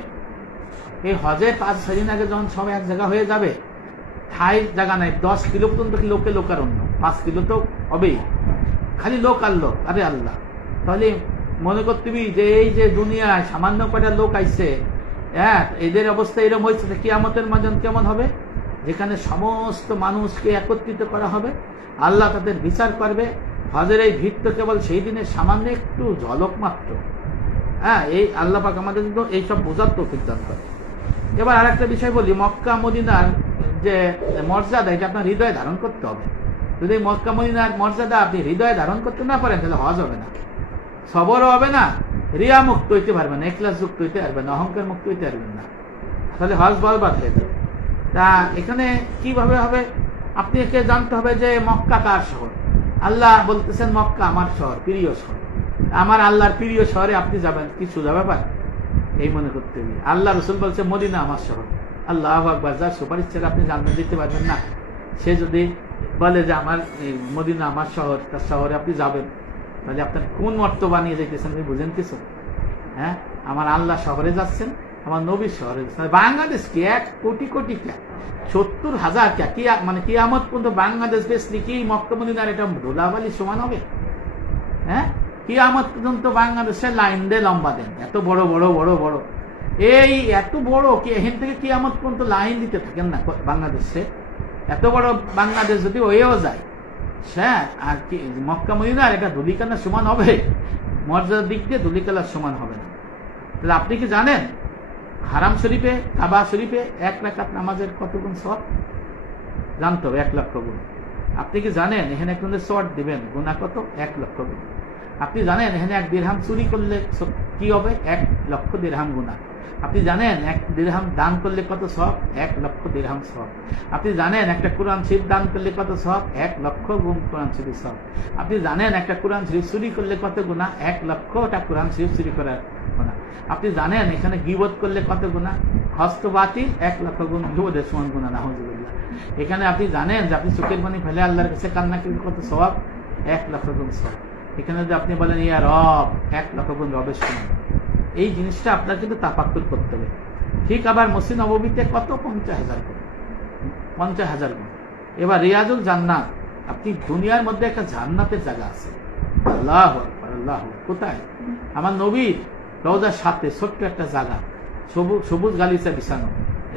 এই হজের 5-6 দিন আগে যখন সবাই এক জায়গা হয়ে যাবে, ঠাই জায়গা নাই, 10 কিলো পর্যন্ত লোকারণ্য, 5 কিলো তো হবেই, খালি লোক আর লোক। আরে আল্লাহ, তাহলে মনে করতেবি যে এই যে দুনিয়ায় সামান্য কয়টা লোক আইছে, হ্যাঁ, এদের অবস্থা এরকম হয়েছে, কিয়ামতের মাঝন কেমন হবে, যেখানে সমস্ত মানুষকে একত্রিত করা হবে, আল্লাহ তাদের বিচার করবে। হজের এই ভিড় তো কেবল সেই দিনের সামান্য একটু ঝলক মাত্র। হ্যাঁ, এই আল্লাহ পাক আমাদের কিন্তু এইসব বোঝার তৌফিক দান করে। এবার আর একটা বিষয় বলি, মক্কা মদিনার যে মর্যাদা, এটা আপনার হৃদয়ে ধারণ করতে হবে। যদি মক্কা মদিনার মর্যাদা আপনি হৃদয়ে ধারণ করতে না পারেন তাহলে হজ হবে না, সবরও হবে না, রিয়া মুক্ত হইতে পারবেন না, ইখলাস যুক্ত হইতে পারবেন না, অহংকার মুক্ত হইতে পারবেন না, তাহলে হজ বরবাদ হয়ে যাবে। তা এখানে কিভাবে হবে, আপনি একে জানতে হবে যে মক্কা কার শহর। আল্লাহ বলতেছেন মক্কা আমার শহর, প্রিয় শহর। আমার আল্লাহর প্রিয় শহরে আপনি যাবেন, কিছু যাবে পারেন এই মনে করতে হবে। আল্লাহ রসুল বলছে মদিনা আমার শহর। আল্লাহু আকবার, যার সুপারিশ ছেড়ে আপনি জান্নাত দিতে পারবেন না, সে যদি বলে যে আমার মদিনা আমার শহর, তার শহরে আপনি যাবেন, তাহলে আপনার কোন মর্তবা নিয়ে যাইতেছেন আপনি বুঝেন কিছু? হ্যাঁ, আমার আল্লাহ শহরে যাচ্ছেন, আমার নবীর শহরে যাচ্ছেন। বাংলাদেশ কি 1 কোটি কোটি কে, 70,000 কে, কি মানে কিয়ামত পর্যন্ত বাংলাদেশ বেশ কি মক্কা মদিনার এটা ধুলাবালি সমান হবে? হ্যাঁ, কিয়ামত পর্যন্ত বাংলাদেশে লাইন দিয়ে লম্বা দেন, এত বড় বড় বড় বড়, এই এত বড় এখান থেকে কিয়ামত পর্যন্ত লাইন দিতে থাকেন না বাংলাদেশে। এত বড় বাংলাদেশ যদি হয়েও যায়, হ্যাঁ, আর কি মক্কা মদিনার এটা ধুলিকানার সমান হবে? মর্যাদার দিক দিয়ে ধুলিকানার সমান হবে না। তাহলে আপনি কি জানেন হারাম শরীফে, কাবা শরীফে 1 রাকাত নামাজের কত গুণ সওয়াব? জানতে হবে 1 লক্ষ গুণ। আপনি কি জানেন এখানে কোন শর্ট দিবেন গুনাহ কত? 1 লক্ষ গুণ। আপনি জানেন এখানে 1 দিরহাম চুরি করলে কি হবে? 1 লক্ষ দিরহাম গুনাহ। আপনি জানেন 1 দিরহাম দান করলে কত সওয়াব? 1 লক্ষ দিরহাম সওয়াব। আপনি জানেন একটা কোরআন শরীফ দান করলে কত সওয়াব? 1 লক্ষ গুণ কোরআন শরীফ সওয়াব। আপনি জানেন একটা কোরআন শরীফ চুরি করলে কত গুনাহ? 1 লক্ষটা কোরআন শরীফ চুরি করার গুনাহ। আপনি জানেন এখানে গীবত করলে কত গুনাহ? হস্ত বাতিল 1 লক্ষ গুণ গীবতের সমান গুনাহ, নাউযুবিল্লাহ। এখানে আপনি জানেন যে আপনি চোখের পানি ফেলে আল্লাহর কাছে কান্না করলে কত সওয়াব? 1 লক্ষ গুণ সওয়াব। এখানে যদি আপনি বলেন ইয়া রব, 1 লক্ষ গুণ রবের সমান। এই জিনিসটা আপনার কিন্তু তাফাক্কুর করতে হবে। ঠিক আবার মসজিদ নববীতে কত? 50,000 গুণ, 50,000 গুণ। এবার রিয়াজুল জান্নাত, আপনি দুনিয়ার মধ্যে একটা জান্নাতের জায়গা আছে। আল্লাহু আকবার, আল্লাহু। কোথায়? আমার নবীর রওজার সাথে ছোট্ট একটা জায়গা, সবুজ গালিচা বিছানো,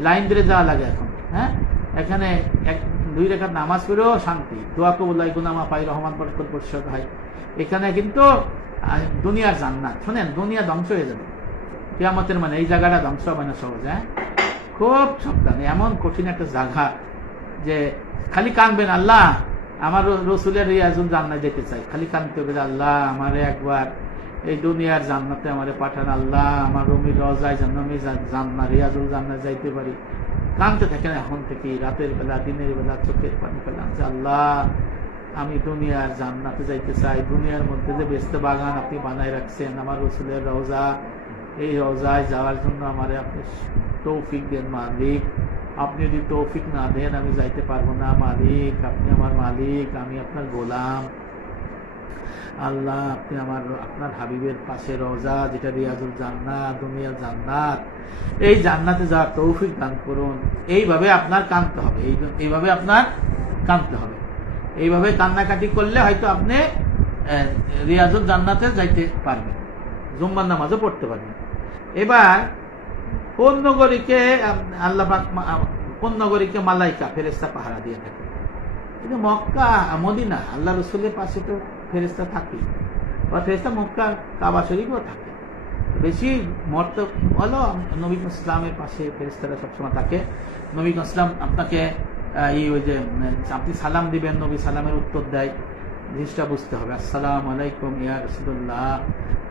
লাইন ধরে যাওয়া লাগে এখন। হ্যাঁ, এখানে 1-2 রাকাত নামাজ পড়েও শান্তি, দোয়া কবুল হয়, গুনাহ মাফ হয়, রহমান বরকত বর্ষণ হয়। এখানে কিন্তু দুনিয়ার জান্নাত। শোনেন, দুনিয়া ধ্বংস হয়ে যাবে কিয়ামতের, মানে এই জায়গাটা ধ্বংস হবে না সহজে। হ্যাঁ, খুব সাবধানে, এমন কঠিন একটা জায়গা যে খালি কানবেন, আল্লাহ আমার রসুলের রিয়াজুল জান্নাত যেতে চাই। খালি কানতে হবে, আল্লাহ আমারে একবার এই দুনিয়ার জান্নাতে আমারে পাঠান, আল্লাহ আমার রুমির রওজায় যেন আমি জান্নাত রিয়াজুল জান্নাত যাইতে পারি। কানতে থাকেন এখন থেকে, রাতের বেলা দিনের বেলা চোখের পানি ফেলান যে আল্লাহ আমি দুনিয়ার জান্নাতে যাইতে চাই। দুনিয়ার মধ্যে যে ব্যস্ত বাগান আপনি বানায় রাখছেন, আমার রসুলের রওজা, এই রওজায় যাওয়ার জন্য আমার আপনি তৌফিক দেন মালিক। আপনি যদি তৌফিক না দেন আমি যাইতে পারবো না মালিক। আপনি আমার মালিক, আমি আপনার গোলাম। আল্লাহ আপনি আপনার হাবিবের পাশে রওজা, যেটা রিয়াজুল জান্নাত, দুনিয়ার জান্নাত, এই জান্নাতে যাওয়ার তৌফিক দান করুন। এইভাবে আপনার কাঁদতে হবে, এইভাবে আপনার কাঁদতে হবে। এইভাবে কান্নাকাটি করলে হয়তো আপনি রিয়াজুল জান্নাতে যাইতে পারবেন, জুম্মার নামাজও পড়তে পারবেন। এবার কোন নগরীকে আল্লাহ কোন নগরীকে মালাইকা ফেরেশতা পাহারা দিয়ে থাকে? কিন্তু মক্কা মদিনা, আল্লাহ রসুলের পাশে তো ফেরেশতা থাকে, বা ফেরেশতা মক্কা কাবা শরীফও থাকে। বেশি মর্ত হলো নবী ইসলামের পাশে ফেরেশতারা সবসময় থাকে। নবী ইসলাম আপনাকে ওই যে আপনি সালাম দিবেন, নবী সালামের উত্তর দেয়, জিনিসটা বুঝতে হবে। আসসালামু আলাইকুম ইয়া রাসূলুল্লাহ,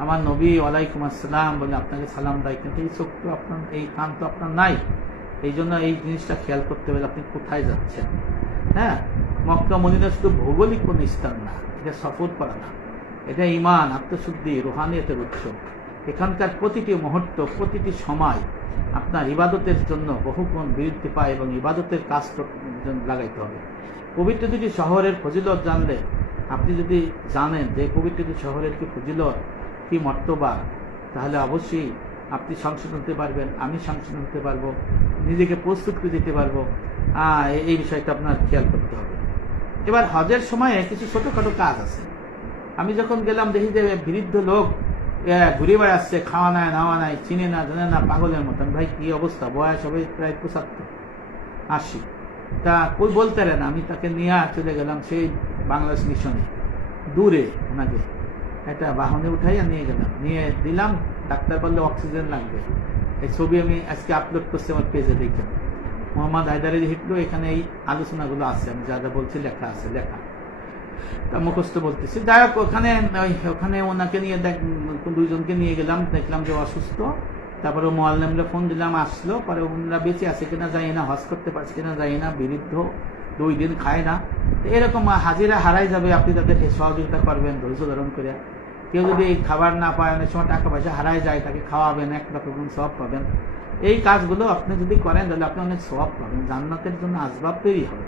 আমার নবী ওয়ালাইকুম আসসালাম বলে আপনাকে সালাম দেয়। কিন্তু এই চোখ তো আপনার, এই কান তো আপনার নাই। এই জন্য এই জিনিসটা খেয়াল করতে হবে আপনি কোথায় যাচ্ছেন। হ্যাঁ, মক্কা মদিনা শুধু ভৌগোলিক কোন স্থান না, এটা সফর করা না, এটা ঈমান, আত্মশুদ্ধি, রুহানিয়তের উৎস। এখানকার প্রতিটি মুহূর্ত, প্রতিটি সময় আপনার ইবাদতের জন্য বহুগুণ বৃদ্ধি পায় এবং ইবাদতের কাজ লাগাইতে হবে। পবিত্র দুটি শহরের ফজিলত জানলে, আপনি যদি জানেন যে পবিত্র দুটি শহরের কি ফজিলত, কি মর্তবা, তাহলে অবশ্যই আপনি সংশোধন হতে পারবেন, আমি সংশোধন হতে পারবো, নিজেকে প্রস্তুত করে দিতে পারবো। এই বিষয়টা আপনার খেয়াল করতে হবে। এবার হজের সময়ে কিছু ছোটখাটো কাজ আছে। আমি যখন গেলাম দেখি যে বৃদ্ধ লোক ঘুরে বেড়াচ্ছে, খাওয়া নাই নাওয়া নাই, চিনে না জানে না, পাগলের মতন। ভাই কি অবস্থা, বয়স হবে প্রায় 75-80। তা কই বলতে পারে না। আমি তাকে নিয়ে চলে গেলাম সেই বাংলাদেশ মিশনে, দূরে ওনাকে একটা বাহনে উঠাইয়া নিয়ে গেলাম, নিয়ে দিলাম। ডাক্তার বললে অক্সিজেন লাগবে। এই ছবি আমি আজকে আপলোড করছি আমার পেজে, দেখেন। মোহাম্মদ হায়দার আলী হিটলু, এখানে এই আলোচনাগুলো আছে, আমি যা যা বলছি লেখা আছে, লেখা তা মুখস্থ বলতেছি। যাই হোক, ওখানে ওনাকে নিয়ে দুইজনকে নিয়ে গেলাম, দেখলাম যে অসুস্থ। তারপরে মোয়াল্লেমরা ফোন দিলাম, আসলো। পরে ওনারা বেঁচে আছে কিনা জানি না, হজ করতে পারছে কিনা জানি না, বৃদ্ধ, 2 দিন খায় না। এরকম হাজিরা হারাই যাবে, আপনি তাদেরকে সহযোগিতা করবেন ধৈর্য ধারণ করে। কেউ যদি খাবার না পায়, অনেক সময় টাকা পয়সা হারাই যায়, তাকে খাওয়াবেন, 1 লক্ষ গুণ সওয়াব পাবেন। এই কাজগুলো আপনি যদি করেন তাহলে আপনি অনেক সওয়াব পাবেন, জান্নাতের জন্য আসবাব তৈরি হবে।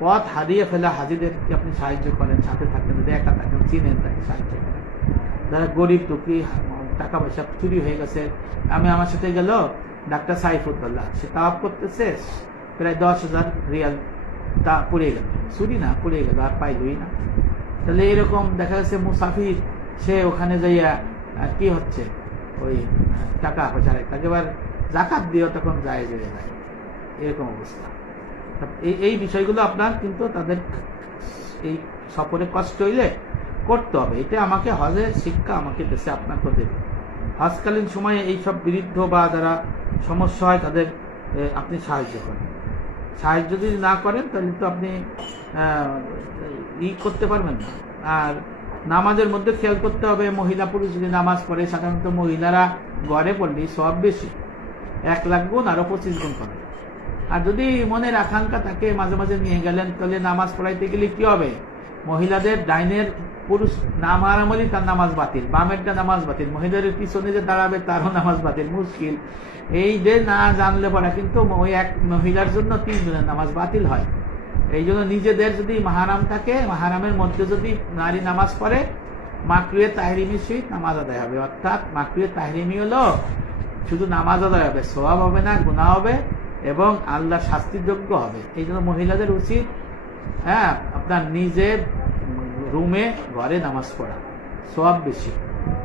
পথ হারিয়ে ফেলা হাজিদেরকে আপনি সাহায্য করেন, সাথে থাকেন, যদি একা থাকেন চিনেন, তাকে সাহায্য করেন। যারা গরিব দুঃখী, টাকা পয়সা চুরি হয়ে গেছে। আমার সাথে গেল ডাক্তার সাইফুদ্দোল্লাহ, সে তাওয়াফ করতেছে, প্রায় 10,000 রিয়াল তা পড়ে গেল, চুরি না, পড়ে গেল, আর পাইলই না। তাহলে এরকম দেখা যাচ্ছে মুসাফির, সে ওখানে যাইয়া কি হচ্ছে, ওই টাকা পয়সা একেবারে জাকাত দিয়েও তখন যায় এরকম অবস্থা। এই বিষয়গুলো আপনার কিন্তু তাদের এই সফরে কষ্ট হইলে করতে হবে। এটা আমাকে হজের শিক্ষা আমাকে দেশে আপনাকে দেবে। হজকালীন সময়ে এইসব বিরুদ্ধ বা যারা সমস্যা হয় তাদের আপনি সাহায্য করেন। সাহায্য যদি না করেন তাহলে তো আপনি করতে পারবেন না। আর নামাজের মধ্যে খেয়াল করতে হবে, মহিলা পুরুষ যদি নামাজ পড়ে, সাধারণত মহিলারা ঘরে পড়লে সব বেশি 1 লাখ গুণ আরো 25 গুণ করে। আর যদি মনের আকাঙ্ক্ষা তাকে মাঝে মাঝে নিয়ে গেলেন, তাহলে নামাজ পড়াইতে গেলে কি হবে, মহিলাদের ডাইনের পুরুষ নাম হারামলি তার নামাজ বাতিল, বামেরটা নামাজ বাতিল, মহিলাদের পিছনে যে দাঁড়াবে তারও নামাজ বাতিল, মুশকিল। এই যে না জানলে পড়া কিন্তু ওই এক মহিলার জন্য 3 জনের নামাজ বাতিল হয়। এই জন্য নিজেদের যদি মাহারাম থাকে, মাহারামের মধ্যে যদি নারী নামাজ পড়ে, মাকরুহে তাহরিমির সহিত নামাজ আদায় হবে। অর্থাৎ মাকরুহে তাহরিমি হলো শুধু নামাজ আদায় হবে, সওয়াব হবে না, গুনাহ হবে এবং আল্লাহর শাস্তির যোগ্য হবে। এই জন্য মহিলাদের উচিত আপনার নিজের রুমে ঘরে নামাজ পড়া, সওয়াব বেশি।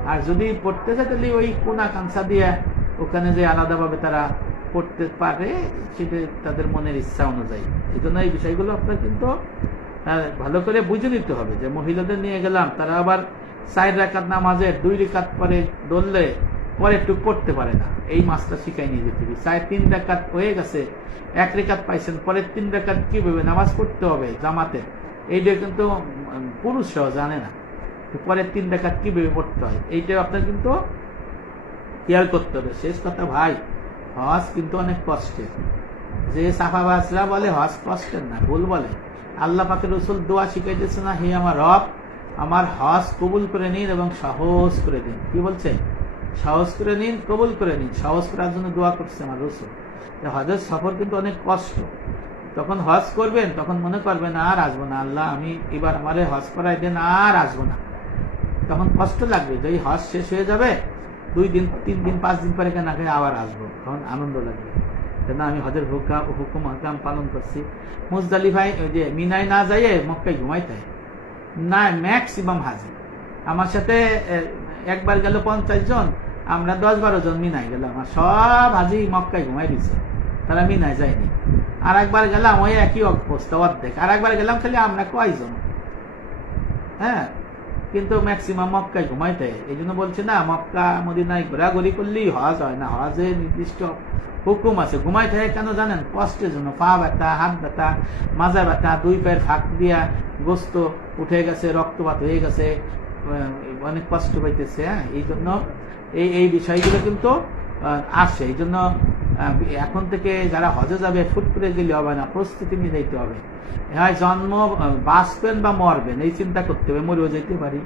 আর যদি পড়তে যায় তাহলে ওই কোনা কাংসা দিয়ে ওখানে যে আলাদাভাবে তারা পড়তে পারে, সেটা তাদের মনের ইচ্ছা অনুযায়ী। এই জন্য এই বিষয়গুলো আপনার কিন্তু ভালো করে বুঝে নিতে হবে যে মহিলাদের নিয়ে গেলাম, তারা আবার 4 রাকাত নামাজের 2 রাকাত পরে দললে পরে একটু পড়তে পারে না। এই মাসটা শিখাই নিয়ে যেতে হবে। 3 রাকাত হয়ে গেছে, 1 রাকাত পাইছেন, পরে 3 রাকাত কিভাবে নামাজ পড়তে হবে জামাতে, এইটা কিন্তু পুরুষরাও জানে না। পরে 3 রাকাত কিভাবে পড়তে হয় এইটা আপনার কিন্তু খেয়াল করতে হবে। শেষ কথা ভাই, হজ কিন্তু অনেক কষ্টের। যে সাফাবাজরা বলে হজ কষ্টের না, ভুল বলে। আল্লাহ পাকের রাসূল দোয়া শিখাইতেছে না, হে আমার রব, আমার হজ কবুল করে নিন এবং সহজ করে দিন। কি বলছে? সহজ করে নিন, কবুল করে নিন। সহজ করার জন্য দোয়া করছে আমার রাসূল। হজের সফর কিন্তু অনেক কষ্ট। তখন হজ করবেন, তখন মনে করবেন আর আসবো না, আল্লাহ আমি এবার আমারে হজ করাই দেন, আর আসবো না। তখন কষ্ট লাগবে। যে হজ শেষ হয়ে যাবে, 2 দিন 3 দিন 5 দিন পরে কেন আবার আসবো, তখন আনন্দ লাগবে। কেন আমি হজের হুকুম হকাম পালন করছি। মুজদালিফায় ওই যে মিনায় না যাইয়ে মক্কায় ঘুমাইতে না, ম্যাক্সিমাম হাজি। আমার সাথে একবার গেল 50 জন, আমরা 10-12 জন মিনায় গেলাম, আর সব হাজি মক্কায় ঘুমাই দিচ্ছে, তারা মিনায় যায়নি। আর একবার গেলাম ওই একই অবস্থা অর্ধেক। আর একবার গেলাম খালি আমরা কয়জন, কিন্তু ম্যাক্সিমাম মক্কায় ঘুমাইতে। এই জন্য বলছে না, মক্কা মদিনায় ঘোরাঘুরি করলেই হজ হয় না। হজের নির্দিষ্ট হুকুম আছে। ঘুমাই থাকে কেন জানেন? কষ্টের জন্য। পা ব্যথা, হাত ব্যথা, মাজা ব্যথা, 2 পায়ের ফাঁক দিয়া গোস্ত উঠে গেছে, রক্তপাত হয়ে গেছে, অনেক কষ্ট পাইতেছে। এই জন্য এই বিষয়গুলো কিন্তু আসে। এই জন্য এখন থেকে যারা হজে যাবে ফুট করে গেলে হবে না, প্রস্তুতি নিয়ে যেতে হবে। হ্যাঁ, জন্ম বাঁচবেন বা মরবেন এই চিন্তা করতে হবে। মরেও যেতে পারি।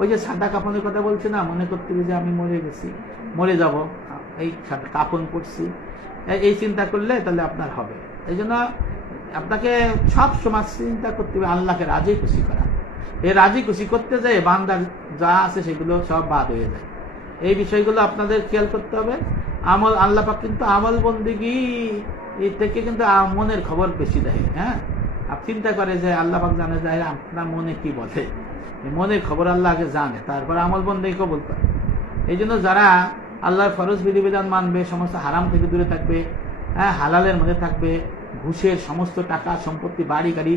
ওই যে সাদা কাপনের কথা বলছে না, মনে করতে হবে যে আমি মরে গেছি, মরে যাব, এই কাপন পড়ছি, এই চিন্তা করলে তাহলে আপনার হবে। এই জন্য আপনাকে সব সময় চিন্তা করতে হবে আল্লাহকে রাজি খুশি করা। এই রাজি খুশি করতে যায় বান্দার যা আছে সেগুলো সব বাদ হয়ে যায়। এই বিষয়গুলো আপনাদের খেয়াল করতে হবে। আমল, আল্লাহ পাক কিন্তু আমল বন্দেগী থেকে কিন্তু মনের খবর বেশি দেয়। আপনি চিন্তা করে যে আল্লাহ পাক জানে যায় আপনার মনে কি বলে, মনের খবর আল্লাহ আগে জানে, তারপর আমল বন্দেগী কবুল করে। এই জন্য যারা আল্লাহর ফরজ বিধিবিধান মানবে, সমস্ত হারাম থেকে দূরে থাকবে, হালালের মধ্যে থাকবে, ঘুষের সমস্ত টাকা সম্পত্তি বাড়ি গাড়ি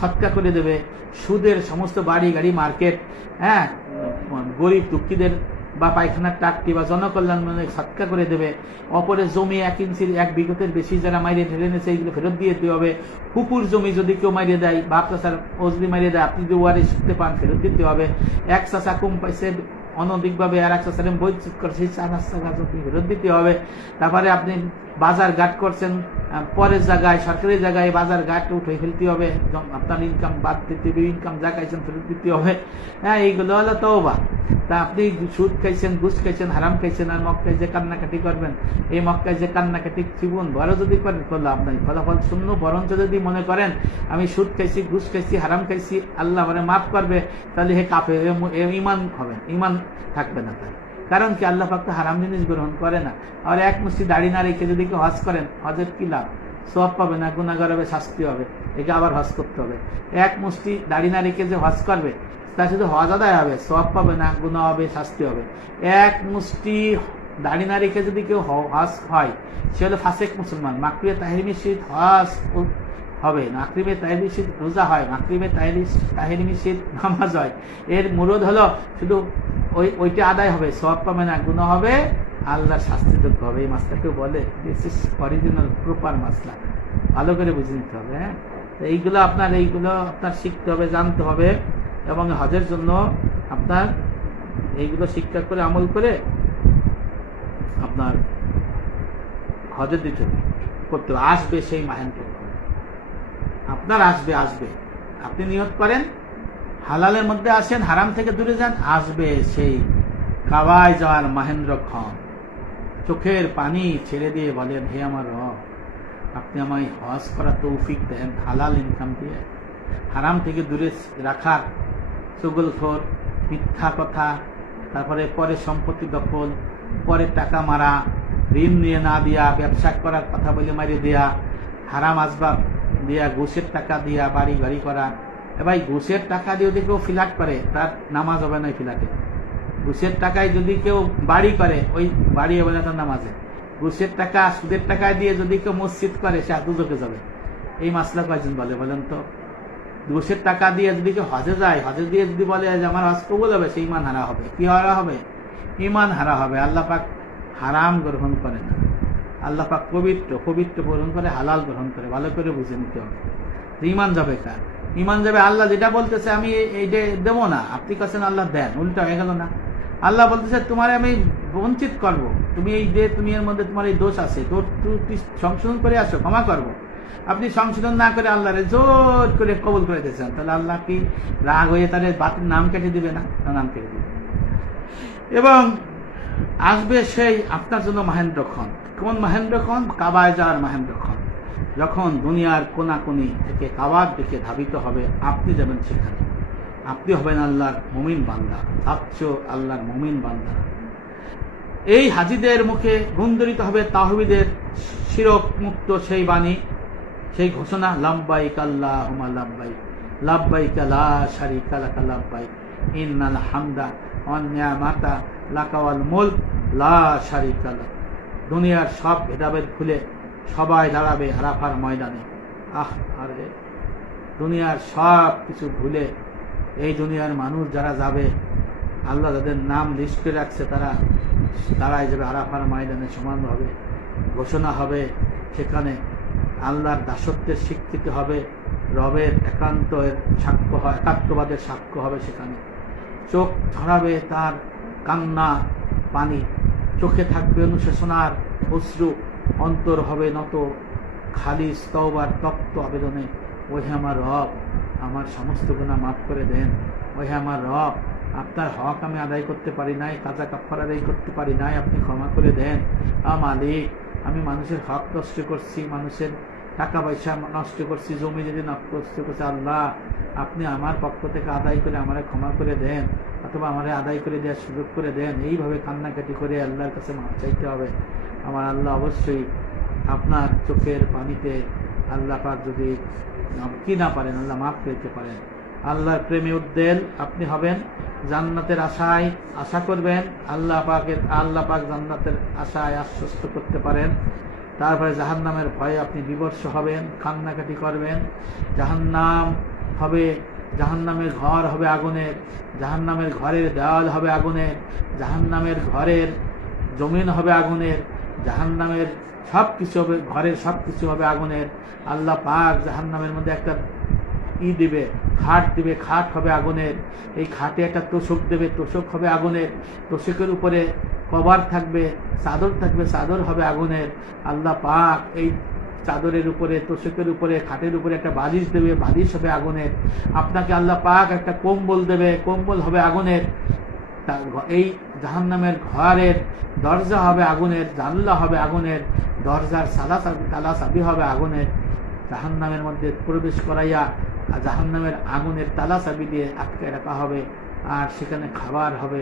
সৎকা করে দেবে, সুদের সমস্ত বাড়ি গাড়ি মার্কেট, গরিব দুঃখীদের বা পায়খানার টাকটি বা জনকল্যাণ মানে সৎকা করে দেবে, অপরের জমি 1 ইঞ্চির 1 বিঘতের বেশি যারা মাইরে ঢেলে নিয়েছে এইগুলো ফেরত দিয়ে দিতে হবে। কুকুর জমি যদি কেউ মারিয়ে দেয় বা আপনার ওজলি মারিয়ে দেয়, আপনি যদি ওয়ারিশ শুনতে পান ফেরত দিতে হবে। 1 চাচা কম পাইছে অনধিকভাবে আর 1 চাচার বৈচিত করে সেই 4 টাকা ফেরত দিতে হবে। তারপরে আপনি বাজার ঘাট করছেন পরের জায়গায়, সরকারি জায়গায় বাজার ঘাট উঠে ফেলতে হবে, আপনার ইনকাম বাদ দিতে হবে, ইনকাম যা খাইছেন ফেরত দিতে হবে। এইগুলো হলো তওবা। তা আপনি সুদ খাইছেন, ঘুষ খাইছেন, হারাম খাইছেন, আর মক্কায় যে কান্নাকাটি করবেন, এই মক্কায় যে কান্নাকাটি জীবন বড় যদি করেন করলো আপনার ফলাফল শূন্য। বরঞ্চ যদি মনে করেন আমি সুদ খাইছি, ঘুষ খাইছি, হারাম খাইছি, আল্লাহ মানে মাফ করবে, তাহলে হে কাফের, ইমান হবে, ইমান থাকবে না তার। কারণ কি? আল্লাহ পাক তো হারাম জিনিস গ্রহণ করে না। আর 1 মুষ্টি দাড়ি না রেখে যদি কেউ হজ করেন, হজের কি লাভ? সওয়াব পাবে না, গুনাহগার হবে, শাস্তি হবে, একে আবার হজ করতে হবে। 1 মুষ্টি দাড়ি না রেখে যে হজ করবে তা শুধু হজ আদায় হবে, সওয়াব পাবে না, গুনাহ হবে, শাস্তি হবে। এক মুষ্টি দাড়ি না রেখে যদি কেউ হজ হয়, সে হলো ফাসেক মুসলমান। মাকরুহে তাহরিমি শীত হজ হবে, মাকরুহে তাহরিমি শীত রোজা হয়, মাকরুহে তাহরিমি শীত নামাজ হয়। এর মুরদ হলো শুধু ওইটা আদায় হবে, সওয়াব পাবে না, গুনাহ হবে, আল্লাহর শাস্তিযোগ্য হবে। এই মাসলাকেও বলে দিস ইজ অরিজিনাল প্রপার মাসলা। ভালো করে বুঝে নিতে হবে। হ্যাঁ, এইগুলো আপনার শিখতে হবে, জানতে হবে, এবং হজের জন্য আপনার এইগুলো শিক্ষা করে আমল করে আপনার হজের দিতে করতে হবে। আসবে সেই মাহেন্দ্র, আপনার আসবে। আপনি নিয়ত করেন, হালালের মধ্যে আসেন, হারাম থেকে দূরে যান, আসবে সেই কাবায় যাওয়ার মাহেন্দ্রক্ষণ। চোখের পানি ছেড়ে দিয়ে বলেন, হে আমার রব, আপনি আমায় হজ করার তৌফিক দেন, হালাল ইনকাম দিয়ে, হারাম থেকে দূরে রাখার, চুগলখোর, মিথ্যা কথা, তারপরে পরে সম্পত্তি দখল, পরে টাকা মারা, ঋণ নিয়ে না দিয়া, ব্যবসা করার কথা বলে মারিয়ে দেয়া, হারাম আসবাব দিয়া, ঘুষের টাকা দিয়া বাড়ি করা। ভাই, ঘুষের টাকা দিয়ে যদি কেউ ফ্ল্যাট করে, তার নামাজ হবে না ফ্ল্যাটে। ঘুষের টাকায় যদি কেউ বাড়ি করে, ওই বাড়ি হবে না তার নামাজে। ঘুষের টাকা, সুদের টাকায় দিয়ে যদি কেউ মসজিদ করে, সে দুজকে যাবে। এই মাসলা কয়জন বলেন তো? ঘুষের টাকা দিয়ে যদি কেউ হজে যায়, হজে দিয়ে যদি বলে যে আমার হজ কবুল হবে, সে ইমান হারা হবে। কি হারা হবে? ইমান হারা হবে। আল্লাহ পাক হারাম গ্রহণ করে না, আল্লাহ পাক পবিত্র গ্রহণ করে, হালাল গ্রহণ করে। ভালো করে বুঝে নিতে হবে। ইমান যাবে কার? ইমান যাবে আল্লাহ যেটা বলতেছে আমি এইটা দেবো না, আপনি কাছেন আল্লাহ দেন, উল্টা হয়ে গেল না? আল্লাহ বলতেছে তোমার আমি বঞ্চিত করবো, তুমি এই যে তুমি এর মধ্যে তোমার এই দোষ আছে, তুই সংশোধন করে আসো, ক্ষমা করবো। আপনি সংশোধন না করে আল্লাহরে জোর করে কবুল করে দিয়েছেন, তাহলে আল্লাহ কি রাগ হয়ে তাহলে বাতিল নাম কেটে দিবে না? নাম কেটে দিবে। এবং আসবে সেই আপনার জন্য মাহেন্দ্রক্ষণ। কোন মাহেন্দ্রক্ষণ? কাবায় যাওয়ার মাহেন্দ্রক্ষণ। যখন দুনিয়ার কোনাকুনি থেকে কাবার দিকে ধাবিত হবে, আপনি যাবেন সেখানে। আপনি হবেন আল্লাহর মুমিন বান্দা, আল্লাহর মুমিন বান্দা। এই হাজিদের মুখে গুঞ্জরিত হবে তাওহীদের শিরক মুক্ত সেই বাণী, সেই ঘোষণা, লাব্বাইক আল্লাহুম্মা লাব্বাইক, লাব্বাইক লা শারীকা লাকা লাব্বাইক, ইন্নাল হামদা ওয়ান নি'মাতা লাকা ওয়াল মুলক লা শারীকা লাক। দুনিয়ার সব ভেদাভেদ খুলে সবাই দাঁড়াবে আরাফার ময়দানে। আরে দুনিয়ার সব কিছু ভুলে এই দুনিয়ার মানুষ যারা যাবে, আল্লাহ যাদের নাম লিস্টে রাখছে, তারা দাঁড়ায় যাবে আরাফার ময়দানে। সমানভাবে ঘোষণা হবে সেখানে, আল্লাহর দাসত্বের স্বীকৃতি হবে, রবের একান্তের সাক্ষ্য, একাত্মবাদের সাক্ষ্য হবে সেখানে। চোখ ঝরাবে তার কান্না পানি, চোখে থাকবে অনুশোচনার অশ্রু, অন্তর হবে নত খালিস তওবার তপ্ত আবেদনে, ওহে আমার রব, আমার সমস্ত গুনাহ মাফ করে দেন। ওহে আমার রব, আপনার হক আমি আদায় করতে পারি নাই, কাজা কাফারা আদায় করতে পারি নাই, আপনি ক্ষমা করে দেন। মালিক, আমি মানুষের হক নষ্ট করছি, মানুষের টাকা পয়সা নষ্ট করছি, জমি যদি নষ্ট করছি, আল্লাহ আপনি আমার পক্ষ থেকে আদায় করে আমারে ক্ষমা করে দেন, অথবা আমারে আদায় করে দেওয়ার সুযোগ করে দেন। এইভাবে কান্নাকাটি করে আল্লাহর কাছে মাফ চাইতে হবে। আমার আল্লাহ অবশ্যই আপনার চোখের পানিতে আল্লাহ পাক যদি কি না পারেন, আল্লাহ মাফ করতে পারেন। আল্লাহর প্রেমে উদ্দেল আপনি হবেন, জান্নাতের আশায় আশা করবেন, আল্লাহ পাক জান্নাতের আশায় আশ্বস্ত করতে পারেন। তারপরে জাহান্নামের ভয়ে আপনি বিবর্ষ হবেন, কান্নাকাটি করবেন। জাহান্নাম হবে, জাহান্নামের ঘর হবে আগুনের, জাহান্নামের ঘরের দেওয়াল হবে আগুনের, জাহান্নামের ঘরের জমিন হবে আগুনের, জাহান্নামের সবকিছু হবে, ঘরের সবকিছু হবে আগুনের। আল্লাহ পাক জাহান্নামের মধ্যে একটা দিবে, খাট দিবে, খাট হবে আগুনের। এই খাটে একটা তোষক দেবে, তোষক হবে আগুনের। তোষকের উপরে কভার থাকবে, চাদর থাকবে, চাদর হবে আগুনের। আল্লাহ পাক এই চাদরের উপরে, তোষকের উপরে, খাটের উপরে একটা বালিশ দেবে, বালিশ হবে আগুনের। আপনাকে আল্লাহ পাক একটা কম্বল দেবে, কম্বল হবে আগুনের। এই জাহান্নামের ঘরের দরজা হবে আগুনের, জানলা হবে আগুনের, দরজার তালা চাবি হবে আগুনের। জাহান্নামের মধ্যে প্রবেশ করাইয়া জাহান্নামের আগুনের তালা চাবি দিয়ে আটকে রাখা হবে। আর সেখানে খাবার হবে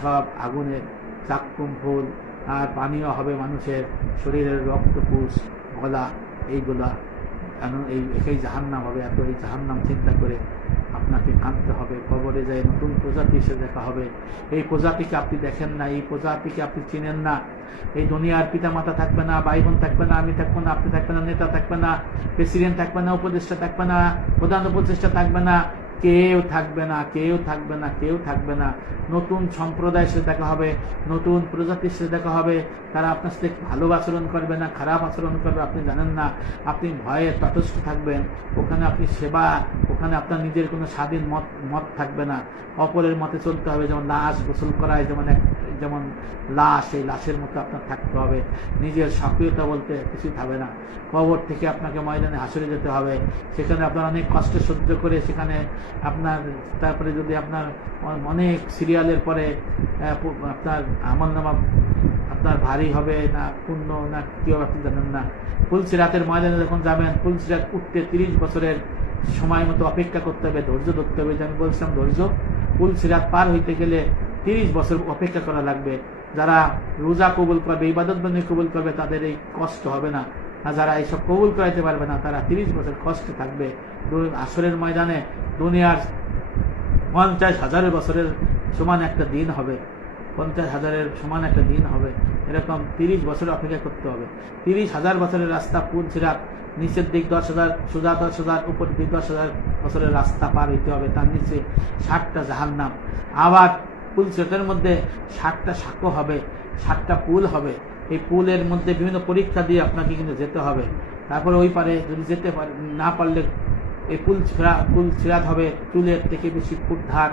সব আগুনের, চাক্কুম ফুল আর পানীয় হবে মানুষের শরীরের রক্তপুষ, গলা, এইগুলা এই জাহান্নাম হবে। এত এই জাহান্নাম চিন্তা করে আপনাকে কাঁদতে হবে, কবরে যায় নতুন প্রজাতি এসে দেখা হবে। এই প্রজাতিকে আপনি দেখেন না, এই প্রজাতিকে আপনি চিনেন না। এই দুনিয়ার পিতা মাতা থাকবে না, ভাই বোন থাকবে না, আমি থাকবো না, আপনি থাকবে না, নেতা থাকবে না, প্রেসিডেন্ট থাকবে না, উপদেষ্টা থাকবে না, প্রধান উপদেষ্টা থাকবে না, কেউ থাকবে না, কেউ থাকবে না, কেউ থাকবে না। নতুন সম্প্রদায়ের সাথে দেখা হবে, নতুন প্রজাতির সাথে দেখা হবে। তারা আপনার সাথে ভালো আচরণ করবে না, খারাপ আচরণ করবে আপনি জানেন না। আপনি ভয়ে তটস্থ থাকবেন। ওখানে আপনি সেবা, ওখানে আপনার নিজের কোনো স্বাধীন মত থাকবে না। অপরের মতে চলতে হবে। যেমন লাশ গোসল করায় যেমন লাশ, এই লাশের মতো আপনার থাকতে হবে। নিজের সক্রিয়তা বলতে কিছুই থাকবে না। কবর থেকে আপনাকে ময়দানে হাসরে যেতে হবে। সেখানে আপনার অনেক কষ্ট সহ্য করে সেখানে আপনার, তারপরে যদি আপনার অনেক সিরিয়ালের পরে আপনার আমলনামা আপনার ভারী হবে না পূর্ণ না কেউ আপনি জানেন না। পুলসিরাতের ময়দানে যখন যাবেন, পুলসিরাত উঠতে 30 বছরের সময় মতো অপেক্ষা করতে হবে, ধৈর্য ধরতে হবে। যে আমি বলছিলাম ধৈর্য, পুলসিরাত পার হইতে গেলে 30 বছর অপেক্ষা করা লাগবে। যারা রোজা কবুল করবে, ইবাদত বন্দেগী কবুল করবে, তাদের এই কষ্ট হবে না। আর যারা এইসব কবুল করাইতে পারবে না, তারা 30 বছর কষ্টে থাকবে। আসরের ময়দানে দুনিয়ার 50,000 বছরের সমান একটা দিন হবে, 50,000 সমান একটা দিন হবে। এরকম 30 বছর অপেক্ষা করতে হবে। 30,000 বছরের রাস্তা পুলসিরাত, নিচের দিক 10,000, সোজা 10,000, উপর দিক 10,000 বছরের রাস্তা পার হইতে হবে। তার নিচে 60টা জাহান্নাম। আবার পুলসিরাতের মধ্যে 60টা সাঁকো হবে, 60টা পুল হবে। এই পুলের মধ্যে বিভিন্ন পরীক্ষা দিয়ে আপনাকে কিন্তু যেতে হবে। তারপরে ওই পারে যদি যেতে না পারলে এই পুলসিরাত হবে চুলের থেকে বেশি ফুট ধার,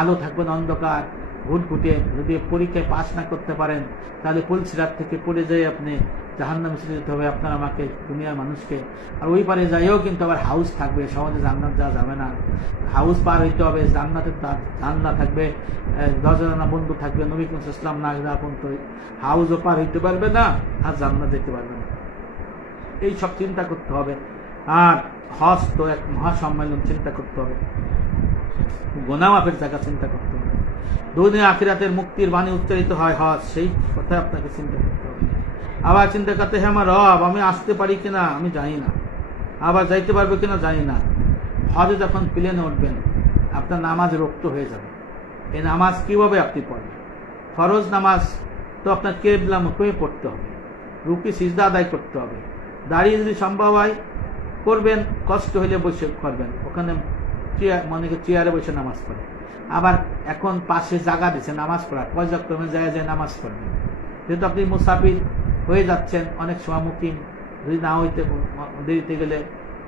আলো থাকবে না, অন্ধকার ঘুটঘুটে। যদি পরীক্ষায় পাস না করতে পারেন, তাহলে পুলসিরাত থেকে পড়ে যেয়ে আপনি জাহান্নামে চলে যেতে হবে, আপনার আমাকে, দুনিয়ার মানুষকে। আর ওই পারে যাইও কিন্তু আবার হাউস থাকবে, সহজে জান্নাত যাওয়া যাবে না। হাউস পার হইতে হবে, জান্নাতের জানলা থাকবে, দরজা বন্ধু থাকবে। নবী করিম সাল্লাল্লাহু আলাইহি ওয়াসাল্লাম না যাওয়া পর্যন্ত হাউসও পার হইতে পারবে না, আর জান্নাত যেতে পারবে না। এই সব চিন্তা করতে হবে। আর হজ তো এক মহাসম্মেলন, চিন্তা করতে হবে। গুনাহ মাফের জায়গা চিন্তা করতে হবে। দুনিয়া আখিরাতের মুক্তির বাণী উচ্চারিত হয় হজ, সেই কথা আপনাকে চিন্তা করতে হবে। আবার চিন্তা করতে হয় আমার রব, আমি আসতে পারি কিনা আমি জানি না, আবার যাইতে পারবো কিনা জানি না। হজে যখন প্লেনে উঠবেন, আপনার নামাজ রক্ত হয়ে যাবে। এই নামাজ কিভাবে আপনি পড়বেন? ফরজ নামাজ তো আপনার কিবলা মুখে পড়তে হবে, রুকু সিজদা আদায় করতে হবে। দাঁড়িয়ে যদি সম্ভব হয় করবেন, কষ্ট হইলে বসে করবেন। ওখানে মনে করি চেয়ারে বসে নামাজ পড়ে। আবার এখন পাশে জায়গা দিচ্ছে নামাজ পড়ার, পর্যায়ক্রমে যায় নামাজ পড়বেন। যেহেতু আপনি মুসাফির হয়ে যাচ্ছেন, অনেক সময় মুকিম যদি না হইতে দেরিতে গেলে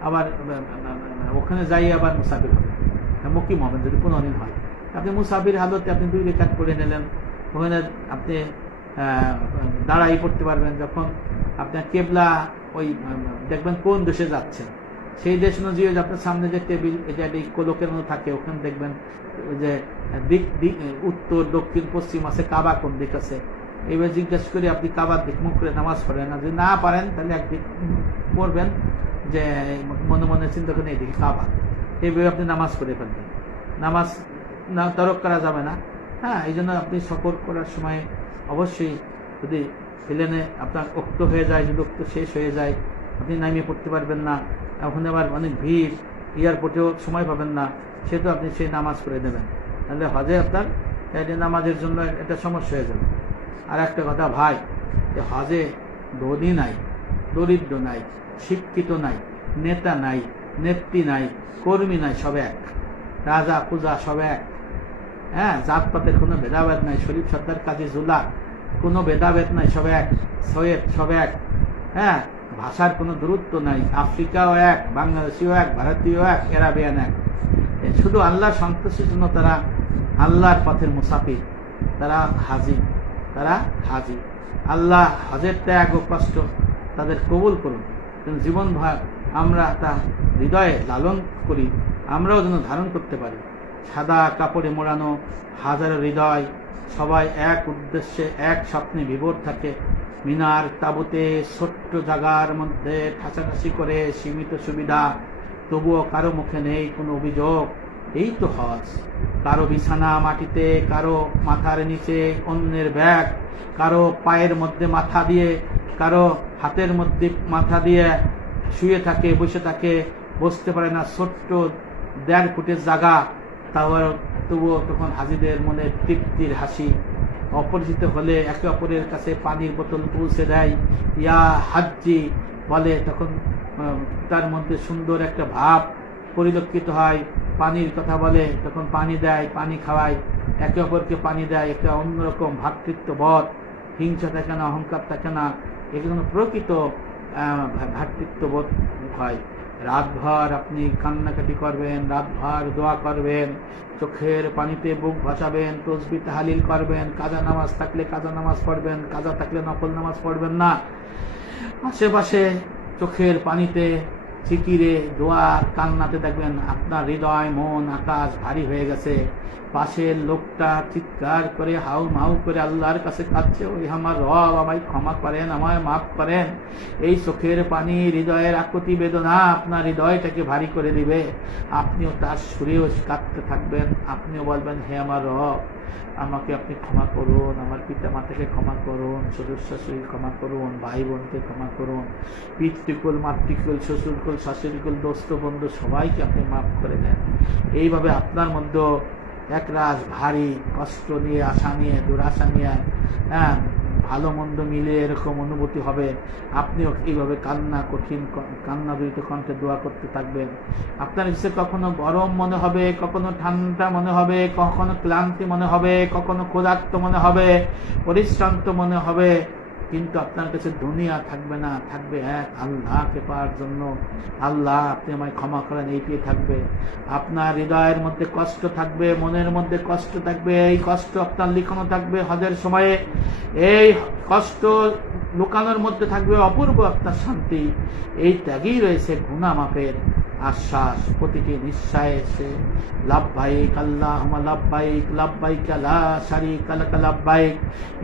আবার ওখানে যাই আবার মুসাফির হবে, মুকিম হবেন যদি 15 দিন হয়। আপনি মুসাফির হালতে আপনি 2 রেকাত পড়ে নিলেন, ওখানে আপনি দাঁড়াই পড়তে পারবেন। যখন আপনার কেবলা ওই দেখবেন কোন দেশে যাচ্ছেন, সেই দেশ অনুযায়ী আপনার সামনে যে টেবিল, এটা কোলকের মতো থাকে, ওখানে দেখবেন যে দিক উত্তর দক্ষিণ পশ্চিম আছে, কাবা কোন দিক আছে, এইভাবে জিজ্ঞেস করে আপনি কাবার দিক মুখ করে নামাজ পড়েন। না যদি না পারেন তাহলে একদিক পড়বেন, যে মনে মনে চিন্তা করেন এইদিকে কাবা, এইভাবে আপনি নামাজ পড়ে ফেলবেন। নামাজ না তরক করা যাবে না। হ্যাঁ, এই জন্য আপনি সফর করার সময় অবশ্যই যদি প্লেনে আপনার উক্ত হয়ে যায়, যদি উক্ত শেষ হয়ে যায়, আপনি নামিয়ে পড়তে পারবেন না, ওখানে আবার অনেক ভিড়, এয়ারপোর্টেও সময় পাবেন না, সেহেতু আপনি সেই নামাজ পড়ে দেবেন। তাহলে হজে আপনার নামাজের জন্য একটা সমস্যা হয়ে যাবে। আর একটা কথা ভাই, যে হজে ধনী নাই, দরিদ্র নাই, শিক্ষিত নাই, নেতা নাই, নেত্রী নাই, কর্মী নাই, সব এক। রাজা পূজা সব এক। হ্যাঁ, জাতপাতের কোনো ভেদাভেদ নাই, শরীফ সর্দার কাজী জুলা কোনো ভেদাভেদ নাই, সব এক। সৈয়দ সব এক। হ্যাঁ, ভাষার কোনো দূরত্ব নাই, আফ্রিকাও এক, বাংলাদেশিও এক, ভারতীয় এক, এরাবিয়ান এক। শুধু আল্লাহর সন্তুষ্টির জন্য তারা আল্লাহর পথের মুসাফির, তারা হাজি, তারা হাজি। আল্লাহ হজের ত্যাগ ও কষ্ট তাদের কবুল করুন, কিন্তু জীবন ভর আমরা তা হৃদয়ে লালন করি, আমরাও যেন ধারণ করতে পারি। সাদা কাপড়ে মোড়ানো হাজারো হৃদয়, সবাই এক উদ্দেশ্যে, এক স্বপ্নে বিভোর থাকে। মিনার তাঁবুতে ছোট্ট জায়গার মধ্যে ঠাসাঠাসি করে সীমিত সুবিধা, তবুও কারো মুখে নেই কোনো অভিযোগ। এই তো হজ। কারো বিছানা মাটিতে, কারো মাথার নিচে অন্যের ব্যাগ, কারো পায়ের মধ্যে মাথা দিয়ে, কারো হাতের মধ্যে মাথা দিয়ে শুয়ে থাকে, বসে থাকে, বসতে পারে না। ছোট্ট 1.5 ফুটের জায়গা, তবুও তখন হাজিদের মনে তৃপ্তির হাসি। অপরিচিত হলে একে অপরের কাছে পানির বোতল পৌঁছে দেয়, ইয়া হাজ্জি বলে, তখন তার মধ্যে সুন্দর একটা ভাব পরিলক্ষিত হয়। পানির কথা বলে, তখন পানি দেয়, পানি খাওয়ায়, একে অপরকে পানি দেয়। একটা অন্যরকম ভ্রাতৃত্ববোধ, হিংসা থাকে না, অহংকার থাকে না, এগুলো প্রকৃত ভ্রাতৃত্ববোধ হয়। রাতভর আপনি কান্নাকাটি করবেন, রাতভর দোয়া করবেন, চোখের পানিতে বুক ভাসাবেন, তসবিহ তাহলিল করবেন, কাজা নামাজ থাকলে কাজা নামাজ পড়বেন, কাজা থাকলে নফল নামাজ পড়বেন না। আশেপাশে চোখের পানিতে জিকিরে দোয়া কান্নাতে দেখবেন আপনার হৃদয় মন আকাশ ভারী হয়ে গেছে। পাশের লোকটা চিৎকার করে হাউ মাউ করে আল্লাহর কাছে কাঁদছে, ওই আমার রব আমায় ক্ষমা করেন, আমায় মাফ করেন। এই চোখের পানি হৃদয়ের আকুতি বেদনা আপনার হৃদয়টাকে ভারী করে দিবে। আপনিও তার সুরেও কাঁদতে থাকবেন, আপনিও বলবেন, হে আমার রব, আমাকে আপনি ক্ষমা করুন, আমার পিতা মাতাকে ক্ষমা করুন, শ্বশুর শাশুড়ি ক্ষমা করুন, ভাই বোনকে ক্ষমা করুন, পিতৃকুল মাতৃকুল শ্বশুরকুল শাশুড়িকুল দোস্ত বন্ধু সবাইকে আপনি মাফ করে দেন। এইভাবে আপনার মধ্যে একরাশ ভারী কষ্ট নিয়ে, আশা নিয়ে, দুরাশা নিয়ে, ভালো মন্দ মিলে এরকম অনুভূতি হবে। আপনিও এইভাবে কঠিন কান্না জড়িত কণ্ঠে দোয়া করতে থাকবেন। আপনার কাছে কখনো গরম মনে হবে, কখনো ঠান্ডা মনে হবে, কখনো ক্লান্তি মনে হবে, কখনো ক্ষুধার্ত মনে হবে, পরিশ্রান্ত মনে হবে, কিন্তু আপনার কাছে দুনিয়া থাকবে না, থাকবে এক আল্লাহকে পাওয়ার জন্য। আল্লাহ আপনি আমায় ক্ষমা করেন, এইটাই থাকবে। আপনার হৃদয়ের মধ্যে কষ্ট থাকবে, মনের মধ্যে কষ্ট থাকবে, এই কষ্ট আপনার লিখানো থাকবে হজের সময়ে। এই কষ্ট লুকানোর মধ্যে থাকবে অপূর্ব আপনার শান্তি। এই ত্যাগেই রয়েছে গুনাহ মাফের আশ্বাস। প্রতিটি নিঃশ্বাসে সে লাব্বাইক আল্লাহুম্মা লাব্বাইক, লাব্বাইক লা শারীকা লাক লাব্বাইক,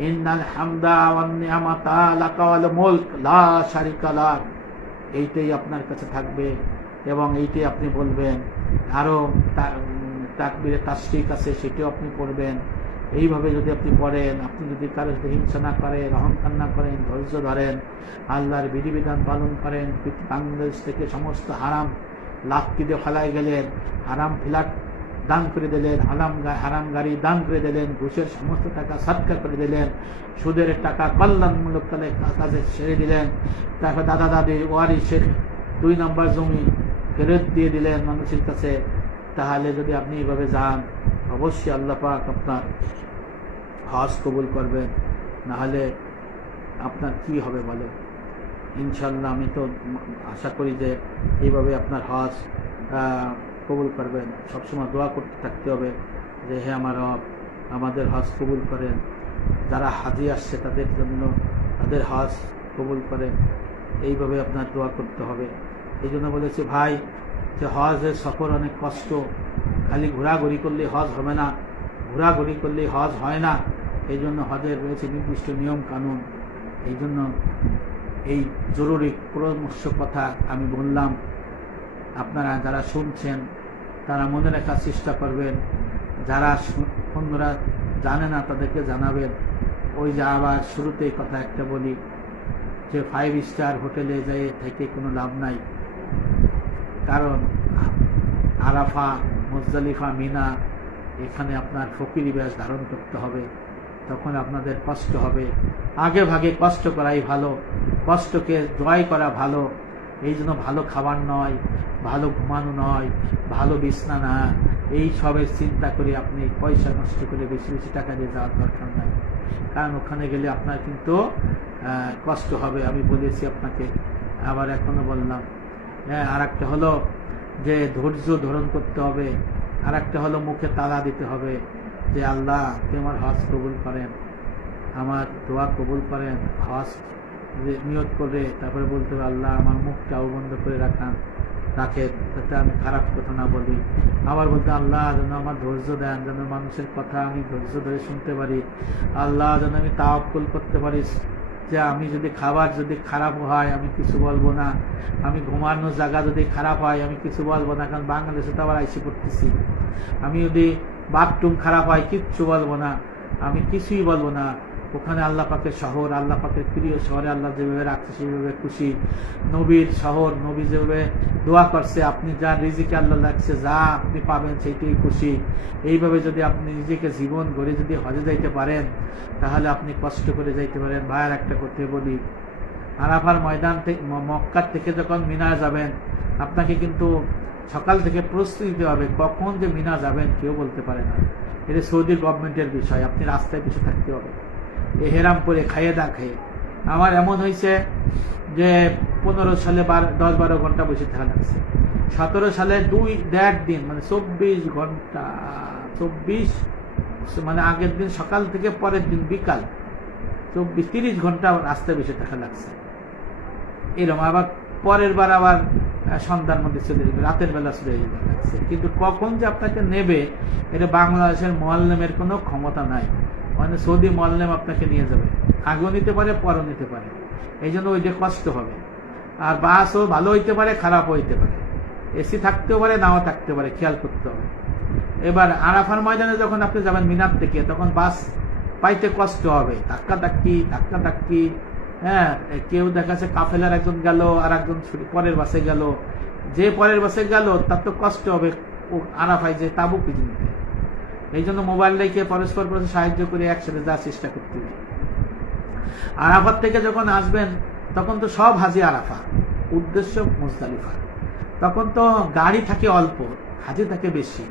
ইন্নাল হামদা ওয়ান নি'মাতা লাকা ওয়াল মুলক লা শারীকা লাক, এইটাই আপনার কাছে থাকবে এবং এইটাই আপনি বলবেন। আরো তাকবীরে তাশরিক আছে, সেটাও আপনি পড়বেন। এইভাবে যদি আপনি পড়েন, আপনি যদি কারোর সাথে হিংসা না করেন, অহংকার না করেন, ধৈর্য ধরেন, আল্লাহর বিধিবিধান পালন করেন, বাংলাদেশ থেকে সমস্ত হারাম লাত্তি দিয়ে ফেলাই গেলেন, হারাম ফ্ল্যাট দান করে দিলেন, হারাম গাড়ি দান করে দিলেন, ঘুষের সমস্ত টাকা সাদকা করে দিলেন, সুদের টাকা কল্যাণমূলক কাজে ছেড়ে দিলেন, তারপর দাদা দাদি ওয়ারিসের 2 নম্বর জমি ফেরত দিয়ে দিলেন মানুষের কাছে, তাহলে যদি আপনি এইভাবে যান, অবশ্যই আল্লাহ পাক আপনার হজ কবুল করবেন। নাহলে আপনার কি হবে বলে? ইনশাল্লাহ আমি তো আশা করি যে এইভাবে আপনার হজ কবুল করবেন। সবসময় দোয়া করতে থাকতে হবে যে হে আমার রব, আমাদের হজ কবুল করেন। যারা হাজি আসছে তাদের জন্য তাদের হজ কবুল করেন, এইভাবে আপনার দোয়া করতে হবে। এই জন্য বলেছি ভাই যে হজের সফর অনেক কষ্ট, খালি ঘোরাঘুরি করলে হজ হবে না, ঘোরাঘুরি করলে হজ হয় না। এই জন্য হজের রয়েছে নির্দিষ্ট নিয়ম কানুন। এই জন্য এই জরুরি পরামর্শ কথা আমি বললাম। আপনারা যারা শুনছেন তারা মনে রাখার চেষ্টা করবেন, যারা অন্যরা জানে না তাদেরকে জানাবেন। ওই যে আবার শুরুতেই কথা একটা বলি যে 5 স্টার হোটেলে যেয়ে থেকে কোনো লাভ নাই, কারণ আরাফা, মুজদালিফা, মিনা, এখানে আপনার ফকিরি বেশ ধারণ করতে হবে, তখন আপনাদের কষ্ট হবে। আগে ভাগে কষ্ট করাই ভালো, কষ্টকে জয় করা ভালো। এই জন্য ভালো খাবার নয়, ভালো ঘুমানো নয়, ভালো বিছনা না, এই সবের চিন্তা করে আপনি পয়সা নষ্ট করে বেশি বেশি টাকা দিয়ে যাওয়ার দরকার নাই, কারণ ওখানে গেলে আপনার কিন্তু কষ্ট হবে। আমি বলেছি আপনাকে, আবার এখনো বললাম। হ্যাঁ, আর একটা হলো যে ধৈর্য ধারণ করতে হবে, আর একটা হলো মুখে তালা দিতে হবে যে আল্লাহ আপনি আমার হজ কবুল করেন, আমার দোয়া কবুল করেন। হজ নিয়ত করে তারপরে বলতে হবে আল্লাহ আমার মুখটা বন্ধ করে রাখেন, যাতে আমি খারাপ কথা না বলি। আবার বলতে আল্লাহ যেন আমার ধৈর্য দেন, যেন মানুষের কথা আমি ধৈর্য ধরে শুনতে পারি। আল্লাহ যেন আমি তাওয়াক্কুল করতে পারি যে আমি যদি খাবার যদি খারাপ হয় আমি কিছু বলবো না, আমি ঘুমানোর জায়গা যদি খারাপ হয় আমি কিছু বলবো না, কারণ বাংলাদেশে তো আবার আইসি পড়তেছি। আমি যদি বাথরুম খারাপ হয় কিচ্ছু বলবো না, আমি কিছুই বলবো না। ওখানে আল্লাহ পাকের শহর, আল্লাহ পাকের প্রিয় শহরে আল্লাহ যেভাবে রাখছে সেভাবে খুশি। নবীর শহর, নবী যেভাবে দোয়া করছে, আপনি যা রিজিকে আল্লাহ লাগছে যা আপনি পাবেন সেইটাই খুশি। এইভাবে যদি আপনি নিজেকে জীবন গড়ে যদি হজে যাইতে পারেন তাহলে আপনি কষ্ট করে যাইতে পারেন। ভাইয়ের একটা করতে বলি, আরাফার ময়দান থেকে মক্কার থেকে যখন মিনা যাবেন আপনাকে কিন্তু সকাল থেকে প্রস্তুতি নিতে হবে। কখন যে মিনা যাবেন কেউ বলতে পারে না। এটা সৌদি গভর্নমেন্টের বিষয়, আপনি রাস্তায় পিছু থাকতে হবে। এহেরাম করে খাইয়ে দা খেয়ে আমার এমন হয়েছে যে 15 সালে 10-12 ঘন্টা বসে থাকা লাগছে। 17 সালে 2.5 দিন মানে 24 ঘন্টা, 24 মানে আগের দিন সকাল থেকে পরের দিন বিকাল 24-30 ঘন্টা রাস্তায় বসে থাকা লাগছে। এরকম আবার পরের বার আবার সন্ধ্যার মধ্যে চলে যাবে, রাতের বেলা চলে যেতে লাগছে। কিন্তু কখন যে আপনাকে নেবে এটা বাংলাদেশের মোয়াল্লেমের কোনো ক্ষমতা নাই। মানে সৌদি মোয়াল্লেম আপনাকে নিয়ে যাবে, আগেও নিতে পারে পরও নিতে পারে, এই জন্য ওইটা কষ্ট হবে। আর বাসও ভালো হইতে পারে খারাপও হইতে পারে, এসি থাকতেও পারে নাও থাকতে পারে, খেয়াল করতে হবে। এবার আরাফার ময়দানে যখন আপনি যাবেন মিনার থেকে, তখন বাস পাইতে কষ্ট হবে, ধাক্কা-ধাক্কি। হ্যাঁ, কেউ দেখাচ্ছে কাফেলার একজন গেল আর একজন পরের বাসে গেল, যে পরের বাসে গেল তার তো কষ্ট হবে আরাফায় যে তাবু খুঁজে নিতে। এই জন্য মোবাইল রেখে পরস্পর সাহায্য করে একসাথে যাওয়ার চেষ্টা করতে হবে। আরাফাত থেকে যখন আসবেন তখন তো সব হাজি আরাফা, উদ্দেশ্য মুজদালিফা। তখন তো গাড়ি থাকে অল্প, হাজি থাকে বেশি।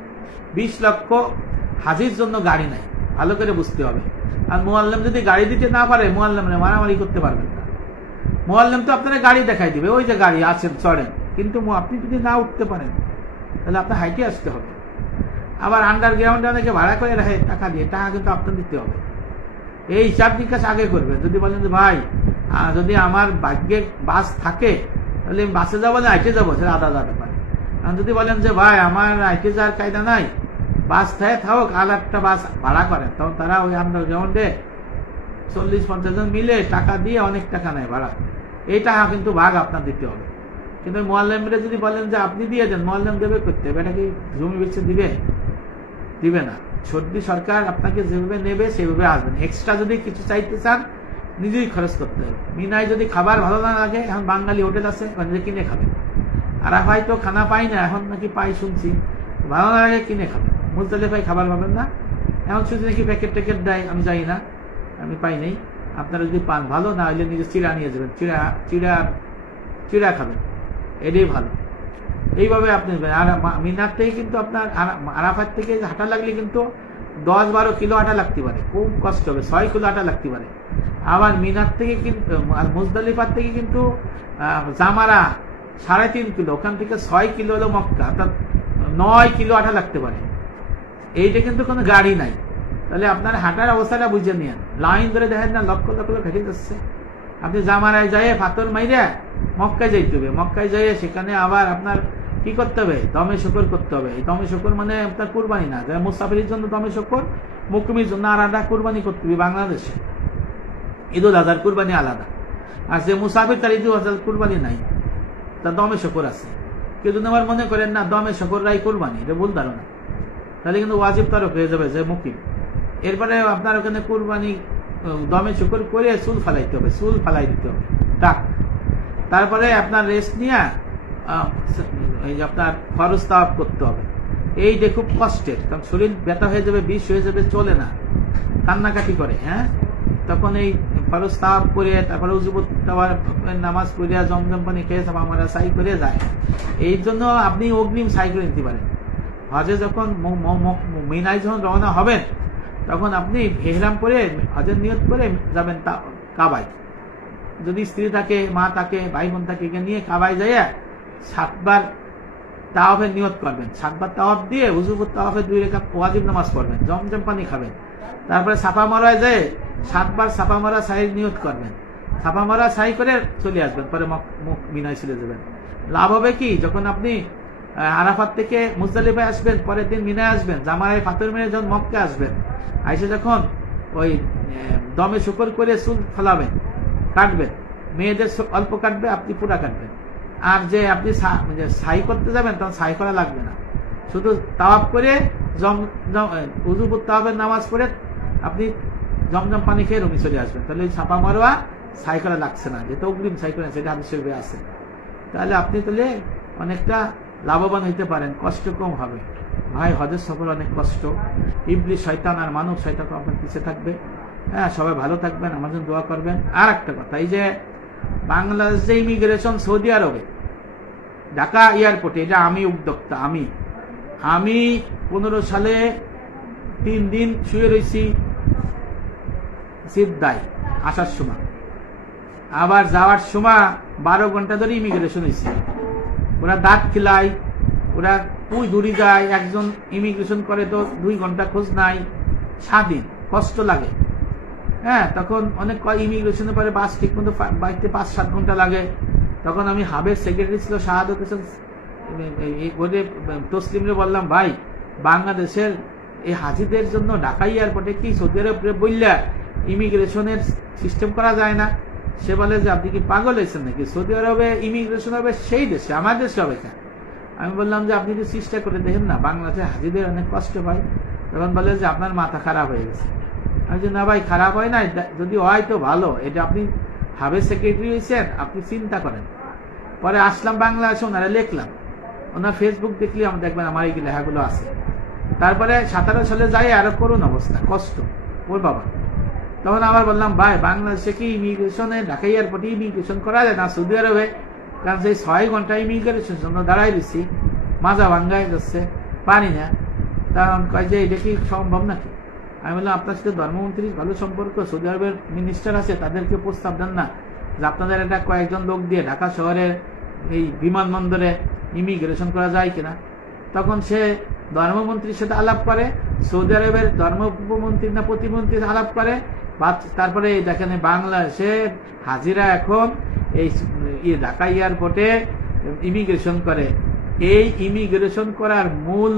20 লক্ষ হাজির জন্য গাড়ি নাই, ভালো করে বুঝতে হবে। আর মুআল্লিম যদি গাড়ি দিতে না পারে, মুআল্লিম মারামারি করতে পারবেন না। মুআল্লিম তো আপনারা গাড়ি দেখাই দিবে, ওই যে গাড়ি আছেন চড়েন, কিন্তু আপনি যদি না উঠতে পারেন তাহলে আপনার হাইটে আসতে হবে। আবার আন্ডারগ্রাউন্ডে অনেকে ভাড়া করে রাখে টাকা দিয়ে, টাকা কিন্তু আপনার দিতে হবে। এই হিসাব নিকাশ আগে করবেন। যদি বলেন যে ভাই যদি আমার ভাগ্যে বাস থাকে তাহলে আমি বাসে যাবো না হাইটে যাবো, সেটা আলাদা ব্যাপার। আর যদি বলেন যে ভাই আমার হাইটে যাওয়ার কায়দা নাই, বাস থাকে থাকুক আর একটা বাস ভাড়া করেন, তখন তারা ওই আন্ডারগ্রাউন্ডে 40-50 জন মিলে টাকা দিয়ে অনেক টাকা নেয় ভাড়া। এই টাকা কিন্তু ভাগ আপনার দিতে হবে। কিন্তু মুআল্লিমরা যদি বলেন যে আপনি দিয়ে দেন, মুআল্লিম দেবে করতে হবে, এটা কি জমি বেচে দিবে না। সৌদি সরকার আপনাকে যেভাবে নেবে সেভাবে আসবেন। এক্সট্রা যদি কিছু চাইতে চান নিজেই খরচ করতে হবে। মিনায় যদি খাবার ভালো না লাগে, এখন বাঙালি হোটেল আছে নিজে কিনে খাবেন। আরাফায় তো খানা পাই না, এখন নাকি পাই শুনছি, ভালো না লাগে কিনে খাবেন। মুজদালিফায় খাবার পাবেন না, এখন শুনছি নাকি প্যাকেট দেয়, আমি যাই না, আমি পাই নাই। আপনারা যদি পান ভালো, না হলে নিজে চিড়া নিয়ে যাবেন, চিড়া খাবেন, এটাই ভালো। এইভাবে আপনি আর মিনার থেকে কিন্তু আপনার আরাফাত থেকে হাঁটা লাগলে কিন্তু 10-12 কিলো হাঁটা লাগতে পারে, খুব কষ্ট হবে। 6 কিলো হাঁটা লাগতে পারে। আবার মিনার থেকে কিন্তু আর মুজদালিফার থেকে কিন্তু জামারা 3.5 কিলো, ওখান থেকে 6 কিলো হলো মক্কা, অর্থাৎ 9 কিলো হাঁটা লাগতে পারে। এইটা কিন্তু কোনো গাড়ি নাই। তাহলে আপনার হাঁটার অবস্থাটা বুঝে নিন। লাইন ধরে দেখেন না, লক্ষ ফেটে যাচ্ছে। আপনি জামারায় যাই পাথর মাইরা মক্কায় যাইতে হবে। মক্কায় যাই সেখানে আবার আপনার কি করতে হবে, দমে শকর করতে হবে। এই দমে শকর মানে আপনার কুরবানি না, যারা মুসাফিরের জন্য দমে শকর, মুকমির জন্য আলাদা কুরবানি করতে হবে। বাংলাদেশে ঈদুল আজহার কুরবানি আলাদা, আর যে মুসাফির তার ঈদুল আজহার কুরবানি নাই, তার দমে শকর আছে। কেউ যদি আবার মনে করেন না দমে শকররাই কুরবানি, এটা ভুল ধারণা। তাহলে কিন্তু ওয়াজিব তারক হয়ে যাবে যে মুকিম। এরপরে আপনার ওখানে কুরবানি দমে শকর করে চুল ফালাইতে হবে, চুল ফালাই দিতে হবে টাক। তারপরে আপনার রেস্ট নিয়ে এই যে আপনার ফরজ তাওয়াফ করতে হবে। এইটা খুব কষ্টের, কারণ শরীর ব্যথা হয়ে যাবে, বিষ হয়ে যাবে, চলে না, কান্নাকাটি করে। হ্যাঁ, তখন এই ফরজ তাওয়াফ করে তারপরে উজুবত নামাজ পড়ে জমজম পানি খেয়ে সব আমরা সাই করে যায়। এই জন্য আপনি অগ্রিম সাই করে নিতে পারেন। হজে যখন মিনায় যখন রওনা হবেন তখন আপনি ইহরাম করে হজের নিয়ত করে যাবেন কাবায়। যদি স্ত্রী থাকে, মা থাকে, ভাই বোন থাকে, নিয়ে কাবায় যাইয়া 7 বার তাওয়াফের নিয়ত করবেন। 7 বার তাওয়াফ দিয়ে উজুবত তাওয়াফের 2 রাকাত ওয়াজিব নামাজ পড়বেন, জমজম পানি খাবেন। তারপরে সাফা মারায় যায় 7 বার সাফা মারা সাই নিয়ত করবেন, সাফা মারা সাই করে চলে আসবেন, পরে মিনায় চলে যাবেন। লাভ হবে কি, যখন আপনি আরাফাত থেকে মুজদালিফায় আসবেন, পরের দিন মিনায় আসবেন, জামারায় পাথর মেরে যখন মক্কা আসবেন, আইসে যখন ওই দমে শুকর করে চুল ফলাবেন, কাটবেন, মেয়েদের অল্প কাটবে, আপনি পুরা কাটবেন। আর যে আপনি সাই করতে যাবেন তখন সাই করা লাগবে না, শুধু তাওয়াফ করে উজুবুত তাওয়াফের নামাজ পড়ে আপনি জমজম পানি খেয়ে রুমে চলে আসবেন, তাহলে ওই ছাপা মারোয়া সাই করা লাগছে না, যেটা অগ্রিম সাই করা সেটা হাদিস শরীফে আছে। তাহলে আপনি তাহলে অনেকটা লাভবান হইতে পারেন, কষ্ট কম হবে। ভাই হজের সফর অনেক কষ্ট, ইবলিস শয়তান আর মানব শয়তান আপনার পিছিয়ে থাকবে। হ্যাঁ, সবাই ভালো থাকবেন, আমার জন্য দোয়া করবেন। আর একটা কথা, এই যে বাংলাদেশ যে ইমিগ্রেশন সৌদি আরবে ঢাকা এয়ারপোর্টে, এটা আমি উদ্যোক্তা। আমি 15 সালে 3 দিন শুয়ে রয়েছি সিদ্ধায় আসার সময়, আবার যাওয়ার সময় 12 ঘন্টা ধরে ইমিগ্রেশন হয়েছে। ওরা দাঁত খিলায়, ওরা পুই দূরে যায়, একজন ইমিগ্রেশন করে তো 2 ঘন্টা খোঁজ নাই, স্বাধীন, কষ্ট লাগে। হ্যাঁ, তখন অনেক ইমিগ্রেশনের পরে বাস ঠিক মতো বাইতে 5-7 ঘন্টা লাগে। তখন আমি হাবের সেক্রেটারি ছিল শাহাদত হোসেন তসলিমরে বললাম, ভাই বাংলাদেশের এই হাজিদের জন্য ঢাকা এয়ারপোর্টে কি সৌদি আরব বললা ইমিগ্রেশনের সিস্টেম করা যায় না? সে বলে যে আপনি কি পাগল হয়েছেন নাকি, সৌদি আরবে ইমিগ্রেশন হবে সেই দেশে, আমার দেশে হবে কেন? আমি বললাম যে আপনি যদি চেষ্টা করে দেখেন না, বাংলাদেশে হাজিদের অনেক কষ্ট হয়। তখন বলে যে আপনার মাথা খারাপ হয়ে গেছে। আমি যে না ভাই, খারাপ হয় না, যদি হয় তো ভালো, এটা আপনি হাবের সেক্রেটারি হয়েছেন, আপনি চিন্তা করেন। পরে আসলাম বাংলাদেশে, ওনারা লিখলাম, ওনার ফেসবুক দেখলে আমরা দেখবেন আমার এই লেখাগুলো আছে। তারপরে 17 সালে যাই, আরো করুন অবস্থা, কষ্ট ওর বাবা। তখন আবার বললাম, ভাই বাংলাদেশে কি ইমিগ্রেশনে ঢাকা এয়ারপোর্টে ইমিগ্রেশন করা যায় না সৌদি আরবে? কারণ সেই 6 ঘন্টা ইমিগ্রেশন জন্য দাঁড়াই দিচ্ছি, মাজা ভাঙ্গাই যাচ্ছে, পারি না। তখন কয় যে এটা কি সম্ভব নাকি? আমি বললাম, আপনার সাথে ধর্মমন্ত্রীর ভালো সম্পর্ক, সৌদি আরবের মিনিস্টার আছে, তাদেরকে প্রস্তাব দেন না যে আপনাদের একটা কয়েকজন লোক দিয়ে ঢাকা শহরের এই বিমানবন্দরে ইমিগ্রেশন করা যায় কিনা। তখন সে ধর্মমন্ত্রীর সাথে আলাপ করে, সৌদি আরবের ধর্ম উপমন্ত্রী না প্রতিমন্ত্রী আলাপ করে। তারপরে দেখেন বাংলাদেশের হাজিরা এখন এই ঢাকা এয়ারপোর্টে ইমিগ্রেশন করে। এই ইমিগ্রেশন করার মূল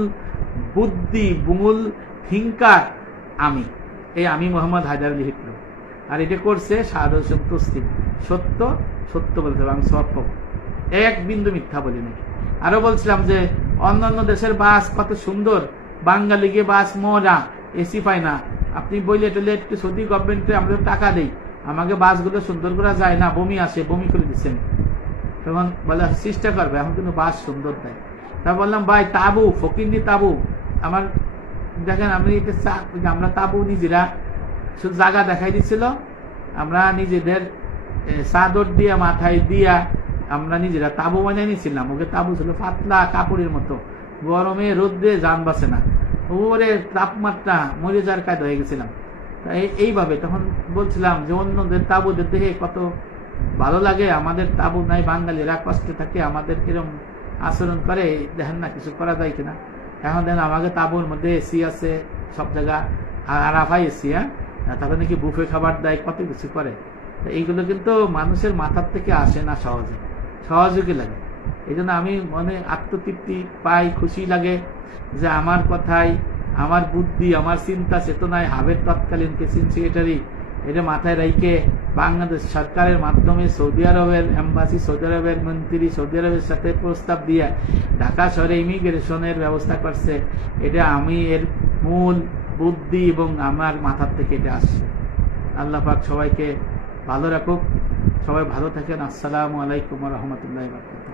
বুদ্ধি, মূল থিঙ্কার আমি মোহাম্মদ হায়দার আলী হিটলু। আর এটা করছে শাহাদত হোসেন তসলিম। সত্য সত্য বলতে হবে, আমি সব পাবো, এক বিন্দু মিথ্যা বলি নাই। আরো বলছিলাম যে অন্যান্য দেশের বাস কত সুন্দর, বাঙালি গিয়ে বাস মজা, এসি পায় না। আপনি বললে টলে একটু সৌদি গভর্নমেন্টে আমরা টাকা দেই, আমাকে বাসগুলো সুন্দর করা যায় না, বমি আসে, বমি করে দিচ্ছেন। তখন বলে চেষ্টা করবে, এখন কিন্তু বাস সুন্দর দেয়। তা বললাম, ভাই তাবু, ফকিন্দি তাবু, আমার দেখেন আমি আমরা তাবু নিজেরা শুধু জায়গা দেখাই দিচ্ছিল, আমরা নিজেদের চাদর দিয়া মাথায় দিয়া আমরা নিজেরা তাবু বানিয়ে নিয়েছিলাম। ওকে তাবু ছিল পাতলা কাপড়ের মতো, গরমে রোদ্রে যান বাসে না, ওরে তাপমাত্রা মরে যাওয়ার কায়দা হয়ে গেছিলাম। এইভাবে তখন বলছিলাম যে অন্যদের তাবুদের দেখে কত ভালো লাগে, আমাদের তাবু নাই, বাঙালিরা কষ্টে থাকে, আমাদের কিরম আচরণ করে, দেখেন না কিছু করা যায় কিনা। এখন দেখেন আমাকে তাবুর মধ্যে এসি আছে সব জায়গা, আরাফাই এসি, তারপরে নাকি বুফে খাবার দেয়, কত কিছু করে। এইগুলো কিন্তু মানুষের মাথার থেকে আসে না, সহযোগী লাগে। এই জন্য আমি মনে আত্মতৃপ্তি পাই, খুশি লাগে যে আমার কথাই, আমার বুদ্ধি, আমার চিন্তা চেতনায় হাবের তৎকালীন প্রেসিডেন্ট সেক্রেটারি এটা মাথায় রেখে বাংলাদেশ সরকারের মাধ্যমে সৌদি আরবের এম্বাসি, সৌদি আরবের মন্ত্রী, সৌদি আরবের সাথে প্রস্তাব দিয়ে ঢাকা শহরে ইমিগ্রেশনের ব্যবস্থা করছে। এটা আমি এর মূল বুদ্ধি এবং আমার মাথার থেকে এটা আসছে। আল্লাহ পাক সবাইকে ভালো রাখুক, সবাই ভালো থাকেন। আসসালামু আলাইকুম ওয়া রাহমাতুল্লাহি ওয়া বারাকাতুহু।